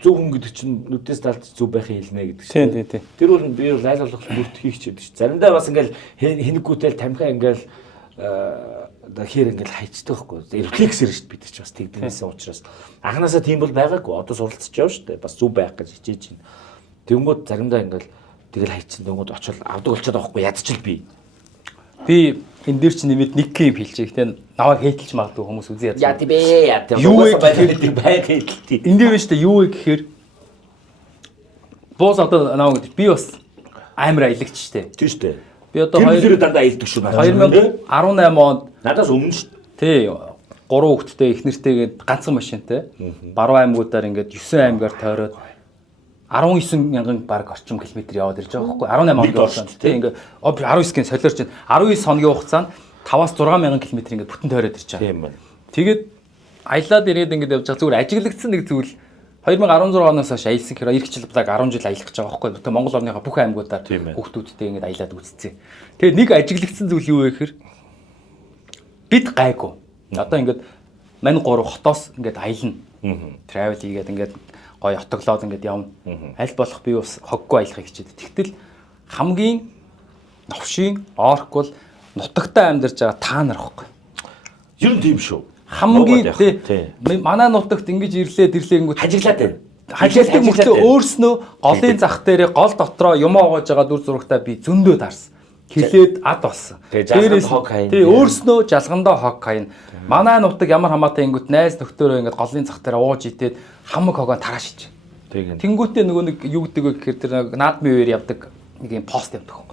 зөв хүн гэдэг чинь нүдээс талд зүв байхын хэлнэ гэдэг чинь. Тий. Тэр бол би аль болох бүрт хийх чийдэг ш. Заримдаа бас ингээл хинэггүйтэл тамхиа ингээл хэр ингээл хайчдаг байхгүй. Рефлекс ирж бид ч бас тэгдэнээс учраас анханасаа тийм бол байгаагүй. Одоо суралцж яваа шүү дээ. Бас зүв байх гэж хичээж байна. Тэнгүүд заримдаа ингээл тэгэл хайцсан тэнгүүд очил авдаг болчиход байгаа байхгүй. Ядчил би. Би энэ дээр чи нэмээд нэг клип хэлчих. Гэтэ наваа хейтэлж магадгүй хүмүүс үзэн ядчих. Яа тийм яа тийм. Юу вэ гэдэг байг хейтэлтий. Энд дээр нь шүү дээ юу вэ гэхээр боос одоо наваа гэдэг би бас амар аялагч штэ. Тийм шүү дээ. Би одоо Тэр дандаа аялдаг шүү. 2018 онд Надаас өмнө шүү. тий 3 хүүхэдтэй их нэртэйгээд ганцхан машинтай баруун аймагуудаар ингээд 9 аймгаар тойроод 19 мянган баг орчим километр яваад ирж байгаа байхгүй 18 хоногийн хугацаанд тий ингээд 19-гийн солиорч 19 хоногийн хугацаанд 5-6 мянган километр ингээд бүтэн тойроод ирж байгаа. Тийм байна. Тэгээд аялаад ирээд ингээд явж байгаа зүгээр ажиглагдсан нэг зүйл 2016 оноос хойш аялсан хэрэг ирэх жил баг 10 жил аялах гэж байгаа байхгүй. Тэгээ Монгол орныхаа бүх аймагуудаар хүүхдүүдтэй ингээд аялаад үзсэн. Тэгээд нэг ажиглагдсан зүйл юу вэ гэхээр бид гайгүй. Одоо ингээд мань 3 хотоос ингээд аялна. Travel хийгээд ингээд гоё отоглоод ингээд явна. Аль болох би бас хоггүй аялахыг хичээдэг. Тэгтэл хамгийн новшийн орк бол нутагтаа амьдарч байгаа та нар байхгүй. Ер нь тийм шүү. Хамгийн тий манай нутагт ингэж ирлээ хажиглаад байна. Хажигладаг мөртөө өөрснөө голын зах дээрээ гол дотроо юм оогоож байгаа дүр зурагтаа би зөндөө дарсан. Хилээд ад болсон. Дээрээс хог хайн. Тий өөрснөө жалгандаа хог хайн. Манай нутаг ямар хамаатай ингүүт найз нөхдөөрөө ингээд голын зах дээр ууж идээд хамаг хогоо тараашиж. Тэнгүүтээ нөгөө нэг юу гэдэг вэ гэхээр тэр наадмын үеэр явдаг нэг юм пост явдаг хог.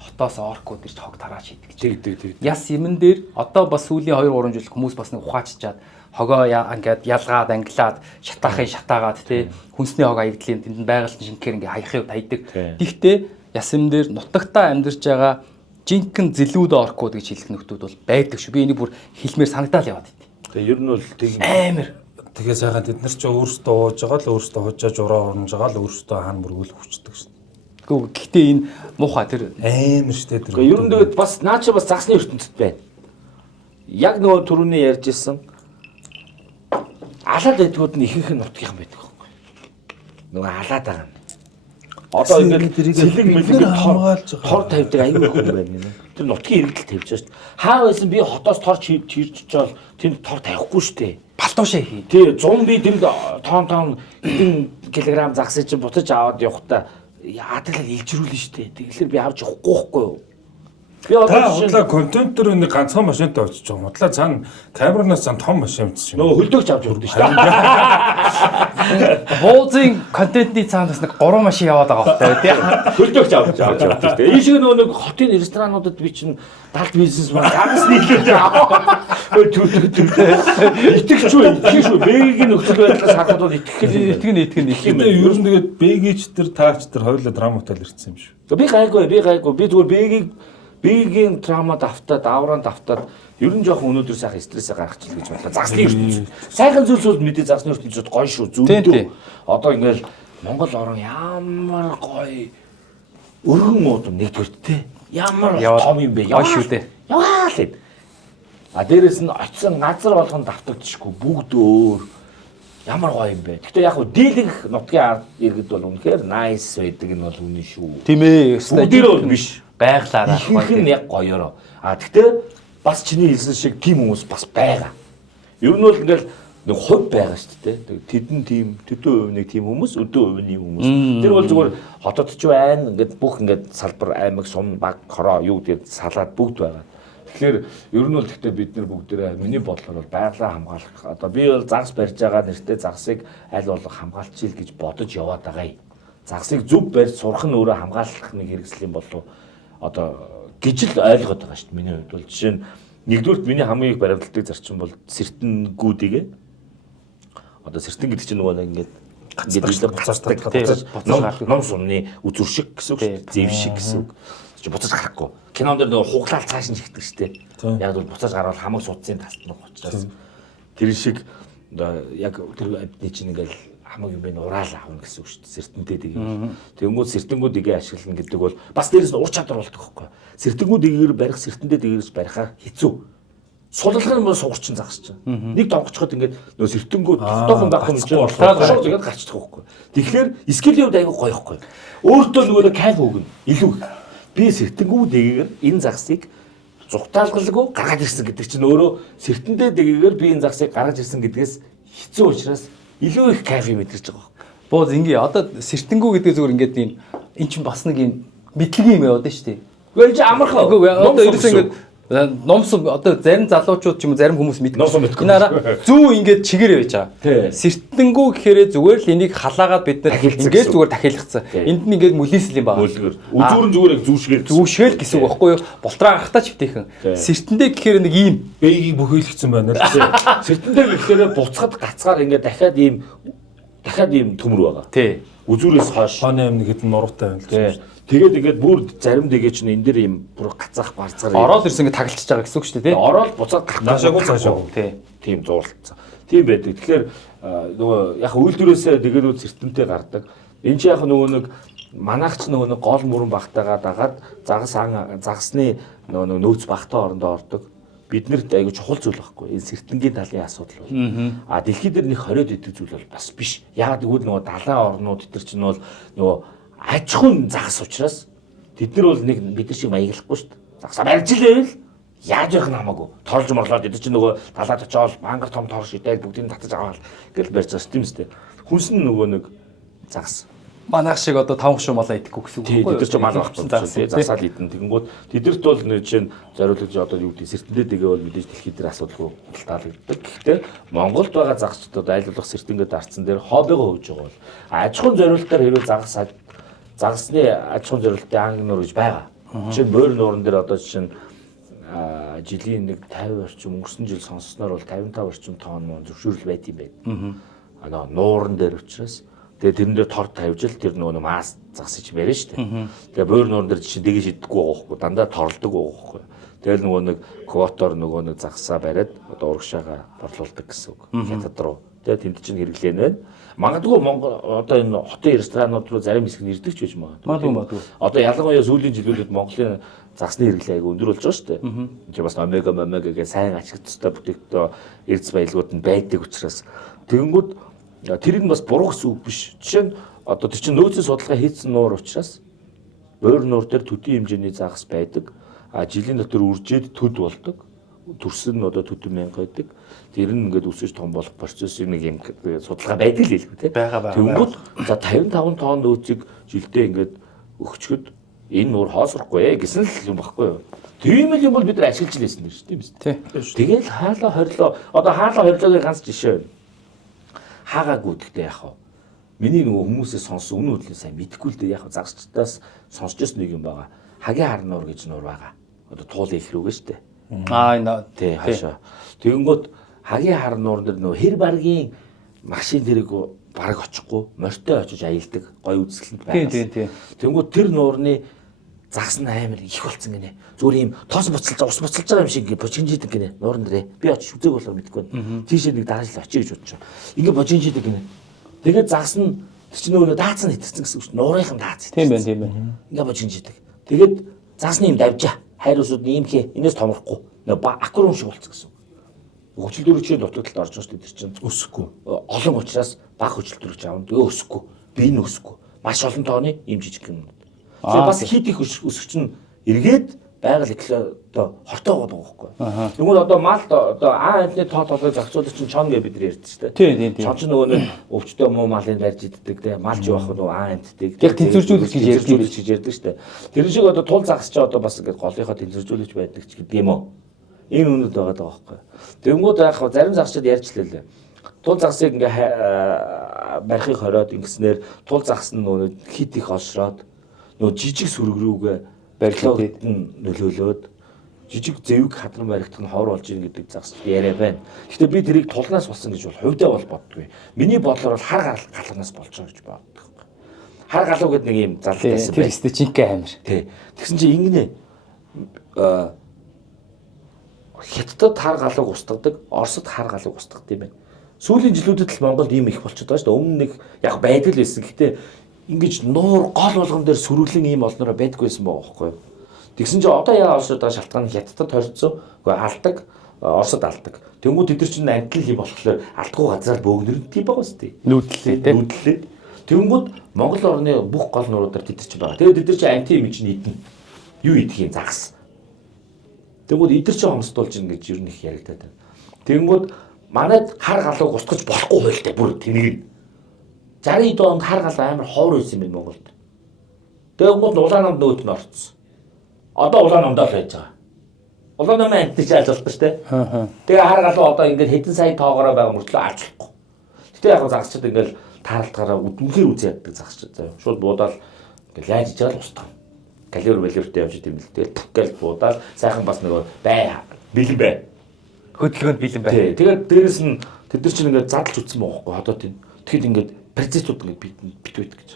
Хотоос оркууд ирж хог тарааш идэг. Тэгдэг. Яс юмн дээр одоо бас сүүлийн 2-3 жил хүмүүс бас нэг ухааччаад хогоо ингээд ялгаад англаад шатаахын шатаагаад тий хүнсний хог аягдлын тэнд байгальтан шингээр ингээд хаях юм тайдаг. Тэгтээ яс юм дээр нутагтаа амьдарч байгаа жинхэнэ зэлүүд оркууд гэж хэлэх нөхдүүд бол байдаг шүү. Би энийг бүр хэлмээр санагдаад яваад байт. Тэгээ ер нь бол тийм амар. Тэгээ сайхан тэд нар ч өөрсдөө ууж байгаа л өөрсдөө хожиж ураа орнож байгаа л өөрсдөө хаана мөргөл хүчдэг шин. Гэхдээ энэ муухай тэр амар штэ тэр. ер нь тэгээд бас наача бас загсны ертөнцид байна. Яг нөгөө түрүүний ярьж ирсэн алаад байдгууд нь ихэнх нь нутгийнхан байдаг байхгүй. Нөгөө алаад байгаа. Одоо ингээд сэлэг мэлэг тор тавьдаг аюул хүн байна. Тэр нутгийн иргэдэл тавьж байгаа шүү дээ. Хаа байсан би хотоос тор чирч чаал тэнд тор тавихгүй шүү дээ. балтуушаа хий. Тий 100 би тэнд тоон хэдэн килограмм загсыг чинь бутаж аваад явахдаа яадаг л илжрүүлнэ шүү дээ. Тэгэхээр би авч явахгүй байхгүй юу? Би одоо худлаа контентер нэг ганцхан машинтай очиж байгаа. Худлаа цаана камеранаас цаана том машин авчихсан. нөгөө хөлдөөгч авч явдаг шүү дээ. Буузын контентний цаанаас нэг 3 машин яваад байгаа байхгүй тий. Хөлдөөгч авч явдаг шүү дээ. Энэ шиг нөгөө нэг хотын ресторануудад би чинь далд бизнес маань ганц нийлүүлж аваа. Итгэж шүү. Бэгийн нөхцөл байдлаас харахад бол итгэн их юм. Тэгээ ер нь тэгээд бэгич тэр таач тэр хоёулаа драматал ирсэн юм шүү. Би гайгүй. Би зүгээр бигийн травмад автаад, авранд автаад ер нь жоохон өнөөдөр сайхан стрессээ гаргачих гэж бодлоо. Загсны ертөнцид. Сайхан зүйлсүүд мэдээ загсны ертөнцид гоё шүү. Зүйдөө. Одоо ингээл Монгол орон ямар гоё өргөн муудам нэгдүгürt те. Ямар том юм бэ? Гоё шүү дээ. Яваа л. А дээрэс нь очисон газар болгонд автагдчихгүй бүгд өөр. Ямар гоё юм бэ. Гэтэ яг хөө дийлэнх нутгийн ард иргэд бол үнэхээр nice байдаг нь бол үнэн шүү. Тийм ээ. Бүгдээрээ биш. Байглаараа их нь яг гоёороо. А тэгтээ бас чиний хэлсэн шиг тийм хүмүүс бас байгаа. Ер нь бол ингээл нэг хувь байгаа шүү дээ. Тэдэн тийм төдөө хувь нэг тийм хүмүүс, өдөө хувь нэг хүмүүс. Тэр бол зүгээр хотод ч байна. Ингээд бүх ингээд салбар аймаг, сум, баг, хороо юу гэдэг салаад бүгд байгаа. Тэгэхээр ер нь бол тэгтээ бид нар бүгдээрээ миний бодлоор бол байгалаа хамгаалах. Одоо би бол загас барьж байгаа нэртэй загсыг аль болох хамгаалчихъя гэж бодож яваад байгаа юм. Загсыг зөв барьж сурах нь өөрөө хамгаалах нэг хэрэгсэл юм болов одоо гэж л ойлгоод байгаа шүү дээ. Миний хувьд бол жишээ нь нэгдүгürt миний хамгийн их баримтлагдаг зарчим бол сэртэнгүүдийг одоо сэртэн гэдэг чинь нөгөө ингээд буцааж ном сумны үзүр шиг гэсэн үг шүү дээ. Зэв шиг гэсэн үг. Чи буцааж гарахгүй. Кинонд дээр нөгөө хуглаал цааш нь ихдэг шүү дээ. Яг бол буцааж гарвал хамаг судсын таст руу очроос тэр шиг одоо яг тэр адны чинь ингээл хамаг юм бэ ураал аавна гэсэн үг шүү дээ. Сэртэнтэй дэгийг. Тэнгүүд сэртэнгүүдийг ашиглана гэдэг бол бас дээрээс нь ур чадвар болдог байхгүй. Сэртэнгүүдийг барих сэртэнтэй дээгээрс барихаа хэцүү. Сулалгын бол сугарчин загас чинь. Нэг донгочход ингээд нөө сэртэнгүүд тогтоохон байхгүй юм чинь шууд ингээд гарчдаг байхгүй. Тэгэхээр скилийн хувьд аягүй гоё байхгүй. Өөртөө нөгөө кайф өгнө. Илүү. Би сэртэнгүүдийг энэ загсыг зүгтаалгалгүй гаргаж ирсэн гэдэг чинь өөрөө сертэндээ дэгээр биеийн загсыг гаргаж ирсэн гэдгээс хэцүү учраас илүү их кайф мэдэрч байгаа. Бууз ингээ одоо сэртэнгүү гэдэг зүгээр ингээд юм эн чинь бас нэг юм мэдлэг юм яваад шүү дээ. Гэхдээ амархан. Одоо ерөөсөө ингээд номс одоо зарим залуучууд ч юм уу зарим хүмүүс мэддэг. Энаараа зүү ингээд чигээр байж байгаа. Сэртэнгүү гэхээр зүгээр л энийг халаагаад бид нар ингээд зүгээр дахиалгацсан. Энд нь ингээд мүлээсэл юм байна. Үзүүрэн зүгээр зүүшгээл. Зүүшгээл гэсэн үг байхгүй юу? Болтраа гарахтаа ч битээхэн. Сэртэндээ гэхээр нэг ийм бэйгийг бүхийлгцэн байна л тийм. Сэртэндээ гэхээр буцахад гацгаар ингээд дахиад ийм төмөр байгаа. тий. Үзүүрээс хойш. Хооны амны хэдэн нуруутай байна л. Тэгээд ингээд бүр зарим дэгээ чинь энэ дээр ийм бүр гацаах барцгаар Ороод ирсэн ингээд тагалчж байгаа гэсэн үг шүү дээ тий. Ороод буцаад цаашаагүй. Тий. Тийм зурлалцсан. Тийм байдаг. Тэгэхээр нөгөө яг үйлдвэрээсээ дэгэлүүд сертэнтэй гардаг. Энэ чи яг нөгөө нэг манаагч нөгөө нэг гол мөрөн багтаагаа дагаад загасны нөгөө нөөц багтаа орондоо ордог. Биднэрт айгүй чухал зүйл байхгүй. Энэ сертэнгийн талын асуудал бол. Дэлхийд дээр нэг 20-од идэг зүйл бол бас биш. Яг тэгвэл нөгөө далайн орнууд дээр чинь бол нөгөө аж ахуйн загас учраас тэд нар бол нэг бид нар шиг маяглахгүй шүү дээ. Загсаа барьж илээвэл яаж явах нь хамаагүй. Торж морлоод эд чинь нөгөө далаад очоод мангар том торш идэл бүгдийг татаж аваад гэл барьж байгаа тийм үстэй. Хүнс нь нөгөө нэг загас. Манайх шиг одоо 5 шуу малаа идэхгүй гэсэн үг байхгүй. Тэд нар ч мал байхгүй. Засаал идэн. Тэгэнгүүт тэдэрт бол нэг чинь зориулж одоо юу гэдэг сертэндээ дэгээ бол мэдээж дэлхийд дээр асуудалгүй таалагддаг. Гэхдээ Монголд байгаа загсчдад айл болох сертэнгээд дарцсан дээр хоббигоо хөвж байгаа бол аж ахуйн зориулалтаар хэрвээ загасны аж ахуйн зориулалтын анги нуур гэж байгаа. Жишээ нь морь нууран дээр одоо жишээ нь жилийн нэг 50 орчим өнгөрсөн жил сонссноор бол 55 орчим тонн зөвшөөрөл байт юм байна. Нууран дээр учраас тэгээ тэрэн дээр тор тавьж л тэр нөгөө мас загсаж барина шүү дээ. Тэгээ морь нууран дээр жишээ дэгээ шиддэггүй байгаа байхгүй. Дандаа торлдог байгаа байхгүй. Тэгэл нөгөө нэг квотоор нөгөө нэг загсаа бариад одоо урагшаага борлуулдаг гэсэн үг. Хятад руу. Тэгээ тэнд чинь хэрэглэн байна. Магадгүй Монгол одоо энэ хотын ресторанууд руу зарим хэсэг нь ирдэг ч гэж магадгүй. Одоо ялангуяа сүүлийн жилүүдэд Монголын загсны хэрэглээ айгүй өндөр болж байгаа шүү дээ. Энд чинь бас омега гэх сайн ашиглалттай бүтээгдэхүүн эрдэс баялгууд нь байдаг учраас тэгэнгүүт тэр нь бас буруу гэсэн үг биш. Жишээ нь одоо тэр чинь нөөцийн судалгаа хийсэн нуур учраас морь нуур дээр төдий хэмжээний загас байдаг. Жилийн дотор үржээд төд болдог. Төрсөн нь одоо 40,000 байдаг. Тэр нь ингээд өсөж том болох процессын нэг юм судалгаа байдаг л хэлбэ тий. Тэнгүүд за 55 тонн нөөцийг жилдээ ингээд өгчгöd энэ нуур хоосрохгүй гэсэн л юм баггүй юу. Тийм л юм бол бид нар ашиглаж лээсэн шүү дээ тийм биз. Тэгэл хаалаа хорилоо одоо хаалаа хорилоогийн ганц жишээ байна. Хаагаагүй гэхдээ яах вэ? Миний нөгөө хүмүүсээ сонсон үнэн үтлээ сайн мэдэхгүй л дээ яах вэ? Загсчдаас сонсч ирсэн нэг юм байгаа. Хагийн хар нуур гэж нуур байгаа. Одоо туулын их рүүгээ шүү дээ. Энэ тий хаашаа. Тэгэнгүүт хагийн хар нуурн дээр нөгөө хэр баргийн машин тэрэг бараг очихгүй морьтой очиж аялдаг гой үзэсгэлэнт байгаа. Тэгэнгүүт тэр нуурны загас нь амар их болцсон гинэ. Зүгээр ийм тоос буцалж ус буцалж байгаа юм шиг божинжидэг гинэ. Нуурн дээр би очиж үзег болохоор мэдэхгүй байна. Тийшээ нэг дараалал очиж гэж бодчих. Ингээ божинжидэг гинэ. Тэгээд загас нь чи нөгөө даацсан хитэрсэн гэсэн үг шүү. Нуурынхан даац. Тийм байна. Ингээ божинжидэг. Тэгээд загасны юм давжаа. Хайруудад иймхээ энэс томрохгүй. Аквариум шиг болцсон гэсэн. Хөчлөлтөрөгчийн дутагдалд орж байгаа шүү дээ тэр чинь өсөхгүй. Олон учраас бага хөчлөлтөрөгч аавн тэгээ өсөхгүй. Би нь өсөхгүй. Маш олон тооны ийм жижиг юм. Тэгээ бас хит их өсөгч нь эргээд байгаль экологид хортоо байгаа байхгүй. Тэгвэл одоо малд одоо амтны тоо толгой зохицуулах чинь чон гэж бид нар ярьдаг шүү дээ. Чон ч нөгөө нэг өвчтөе муу малын барьж иддэг те малч явах нөгөө амтдаг. Яг тэнцвэржүүлэх гэж ярьдаг шүү дээ. Тэр шиг одоо тул загас ч одоо бас ингээд голынхоо тэнцвэржүүлж байдаг ч гэдэг юм уу. Энэ үнэд байгаа байхгүй. Тэнгүүд яг зарим загасчид ярьж лээ. Тул загсыг ингээ барихыг хориод ингэснээр тул загас нь нөгөө хит их олшроод нөгөө жижиг сүрэг рүүгээ барилгад нь нөлөөлөөд жижиг зэвэг хадран баригдах нь ховор болж ийн гэдэг загас яриа байна. Гэхдээ би тэрийг тулнаас болсон гэж бол хувьдаа бол боддгүй. Миний бодлоор бол хар галуунаас болж байгаа гэж боддог. Хар галуу гэдэг нэг юм залтайсан байна. Тэр өстө чинкэ амир. Тий. Тэгсэн чинь ингэнэ Хятадд хар галууг устгадаг, Оросд хар галууг устгадаг юм байна. Сүүлийн жилүүдэд л Монголд ийм их болчиход байгаа шүү дээ. Өмнө нэг яг байдал байсан. Гэхдээ ингэж нуур гол болгон дээр сөрөглөн ийм олноороо байдаггүй байсан байгаа байхгүй юу. Тэгсэн чинь одоо яа Оросд байгаа шалтгаан Хятадд хоригдсон. Гэхдээ алдаг, Оросд алдаг. Тэнгүүд тэд нар чинь адил юм болохоор алдгүй газар бөөгнөрдөг юм байгаа шүү дээ. Нүүдлээ. Тэнгүүд Монгол орны бүх гол нууруудаар тэд нар чинь байгаа. Тэгээд тэд нар чинь анти юм чинь идэнэ. Юу идэх юм загас. Тэнгүүд идэр чи хомсдуулж ингэж ер нь их яригадаад байна. Тэнгүүд манайд хар галууг устгаж болохгүй хуйлтай бүр тэнийг 60 онд хар галуу амар ховор байсан юм байна Монголд. Тэнгүүд улаан намд нөөд нь орцсон. Одоо улаан намдаа л байж байгаа. Улаан намын амтч яаж болдог штэ. Тэгээ хар галуу одоо ингээд хэдэн сая тоогоороо байгаа мөртлөө алчлахгүй. Гэтэ яг загсчид ингээд тааралтгаараа үнхээр үзээ яддаг загсчид заяа. Шууд буудаал ингээд яаж иж байгаа л устгах. Калибртэй явж идэм бил. Тэгэл гэл буудаал сайхан бас нөгөө бэлэн бай. Хөдөлгөөнд бэлэн бай. Тэгээд дээрэс нь тэд нар чинь ингээд задлж үтсэн байхгүй одоо тийм. Тэгэхэд ингээд процессууд ингээд битвэт гэж.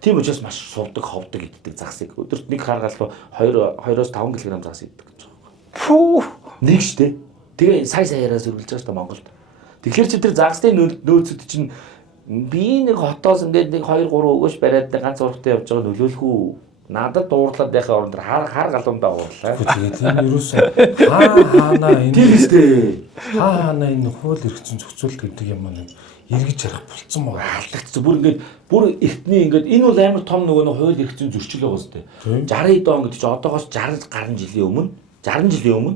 Тийм учраас маш сувдаг, ховдог иддэг загсыг өдөрт нэг хар галуу 2-5 кг загс иддэг гэж байгаа. Фүү. Нэг штэ. Тэгээ сая-саяараа зөрүүлж байгаа шүү дээ Монголд. Тэгэхээр чи тэр загсны нөөцөд чинь би нэг хотоос ингээд нэг 2-3 өгөөш бариад ганц урагтай явж байгаа нөлөөлөх үү? Надад дуурлаад байхын оронд хар галуундаа уурлаа. Тэгээд энэ юусэн хаана энэ Тийм штэ. хаана энэ хууль эрхцэн зохицуулт гэдэг юм аа эргэж харах болцсон мó Алдагдсан. Бүр эртний ингээд энэ бол амар том нөгөө хууль эрхцэн зөрчил байгаа зү. 60 дон гэдэг чи одоогоос 60 гаруй жилийн өмнө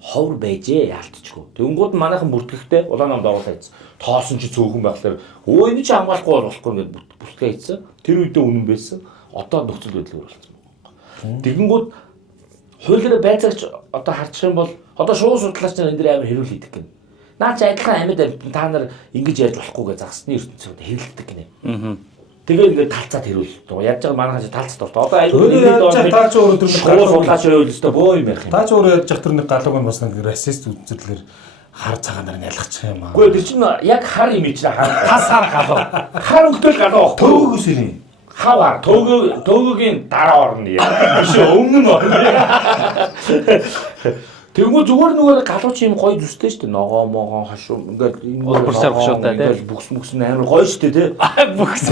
ховор байжээ яалтчгүй. Тэнгууд манайхан бүртгэхтэй улаан намд оруулаад ийцсэн. Тоосон чи цөөхөн байхлаар өө энэ чи хамгаалахгүй болохгүй ингээд бүртгээ ийцсэн. Тэр үедээ үнэн байсан. Одоо нөхцөл байдал өөрчлөлтсөн. Тэгэнгүүт хуулиараа байцаагч одоо харчих юм бол одоо шууд судлаач нар энэ дээр амар хэрүүл хийдэг гэнэ. Наа чи адилхан амьд та нар ингэж яаж болохгүй гэж загсны ертөнцөд хэрэлдэг гинэ. Тэгээ ингээд талцаад хэрүүл. Яаж байгаа манайхаа талцаад болтоо. Одоо аюул та ч өөрөө тэр судлаач байвал өстой бөө юм ярих юм. та ч өөрөө яаж тэр нэг галууг нь бас нэг расист үзэлээр хар цагаанаар нялгачих юм аа. Гэхдээ тэр чинь яг хар юм чинь хас хар галуу. Хар өгдөл галуу. Төвөөс ирээ. Хавар төгөөгийн дараа орно яа. Биш өмнө нь орно. Тэгвэл зүгээр нөгөө галууч юм гоё зүстэй шүү дээ. Ногоо могоо хашуу ингээд Уршаар гушуутай тий. Ингээд бүкс амар гоё шүү дээ тий. Бүкс.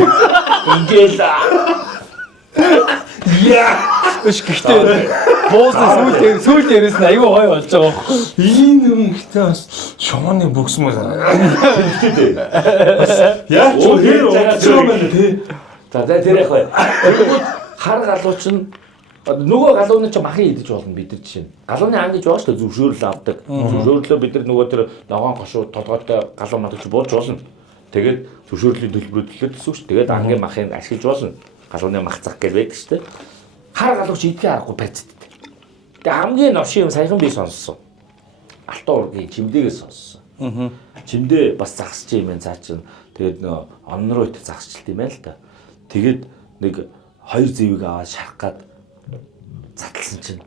Ингээл яа. Өш гэхдээ буусан сүүл дээрээс нь аюу гоё болж байгаа юм. Энэ юм ихтэй бас шуманы бүкс мөн. Яа ч хэр уучраа байна тий. За тэр яг бай. Тэгвэл хар галууч нь нөгөө галууны ч махын идэж болно бид нар жишээ. Галууны ан гэж байгаа шүү дээ зөвшөөрөл авдаг. Зөвшөөрлөө бид нар нөгөө тэр ногоон гошуу толгойтой галуу мадагч болж болно. Тэгээд зөвшөөрлийн төлбөрөдлөлөө төсөв шүү. Тэгээд ангийн махыг ашиглаж болно. Галууны мах зах гэж байдаг шүү дээ. Хар галууч идэх аргагүй процент. Тэгээд хамгийн новшин юм саяхан би сонссон. Алтан ургийн чимдээгээс сонссон. Чимдээ бас загсч юм байна цаа чинь. Тэгээд нөгөө он руу ит загсчлт юм байна л та. Тэгээд нэг 2 зэвийг аваад шарах гад задлсан чинь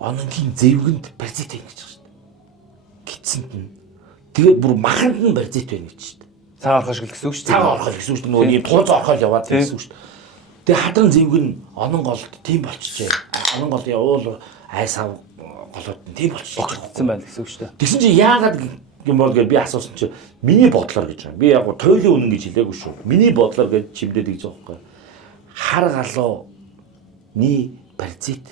ононгийн зэвгэнд барзит байна гэж байгаа шүү дээ. Гитсэнд нь. Тэгээд бүр маханд нь барзит байна гэж шүү дээ. Цагаан орхоо шиг гэсэн үг шүү дээ. Цагаан орхоо гэсэн үг шүү дээ. Нөгөө ийм тулз орхоо яваад гэсэн үг шүү дээ. Тэгээд хадран зэвг нь онон голд тийм болчихжээ. Онон голд явуул айсав голод нь тийм болчихжээ. Богцсон байна гэсэн үг шүү дээ. Тэгсэн чинь яагаад юм бол гэж би асуусан чинь миний бодлоор гэж байна. Би яг туйлын үнэн гэж хэлээгүй шүү. Миний бодлоор гэж чимдээд гэж байгаа байхгүй. Хар галууны паразит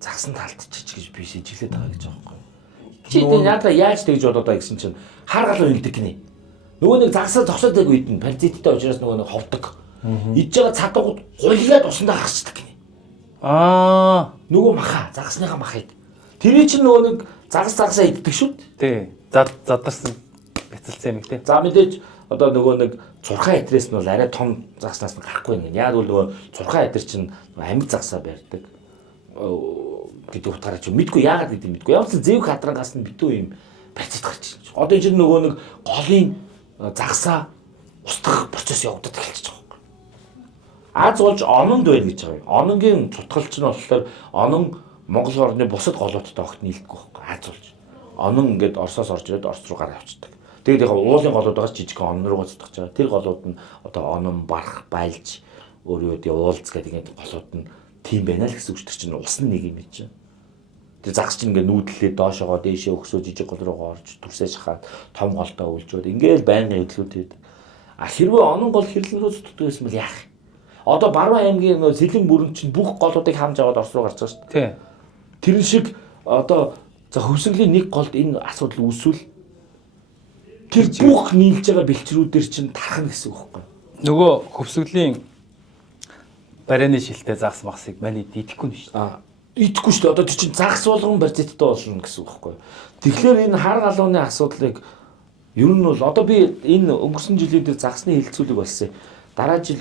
загсан талтчих гэж би шийдэлээд байгаа гэж байгаа байхгүй. Чи энэ надаа яаж тэгж бодоод байгаа гэсэн чинь хар галуу илдэг гинэ. Нөгөө нэг загсаа зогсоодаг үед нь паразиттай учраас нөгөө нэг ховдог. Идж байгаа цадгууд гулгаад усандаа хасдаг гинэ. Нөгөө маха загсныхаа махыг. Тэр чинь нөгөө нэг загсаа иддэг шүү дээ. Тий. Задарсан бяцалцсан юм тий. За мэдээж одоо нөгөө нэг зурхаа итрээс нь бол арай том загснаас нь гарахгүй юм. Яг бол нөгөө зурхаа итэр чинь амьд загсаа барьдаг. Гэдэг утгаараа чи мэдгүй яагаад гэдэг юм мэдгүй. Ямар ч зэвх хадрангаас нь битүү юм процесс гарч ирж байгаа. Одоо энэ чинь нөгөө нэг голын загсаа устгах процесс явагдаад эхэлж байгаа юм. Аз болж ононд байна гэж байгаа юм. Ононгийн цутгалч нь болохоор онон Монгол орны бусад голуудтай огт нийлдэггүй байхгүй. Аз болж онон ингээд Оросоос орж ирээд Орос руу гараа авчдаг. Тэгээд яг уулын голууд байгаас жижиг он руу цутгаж байгаа. Тэр голууд нь одоо онон барах, байлж өөрөө уулз гэдэг ингээд голууд нь тийм байна л гэсэн үг чинь ус нь нэг юм чинь. Тэр загс чинь ингээд нүүдлээ доошогоо дээшээ өгсөө жижиг гол руугаа орж дүрсээ шахаад том голтой үлжөөд ингээд байнгын хөдөлгөөд байдаг. А хэрвээ онон гол хэрлэн рүү цутдаг байсан бол яах? Одоо Баруун аймгийн нөө Сэлэн бүрэн чинь бүх голуудыг хамж аваад Орос руу гарч байгаа шүү дээ. Тий. Тэр шиг одоо за хөвсгөлийн нэг голд энэ асуудал үүсвэл тэр бүх нийлж байгаа бэлчрүүдээр чинь тархна гэсэн үг байхгүй. Нөгөө хөвсгөлийн барианы шилтэй загс махсыг маний дидэхгүй нь шүү дээ. идэхгүй шүү дээ. Одоо тэр чинь загас болгон барьцтай болно гэсэн үг байхгүй. Тэгэхээр энэ хар галууны асуудлыг ер нь бол одоо би энэ өнгөрсөн жилийн дээр загасны хилцүүлэг болсон. Дараа жил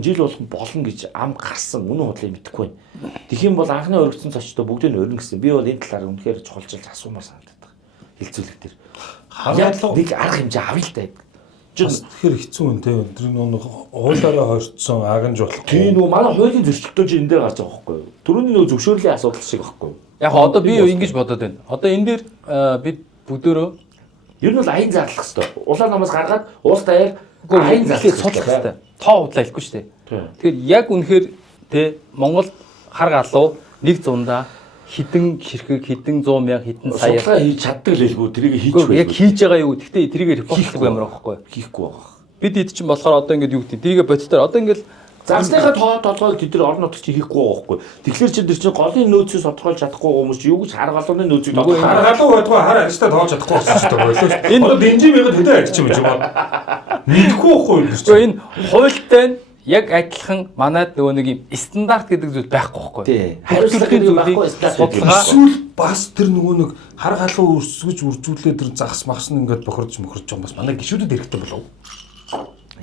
жил болно гэж ам гарсан үнэн худлыг мэдэхгүй байна. Тэгэх юм бол анхны өргөцсөн цочтой бүгдийг нь өрнө гэсэн. Би бол энэ талаар үнэхээр чухалчилж асуумаар санагдаад байна. Хилцүүлэг дээр. Хаалгалуу нэг арга хэмжээ авъя л та. Тэгэхээр хэцүү юм те. Тэр нэг хуулиараа хорцсон агнж болох. Тийм үү манай хуулийн зөрчилдөж энэ дээр гарч байгаа байхгүй юу? Төрөний нэг зөвшөөрлийн асуудал шиг байхгүй юу? Яг одоо би ингэж бодоод байна. Одоо энэ дээр бид бүгдөө ер нь бол аян зарлах хэвээр. Улаан намаас гаргаад уус даяар аян зарлах судлах хэвээр. Тоо худлаа хэлэхгүй шүү дээ. Тэгэхээр яг үнэхээр те Монгол хар галуу 100-аа хэдэн хэрэг хэдэн 100 мянга хэдэн сая судалгаа хийж чаддаг л хэлгүй тэрийг хийж байна. Яг хийж байгаа юу. Гэхдээ тэрийг репортлох юм байхгүй. Хийхгүй байгаа. Бид эд чинь болохоор одоо ингэж юу гэдэг. Тэрийг бодтоор одоо ингэж загсныхаа толгойг тэд нар орон нутагт чи хийхгүй байгаа байхгүй. Тэгэхээр чи тэр чинь голын нөөцөөс тодорхойлж чадахгүй хүмүүс чи юу гэж хар галууны нөөцийг тодорхойлж хар галуу байдгаа хар ажилтаа тоолж чадахгүй болсон шүү дээ. Энэ одоо бензин мянга хэдэн ажиж юм жаа. Мэдхгүй байхгүй юм шүү. Энэ хуультай нь яг адилхан манайд нөгөө нэг юм стандарт гэдэг зүйл байхгүй байхгүй. Хариуцлагын зүйл байхгүй судалгаа эсвэл бас тэр нөгөө нэг хар галуу өсгөж үржүүлээ тэр загас махсан ингээд бохирж байгаа бас манай гişүүдэд хэрэгтэй болов.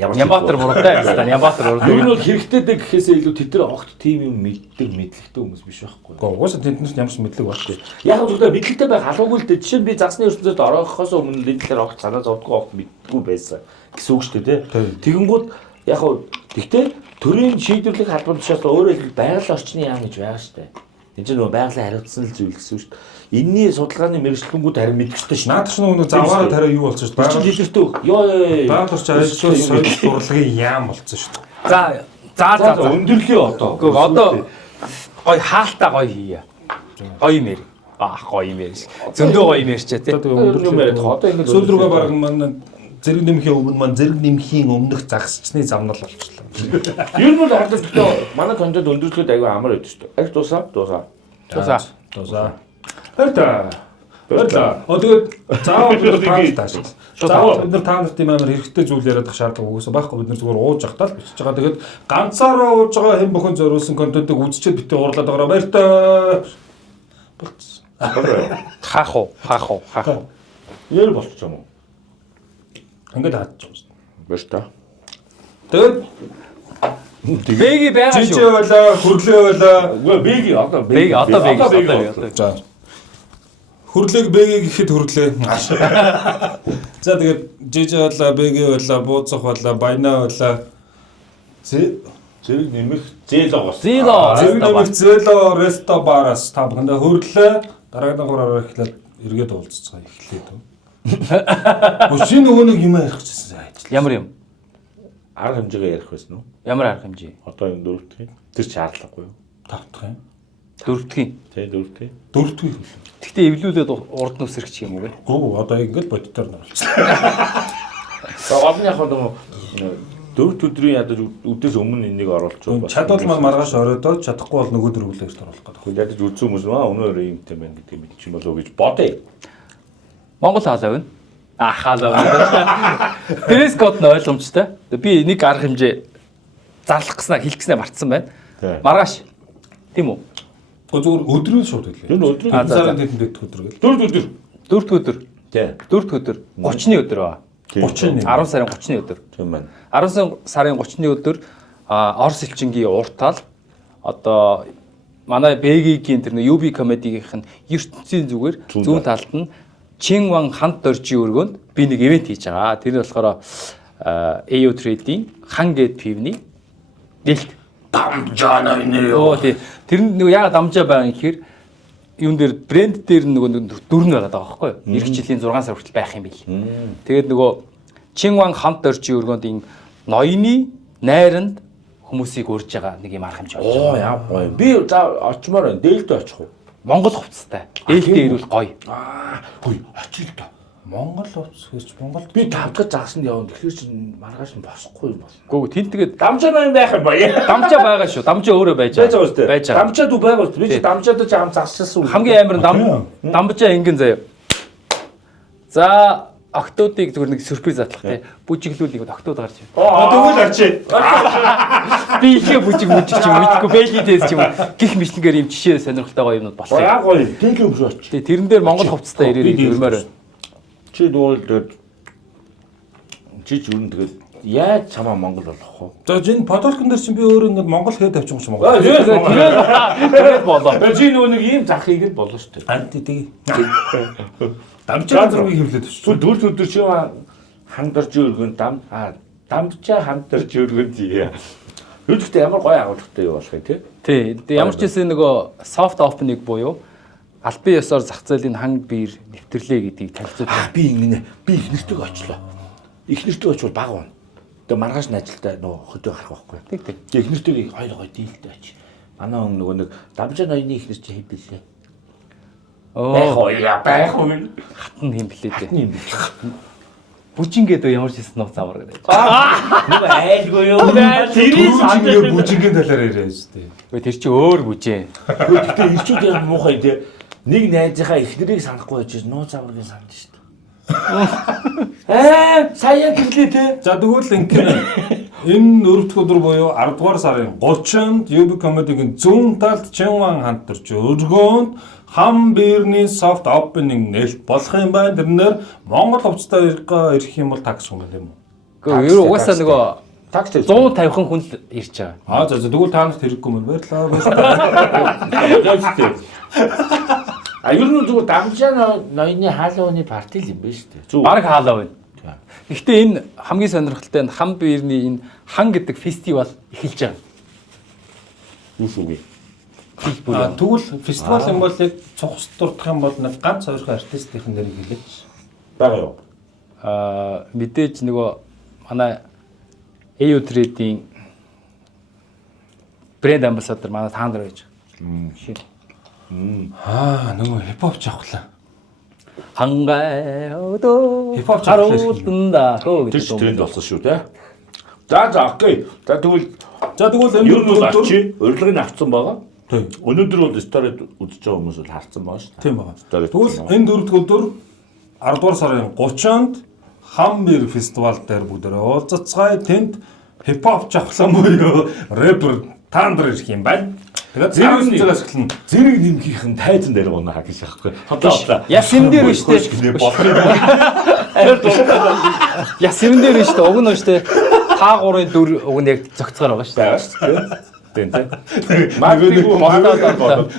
Ямбатар буруутай байна. Ямбатар буруу. Юу нь бол хэрэгтэй дээ гэхээсээ илүү тэд нар огт тийм юм мэдлэгтэй хүмүүс биш байхгүй. Гэхдээ угаасаа тэднэрт ямар ч мэдлэг байхгүй. Яг зөвхөн мэдлэгтэй байх халуугүй л дээ. Жишээ нь би загсны ертөнцид орохоос өмнө энэ дээр огт санаа зовдгоо огт мэдгүй байсан гэсэн үг шүү дээ. Тэгэнгүүт яг хөө тэгтээ төрийн шийдвэрлэх албан тушаалд өөрөө их байгаль орчны яам гэж байгаа шүү дээ. Энд чинь нөгөө байгалийн хариуцсан л зүйл гэсэн шүү дээ. Энийний судалгааны мэргэжлэнгүүд харин мэдчихтэй шүү. Наад чинь нөгөө заваараа тариа юу болсон шүү дээ. Байгаль жилэртэй байгаль орчин ажилтны соёл урлагийн яам болсон шүү дээ. За өндөрлөө одоо. Одоо гой хаалтаа гой хийе. Гой юм ярь. Гой юм ярь. Зөндөө гой юм ярьчаа тий. Одоо ингэ сүүл рүүгээ баг маань зэрэг нэмхийн өмнө маань зэрэг нэмхийн өмнөх загасчны замнал болчихлоо. Ер нь бол хадгалтай манай контент өндөрлөлт аягүй амар байдаг шүү дээ. Ард дуусаа. Баярлаа. Тэгээд заавал бид нар таанд тааш. Заавал бид нар таанд тийм амар хэрэгтэй зүйл яриад ах шаардлага угсаа байхгүй бид нар зүгээр ууж ахтаа л бичиж байгаа. Тэгээд ганцаараа ууж байгаа хэн бүхэн зориулсан контентыг үзчихэд битээ уурлаад байгаа баяртай. Болцсон. Хаах уу. Яар болчих юм уу? Ингээд хаач байгаа шүү дээ. Баяртай. Тэгээд Бэги байгаа шүү. жижиг байлаа, хөрлөө байлаа. Үгүй бэги одоо Бэги. За. Хөрлөг бэги гэхэд хөрлөө. За тэгээд жижиг байлаа, бэги байлаа, бууцах байлаа, баянаа байлаа. зэрэг нэмэх зээл оос. Зэрэг нэмэх зээло ресто бараас та бүхэндээ хөрлөө. Дараагийн гураар эхлээд эргээд уулзцгаа эхлээд. Өчиг нөгөө нэг юм ярих гэсэн ажил. Ямар юм? Арга хэмжээгээ ярих байсан уу? Ямар арга хэмжээ? Одоо энэ дөрөвдөх юм. Тэр шаардлагагүй юу? Тавдах юм. Дөрөвдгийн. Тэ дөрөвдөх юм. Дөрөвдгийг. Гэхдээ эвлүүлээд урд нь өсөрч юм уу вэ? Гүү одоо ингээд боддоор нөрлсөн. За олон яг нөгөө дөрөвд өдрийн ядаж үдээс өмнө энийг оруулж байгаа. Чадвал маань маргааш оройдоо чадахгүй бол нөгөө дөрвөлөөс оруулах гэдэг. Хөөе ядаж үзсэн хүмүүс өнөөр юмтай байна гэдэг мэдчих болов гэж бодъё. Монгол хаалаа байна. Хаалаа байна. Дресс код нь ойлгомжтой. Би нэг арга хэмжээ зарлах гэснээр хэлэх гэснээр мартсан байна. Маргааш. Тийм үү? Зүгээр өдрөө шууд хэлээ. Тэр өдрөө сарын дэд өдөр гэл. дөрөвд өдөр. Тий. Тий. Дөрөвд өдөр. 30-ны өдөр ба. 30-ны. 10 сарын 30-ны өдөр. Тийм байна. 10 сарын 30-ны өдөр Орос элчингийн уртаал одоо манай Бэгийн тэр UB комедигийнх нь ертөнцийн зүгээр зүүн талд нь Чинван ханд доржийн өргөнд би нэг ивент хийж байгаа. Тэр нь болохоор AO Trade-ийн хан гэд пивний дэлт Дамжаана энэ юу? тий. Тэр нь нөгөө яагаад дамжаа байгаа юм гэхээр юун дээр брэнд дээр нөгөө дүр нь байгаа байхгүй юу? Ирэх жилийн 6 сар хүртэл байх юм бил. Тэгээд нөгөө Чинван ханд доржийн өргөнд энэ ноёны найранд хүмүүсийг урьж байгаа нэг юм арга хэмжээ болж байгаа. Оо яа гоё. Би за очимоор байна. Дээлдээ очих уу? Монгол хувцастай. Дээлтэй ирүүл гоё. Хөөе, очил та. Монгол хувцас гэж Монголд Би 5 дахь загсанд явна. Тэгэхээр чинь маргааш нь босхгүй юм бол. Гүү тэн тэгээд Дамжаана юм байх юм байна. дамжаа байгаа шүү. Дамжаа өөрөө байж байгаа. Байж байгаа. Дамжаад уу байгаа. Би чи дамжаад ч ам засчихсан үү? Хамгийн амар дамжаа ингэн заяа. За октодыг зүгээр нэг сюрприз задлах тий. Бүжиглүүлийг октод гарч ирнэ. Тэгвэл очие. Би ихе бүжиг ч юм мэдгүй бэйли тест ч юм гих мэтлэнгээр юм жишээ сонирхолтой юмнууд болох. Яг гоё. Тэг юм шүү очие. Тэгээ тэрэн дээр Монгол хувцастай ирээрээ өрмөр. Чи дуулаад чи зүрэн тэгээд яаж чамаа Монгол болох вэ? За энэ подолкон дээр чинь би өөрөө ингээд Монгол хэд тавьчих юм шиг Монгол. Тэгээд болоо. Чи нөгөө нэг ийм зах хийгээд болно шүү дээ. Анти тийг. Дамжаа зургийг хөвлөд өчсөн. Дүүр өдөр чи хамдарч өргөн дамжаа хамдарч өргөн тий. Юудэхтэй ямар гоё агуулгатай юу болох юм тий? Тий. Тэгээ ямар ч гэсэн нөгөө soft opening буюу албан ёсоор зах зээлийн ханг биер нэвтрлээ гэдгийг танилцуулах. Би ингэнэ. Би их нэртэйг очлоо. Их нэртэйг очвол баг байна. Тэгээ маргааш нь ажилдаа нөгөө хөдөө гарах байхгүй. Тэг тэг. Тэгээ их нэртэйг хоёр гоё дийлдэ оч. Манай хүн нөгөө нэг дамжаа ноёны их нэр чи хэвлээ. Байх уу. Хатан юм блээ дээ. юм бэл. Бүжингээд ямар ч хэсэг нууц аваар гэдэг. Нөгөө айлгүй юу? Тэрийг бүжингийн талаар яриа шүү дээ. Тэр чи өөр бүжээ. Гэхдээ ирчүүд яа муухай тий. Нэг найзынхаа ихнэрийг санахгүй байж нууц аварыг санд шүү дээ. Сая гэрлээ тий. За тэгвэл ингээд энэ өрөвдөх өдөр буюу 10 дугаар сарын 30-нд UB Comedy-гийн зүүн талд Чинван хамтарч өргөөнд хам биерний soft opening нээлт болох юм байна. Тэрнээр Монгол хувцастай ирэх юм бол такс юм байна юм уу? Гэхдээ ер угаасаа нөгөө Такс 150 хүн ирж байгаа. За тэгвэл та нарт хэрэггүй юм баярлалаа. Ер нь зүгээр дамжаа ноёны хаалганы парти л юм байна шүү дээ. Бараг хаалаа байна. Гэхдээ энэ хамгийн сонирхолтой нь хам биерний энэ хан гэдэг фестивал эхэлж байгаа. Үс үгүй. Тэгвэл фестивал юм бол яг цухас дурдах юм бол нэг ганц хоёрхан артистийн нэрийг хэлээч. Бага юу? Мэдээж нөгөө манай AU Trade-ийн брэнд амбассадор манай таандар байж. Нөгөө хипхоп жавхлаа. Хангай өдөө Хипхоп жавхлаа. харуултанда Тэр ч тренд болсон шүү те. За окей. За тэгвэл энэ ер нь бол очи урилгыг авцсан байгаа. Тийм. Өнөөдөр бол сторид үзэж байгаа хүмүүс бол харцсан байгаа шүү дээ. Тийм байна. Тэгвэл энэ дөрөвдүгээр өдөр 10 дугаар сарын 30-нд хам бир фестивал дээр бүгдээрээ уулзцгаая. Тэнд хипхоп жавхлаа буюу рэпер таандар ирэх юм байна. Тэгээд Зэрэг цагаас эхэлнэ. Зэрэг нэмгийнхэн тайзан дээр унаа гэж аахгүй. Хотлоо. Ясим дээр нь штэ. Ясим дээр нь штэ. Уг нь штэ. Та гурын дүр уг нь яг зөгцгөр байгаа штэ. Тийм тийм.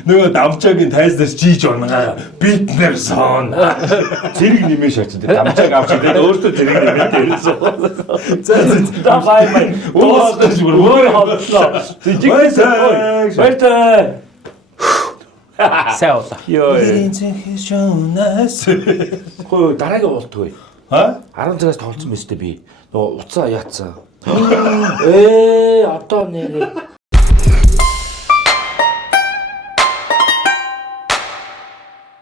Нөгөө дамжаагийн тайзнаас жийж унгаа. Битнер сон. Зэрэг нэмээ шаач. Дамжааг авч тэгээд өөртөө зэрэг нэмээ дээрсэн. За Бай. Өөр хотлоо. Жигтэй. Баяртай. Саулаа. Йоо. Инцэнхишонас. Хөө дараагийн уултгүй. 10 цагаас тоолцсон мэт би. Нөгөө уцаа яатсан. Одоо нэр